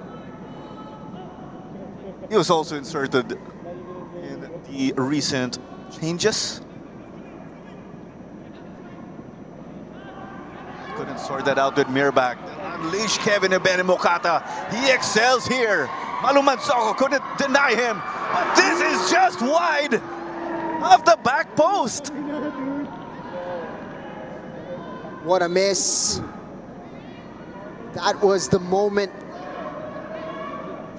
He was also inserted in the recent changes. Couldn't sort that out with Mirbach. Unleash Kevin Ebenemokata. He excels here. Malumanzoko couldn't deny him. But this is just wide of the back post. What a miss. That was the moment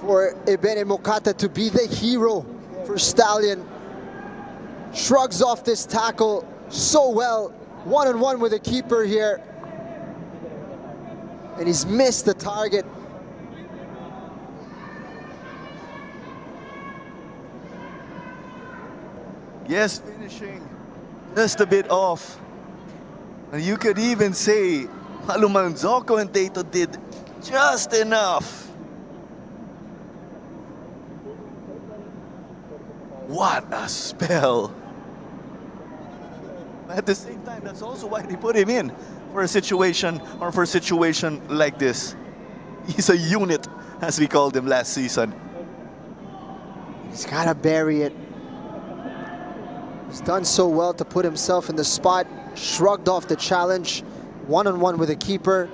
for Ebenemokata to be the hero for Stallion. Shrugs off this tackle so well. One-on-one with the keeper here. And he's missed the target. Yes, finishing just a bit off. And you could even say Malumanzoko and Tato did just enough. What a spell. At the same time, that's also why they put him in for a situation like this. He's a unit, as we called him last season. He's got to bury it. He's done so well to put himself in the spot. Shrugged off the challenge. One-on-one with the keeper.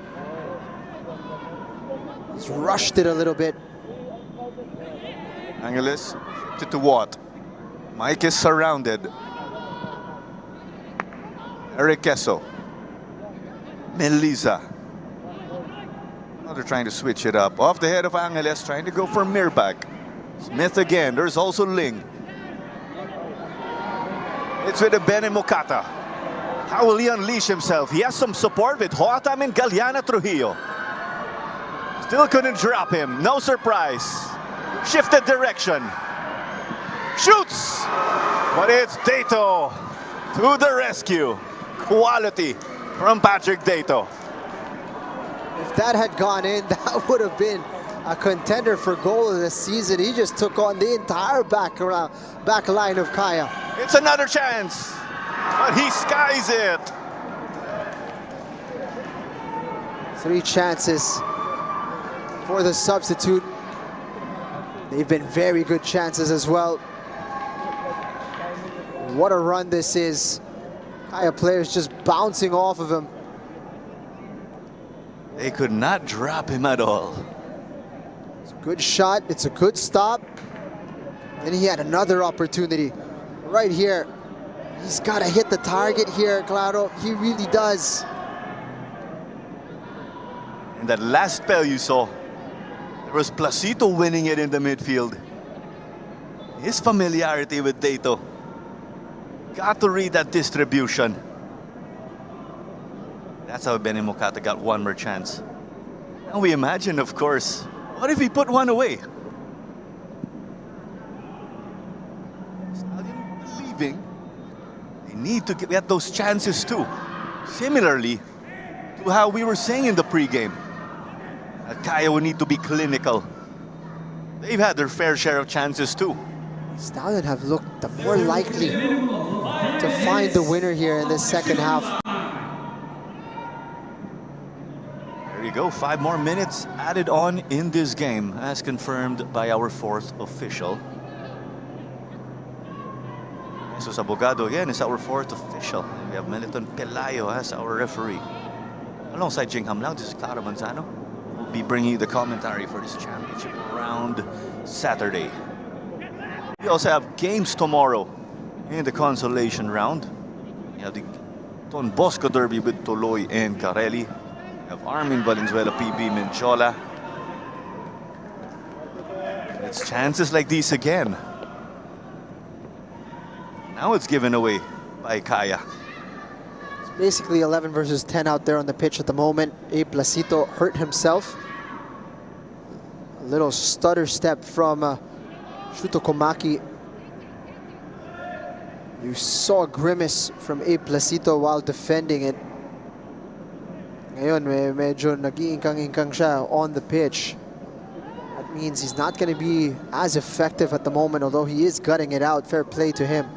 He's rushed it a little bit. Angeles shipped it to Watt. Mike is surrounded. Eric Queso. Melisa. Now they're trying to switch it up. Off the head of Angeles, trying to go for Mirbach. Smith again. There's also Ling. It's with Ebenemokata. How will he unleash himself? He has some support with Joatam and Galiana Trujillo. Still couldn't drop him. No surprise. Shifted direction. Shoots! But it's Dato to the rescue. Quality from Patrick Dato. If that had gone in, that would have been a contender for goal of the season. He just took on the entire back line of Kaya. It's another chance, but he skies it. 3 chances for the substitute. They've been very good chances as well. What a run this is. Kaya players just bouncing off of him. They could not drop him at all. It's a good shot. It's a good stop. And he had another opportunity right here. He's got to hit the target here, Claro. He really does. In that last spell you saw, there was Placito winning it in the midfield. His familiarity with Dato. Got to read that distribution. That's how Ebenemokata got one more chance. Now we imagine, of course, what if he put one away? Stallion believing they need to get those chances too. Similarly to how we were saying in the pregame, that Kaya will need to be clinical. They've had their fair share of chances too. Stallion have looked the more likely to find the winner here in this second half. There you go, 5 more minutes added on in this game, as confirmed by our 4th official. Jesus Abogado again is our 4th official. And we have Meliton Pelayo as our referee. Alongside Jing Hamlao, this is Clara Manzano. We'll be bringing you the commentary for this championship round Saturday. We also have games tomorrow in the consolation round. We have the Don Bosco Derby with Toloy and Carelli. We have Armin Valenzuela, PB Menchola. It's chances like these again. Now it's given away by Kaya. It's basically 11 versus 10 out there on the pitch at the moment. Abe Placito hurt himself. A little stutter step from Shuto Komaki. You saw a grimace from Abe Placito while defending it. Ngayon, medyo nag-iingkang-ingkang siya on the pitch. That means he's not going to be as effective at the moment, although he is gutting it out. Fair play to him.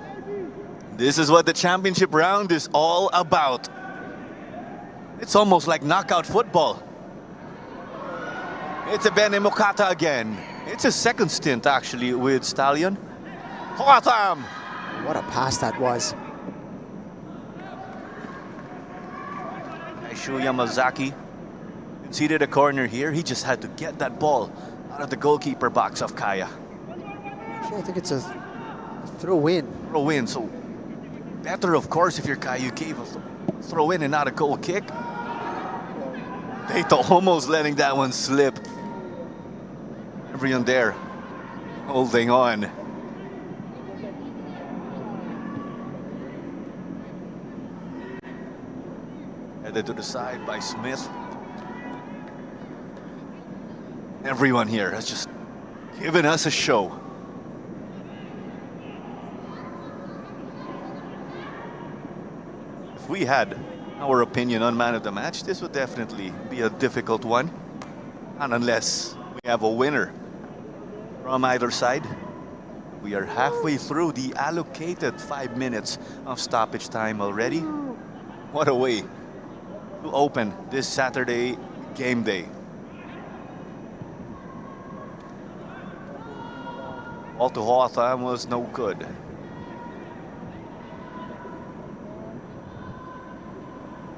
This is what the championship round is all about. It's almost like knockout football. It's Ebenemokata again. It's his second stint actually with Stallion. Hoatham! What a pass that was. Aishu Yamazaki conceded a corner here. He just had to get that ball out of the goalkeeper box of Kaya. Actually, I think it's a throw-in. Throw-in, so better, of course, if you're Kaya, you gave a throw-in and not a goal kick. Data almost letting that one slip. Everyone there holding on. Headed to the side by Smith. Everyone here has just given us a show. If we had our opinion on man of the match, this would definitely be a difficult one. And unless we have a winner from either side. We are halfway through the allocated 5 minutes of stoppage time already. What a way to open this Saturday game day. All to Hoatham was no good.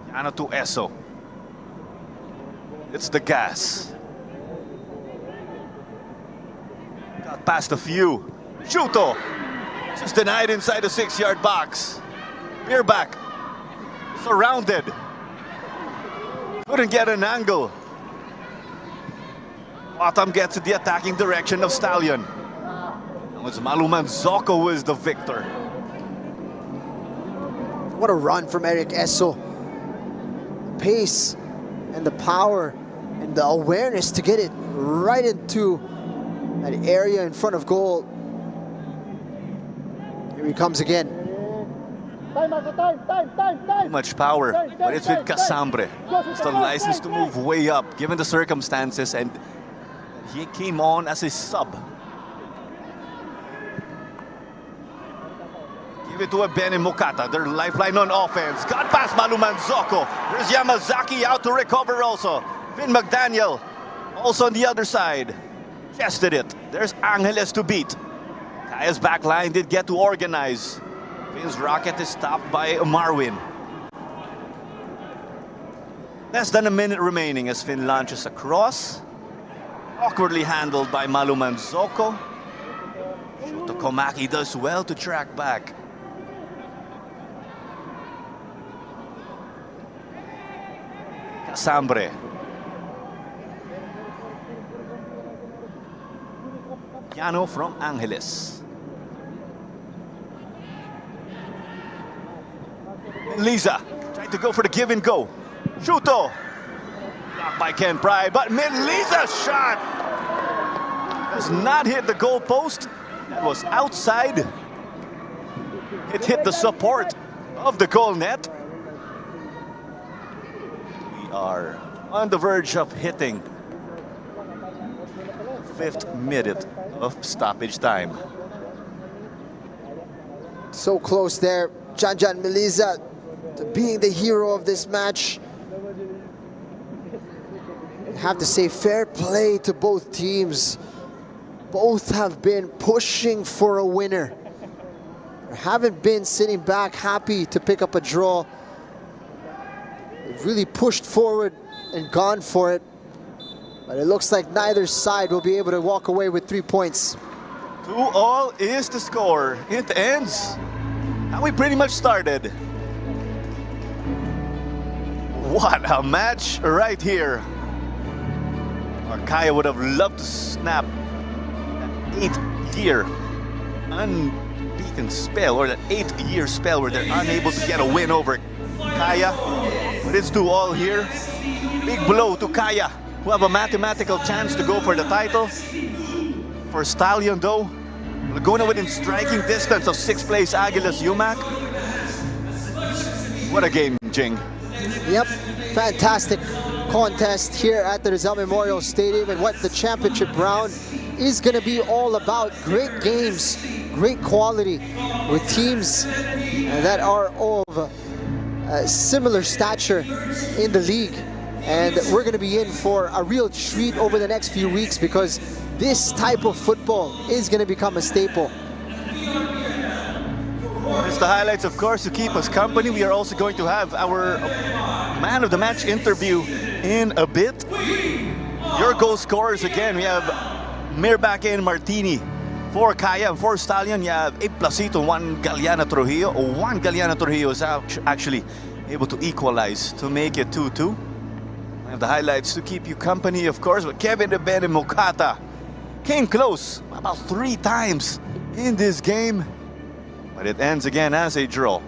Yana to Esso. It's the gas. Got past a few. Shuto just denied inside the 6-yard box. Beerback surrounded. Couldn't get an angle. Hoatham gets in the attacking direction of Stallion. It was Maluman Zoko who is the victor. What a run from Eric Esso. The pace and the power and the awareness to get it right into that area in front of goal. Here he comes again. Too much power, but it's with Casambre. It's the license to move way up, given the circumstances, and he came on as a sub. Give it to a Benny Mokata, their lifeline on offense. Got past Maluman Zoko. There's Yamazaki out to recover also. Vin McDaniel also on the other side. Chested it. There's Angeles to beat. Kaya's back line did get to organize. Vin's rocket is stopped by Marwin. Less than a minute remaining as Finn launches across. Awkwardly handled by Maluman Zoko. Shoto Komaki does well to track back. Casambre. Yano from Angeles. Liza tried to go for the give and go. Shuto. Blocked by Ken Pride, but Liza's shot does not hit the goal post. That was outside. It hit the support of the goal net. We are on the verge of hitting the 5th minute of stoppage time. So close there. Janjan Meliza to being the hero of this match. I have to say fair play to both teams. Both have been pushing for a winner. Haven't been sitting back happy to pick up a draw. They've really pushed forward and gone for it. But it looks like neither side will be able to walk away with 3 points. 2-2 is the score. It ends how we pretty much started. What a match right here. Kaya would have loved to snap that 8-year unbeaten spell, or that 8-year spell where they're unable to get a win over Kaya. But it's 2-2 here. Big blow to Kaya, who have a mathematical chance to go for the title. For Stallion though, Laguna within striking distance of 6th place Aguilas UMAC. What a game, Jing. Yep, fantastic contest here at the Rizal Memorial Stadium, and what the championship round is going to be all about. Great games, great quality with teams that are of similar stature in the league. And we're going to be in for a real treat over the next few weeks, because this type of football is going to become a staple. It's the highlights, of course, to keep us company. We are also going to have our man of the match interview in a bit. Your goal scorers again, we have Mirbake and Martini. For Kaya and for Stallion, you have 8 Placito, 1 Galeana Trujillo. 1 Galeana Trujillo is actually able to equalize to make it 2-2. We have the highlights to keep you company, of course, but Kevin De Bene Mokata came close about 3 times in this game, but it ends again as a draw.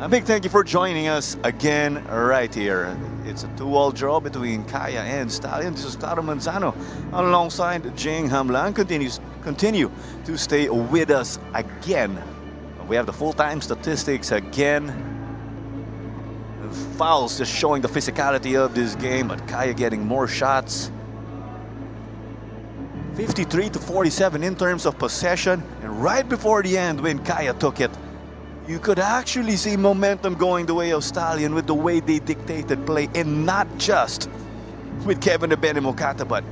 A big thank you for joining us again right here. It's a 2-all draw between Kaya and Stallion. This is Claudio Manzano alongside Jing Hamlan. Continue to stay with us again. We have the full-time statistics again. The fouls just showing the physicality of this game, but Kaya getting more shots. 53-47 in terms of possession, and right before the end when Kaya took it, you could actually see momentum going the way of Stallion with the way they dictated play, and not just with Kevin De Bene Mokata, but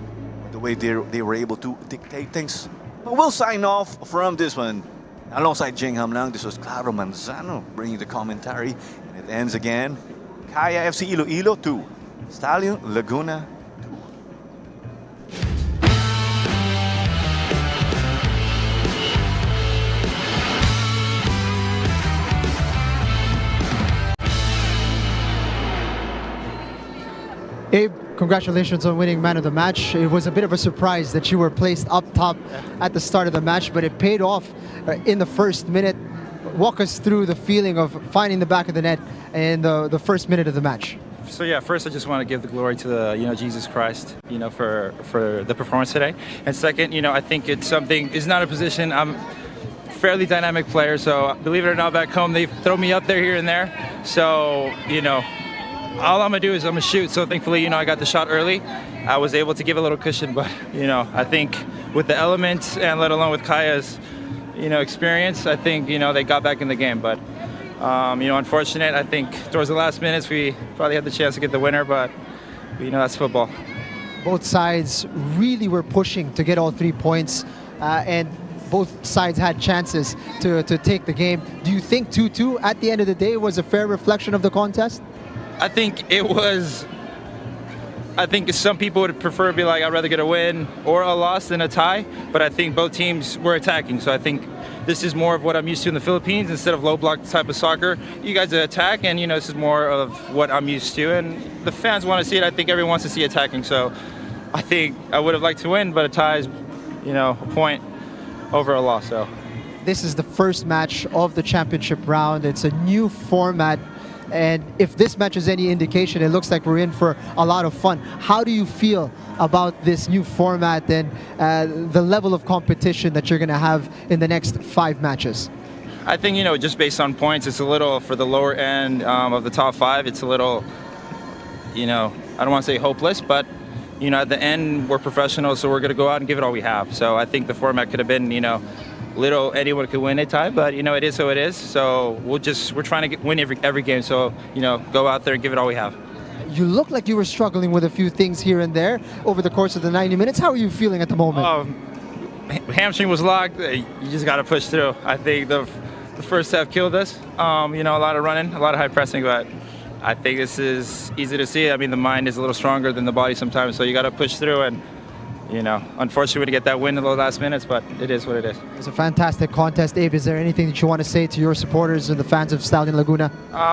the way they were able to dictate things. But we'll sign off from this one. Alongside Jing Hamlang, this was Claudio Manzano bringing the commentary, and it ends again. Kaya FC Iloilo 2, Stallion Laguna. Abe, congratulations on winning man of the match. It was a bit of a surprise that you were placed up top at the start of the match, but it paid off in the first minute. Walk us through the feeling of finding the back of the net in the first minute of the match. So yeah, first I just want to give the glory to the Jesus Christ, for the performance today. And second, I think it's not a position. I'm a fairly dynamic player, so believe it or not, back home they throw me up there here and there. So all I'm gonna do is I'm gonna shoot. So thankfully, I got the shot early. I was able to give a little cushion, but I think with the elements and let alone with Kaya's, experience, I think they got back in the game. But unfortunate. I think towards the last minutes we probably had the chance to get the winner, but that's football. Both sides really were pushing to get all 3 points, and both sides had chances to take the game. Do you think 2-2 at the end of the day was a fair reflection of the contest? I think it was. I think some people would prefer to be like, I'd rather get a win or a loss than a tie, but I think both teams were attacking. So I think this is more of what I'm used to in the Philippines. Instead of low block type of soccer, you guys attack, and this is more of what I'm used to, and the fans want to see it. I think everyone wants to see attacking, so I think I would have liked to win, but a tie is a point over a loss. So this is the first match of the championship round. It's a new format. And if this match is any indication, it looks like we're in for a lot of fun. How do you feel about this new format and the level of competition that you're going to have in the next 5 matches? I think, just based on points, it's a little, for the lower end of the top 5, it's a little, I don't want to say hopeless, but, at the end, we're professionals, so we're going to go out and give it all we have. So I think the format could have been, anyone could win a tie, but it is so it is. So we're trying to win every game. So go out there and give it all we have. You look like you were struggling with a few things here and there over the course of the 90 minutes. How are you feeling at the moment? Hamstring was locked. You just got to push through. I think the first half killed us. A lot of running, a lot of high pressing, but I think this is easy to see. I mean, the mind is a little stronger than the body sometimes, so you got to push through. And unfortunately, to get that win in the last minutes, but it is what it is. It's a fantastic contest. Abe, is there anything that you want to say to your supporters and the fans of Stallion Laguna?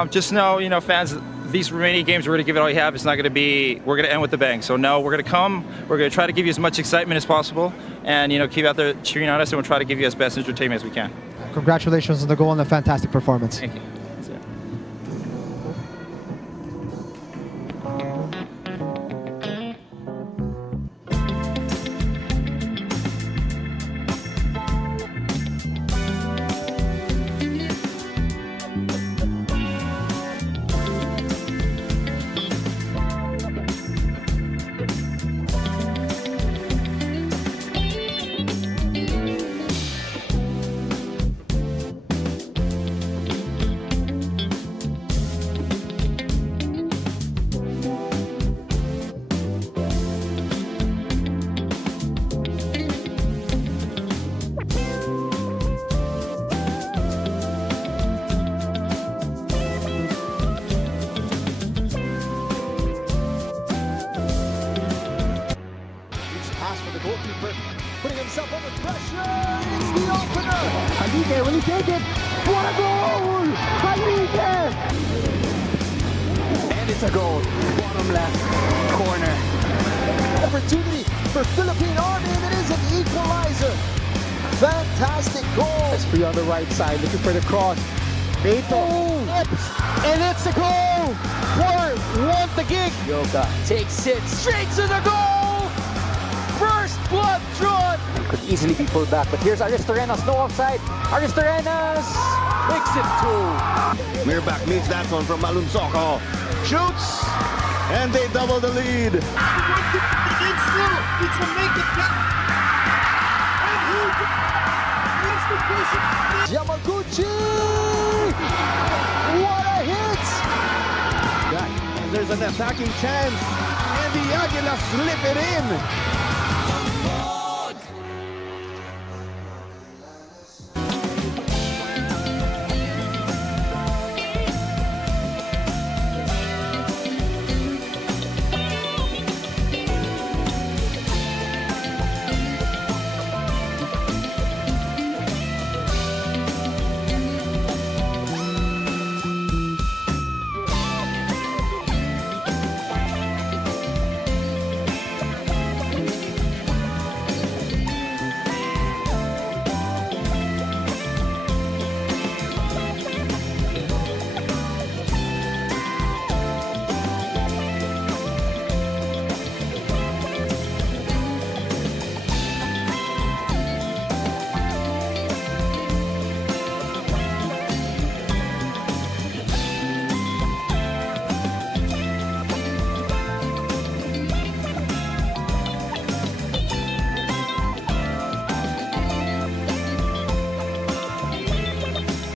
Just know, fans, these remaining games, we're going to give it all you have. It's not going to be, we're going to end with the bang. So no, we're going to come, we're going to try to give you as much excitement as possible, and, keep out there cheering on us, and we'll try to give you as best entertainment as we can. Congratulations on the goal and the fantastic performance. Thank you. goalkeeper putting himself under pressure. It's the opener. Halike, will he take it? What a goal! Halike! And it's a goal. Bottom left corner. Opportunity for Philippine Army, and it is an equalizer. Fantastic goal. It's free on the right side, looking for the cross. Beto, and it's a goal for Want the Gig. Yoga takes it straight to the goal. First blood drawn. Could easily be pulled back, but here's Aristorenas, no offside. Aristorenas makes it 2. Mirbach needs that one from Malunsoko. Shoots, and they double the lead. Yamaguchi! What a hit! There's an attacking chance, and the Aguilas slip it in.